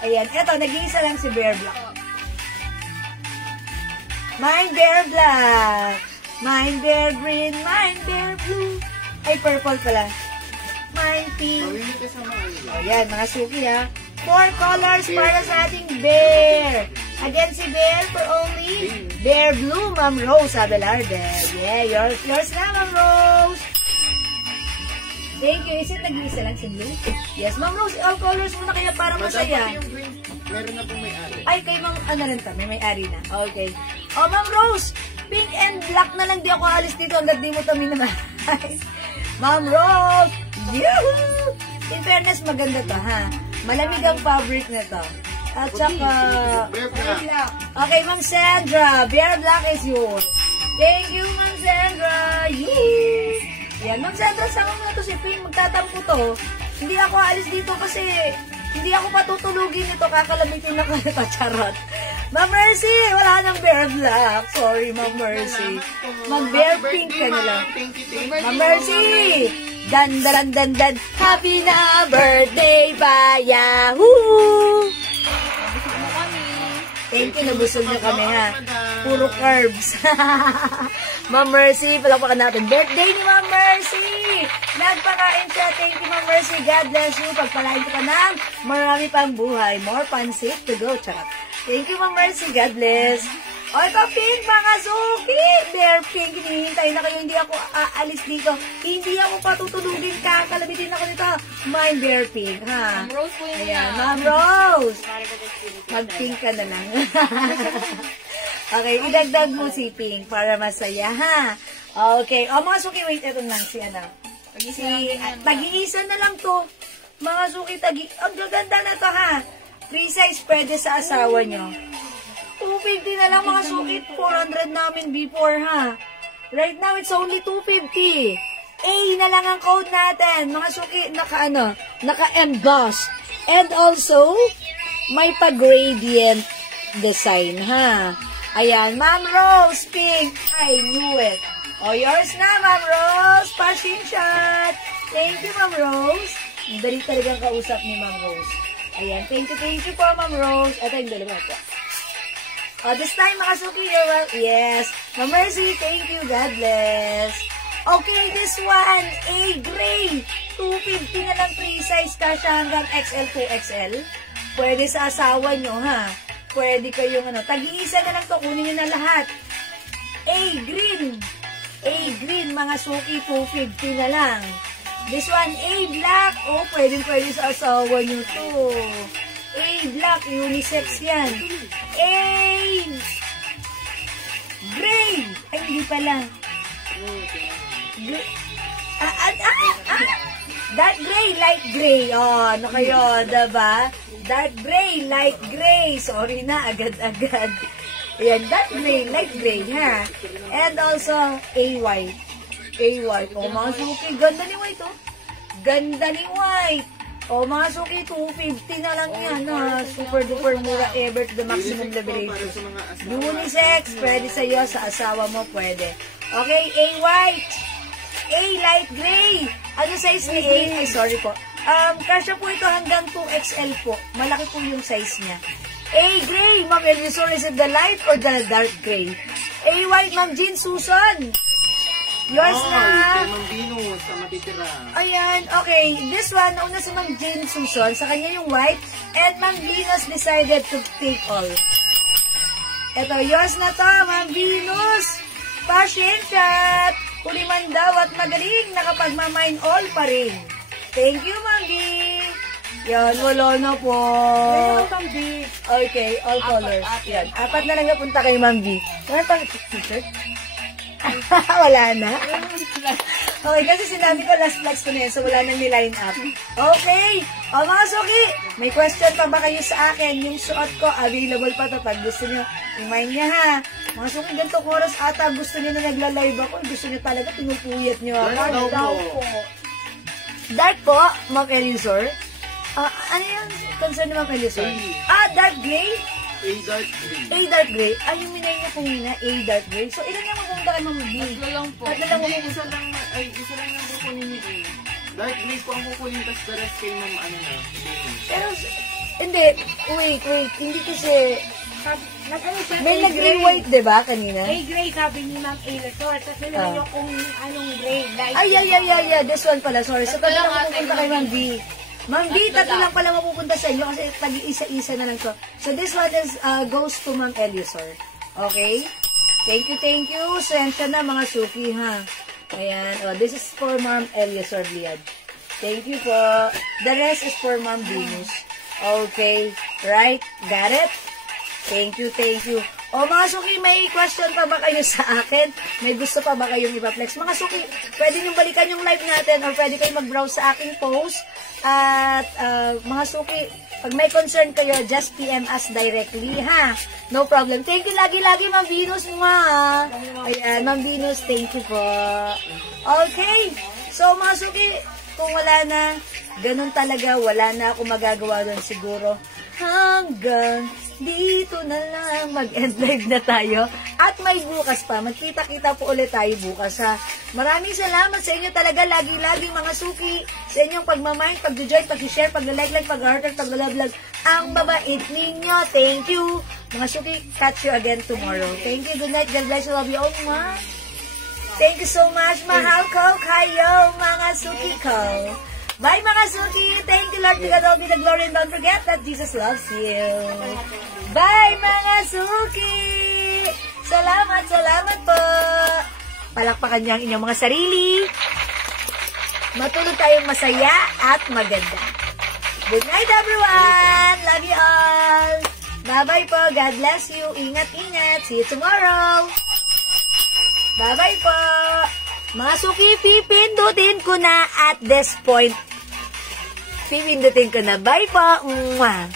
Ayan, ito, nag-iisa lang si Bear Black. Mine Bear Black. Mine Bear Green. Mine Bear Blue. Ay, purple pala. Mine Pink. Ayan, mga suki, ha. 4 colors para sa ating Bear. Again, si Bear for only Bear Blue, Ma'am Rose Abelarde. Yeah, yours na, Ma'am Rose. Thank you. Is it nag-iisa lang si Blue? Yes, Ma'am Rose, all colors muna kaya para masaya. Yung green, meron na pong may-ari. Ay, kay Ma'am, rin to, may-ari na. Okay. Ma'am Rose, pink and black na lang, di ako alis dito hanggang di mo kami naman. Ma'am Rose, yoo! In fairness, maganda to, ha? Malamig ang fabric na to. At saka, Bear Black. okay, Ma'am Sandra, Bear Black is yours. Thank you, Ma'am Sandra. Yee! Yan, Ma'am Sandra, sama mo na to si Pink. Magtatampo to. Hindi ako alis dito kasi hindi ako patutulugin ito. Kakalamitin ako ito. Charot. Ma'am Mercy, wala nang Bear Black. Sorry, Ma'am Mercy. Mag-Bear Pink ka na lang. Ma'am Mercy! Dan. Happy na birthday ba? Yahoo! Thank you, nabusog niyo kami, ha. Puro carbs. Ma'am Mercy, palakpakan natin. Birthday ni Ma'am Mercy! Nagpakain siya. Thank you, Ma'am Mercy. God bless you. Pagpalain ko ka ng marami pang buhay. More pansit to go. Charot. Thank you, Ma'am Mercy. God bless. O, ito, Pink, mga suki. Bear Pink, hinihintay na kayo. Hindi ako aalis dito. Hindi ako patutulugin. Kakalamitin ako nito. My Bear Pink, ha? Ma'am Rose po yun. Ayan, Ma'am Rose. Mag-pink ka na lang. Okay, idagdag mo si Pink para masaya, ha? Okay. O, mga suki, wait, ito lang si tag-iisa na lang to. Mga suki, ang gaganda na to, ha? Free size pwede sa asawa nyo. 250 na lang, mga suki. 400 namin before, ha? Right now, it's only 250. A na lang ang code natin. Mga suki, naka-embossed. And also, may pa-gradient design, ha? Ayan, Ma'am Rose, pink. I knew it. O, yours na, Ma'am Rose. Passion shot. Thank you, Ma'am Rose. Ang dali talagang kausap ni Ma'am Rose. Ayan, thank you po, Ma'am Rose. Ito yung dalawa po. This time, Makasuki, you're welcome. Yes. Ma'am Mercy, thank you. God bless. Okay, this one, A gray. 250 na lang free size ka siya hanggang XL to XL. Pwede sa asawa nyo, ha? Pwede kayong tag-iisa na lang to. Kunin nyo na lahat. A green. A green, mga suki, 250 na lang. This one, A black. Oh, pwede sa asawa nyo to. A black, unisex yan. A gray. Ay, hindi pala. Dark gray, light gray. Oh, ano kayo, diba? Dark gray, light gray. Sorry na, agad-agad. Ayan, dark gray, light gray, ha? And also, A white. A white. Oh, mga suki, ganda ni white, oh. Ganda ni white. O, mga suki, 250 na lang yan, ha? Super duper mura ever to the maximum liberation. Unisex, pwede sa'yo, sa asawa mo, pwede. Okay, A white. A light gray. Ano size ni A? Ay, sorry po. Kasya po ito hanggang 2XL po. Malaki po yung size niya. A gray, Ma'am Elisor, is it the light or the dark gray? A white, Ma'am Jean Susan. Yours na. Kay Ma'am Venus, sa matitira. Ayan, okay. This one, nauna si Ma'am Jean Susan. Sa kanya yung white. And Ma'am Venus decided to take all. Ito, yours na to, Ma'am Venus. Passion shot. Kuliman daw at magaling. Nakapagmamine all pa rin. Thank you, Ma'am B. Yan, wala na po. Ma'am B. Okay, all colors. Yan, 4 na lang napunta kay Ma'am B. Wala pang t-shirt? Wala na. Okay, kasi sinabi ko last vlogs ko na yun, so wala nang niline up. Okay. O mga suki, may question pa ba kayo sa akin? Yung suot ko, available pa to pag gusto nyo. Remind niya, ha. Mga suki, ganito oras ata gusto nyo na nagla-live ako. Gusto nyo talaga, pinupuyat nyo ako. Dark po. Dark po, Ma'am Elisor. Ano yung concern ni Ma'am Elisor? Dark gray? A dark green. A dark gray. Ay, yung minay niya kung na, A dark gray. So, ilan yung mapunta kay Ma'am B? Tatlo lang po. Tatlo lang Hindi, isa lang ang kukunin ni A. Dark green po ang kukunin, tapos the rest kay Ma'am, Pero, hindi. Wait. Hindi kasi, may A nag-gray gray. white, diba, kanina? A gray, sabi ni Ma'am Elisor. Tapos naman yung kung anong gray. Light Ay, yeah. This one pala. Sorry. So, Tatlo tatlo lang lang ate, mapupunta kay Ma'am B. Ma'am B, tatlo lang pala mapupunta sa inyo kasi tag-isa-isa na lang to. So, this one is goes to Ma'am Elisor. Okay? Thank you. Sensya na mga suki, ha? Ayan. Oh, this is for Ma'am Elisor Liad. Thank you po. The rest is for Ma'am Venus. Okay. Right? Got it? Thank you. O mga suki, may question pa ba kayo sa akin? May gusto pa ba kayong ipa-flex? Mga suki, pwede nyo balikan yung live natin or pwede kayo mag-browse sa aking post. At mga suki, pag may concern kayo, just PM us directly, ha? No problem. Thank you lagi-lagi, Ma'am Venus, ma. Ayan, Ma'am Venus, thank you po. Okay. So, mga suki, kung wala na, ganun talaga, wala na ako magagawa doon siguro. Hanggang dito na lang, mag-end live na tayo. At may bukas pa. Magkita-kita po ulit tayo bukas, ha. Maraming salamat sa inyo talaga, lagi-lagi mga suki, sa inyong pagmamind, pag-join, pag-share, pag-like, pag-heart, pag-love. Ang babait ninyo. Thank you. Mga suki, catch you again tomorrow. Thank you. Good night. God bless you. Love you all, ma. Thank you so much. Mahal ko kayo, mga suki ko. Bye, mga suki. Thank you, Lord. To God all be the glory. And don't forget that Jesus loves you. Bye, mga suki. Salamat po. Palakpakan niyo ang inyong mga sarili. Matulog tayong masaya at maganda. Good night, everyone. Love you all. Bye-bye po. God bless you. Ingat. See you tomorrow. Bye-bye po. Mga suki, pipindutin ko na at this point. Pipindutin ko na. Bye po. Mwah.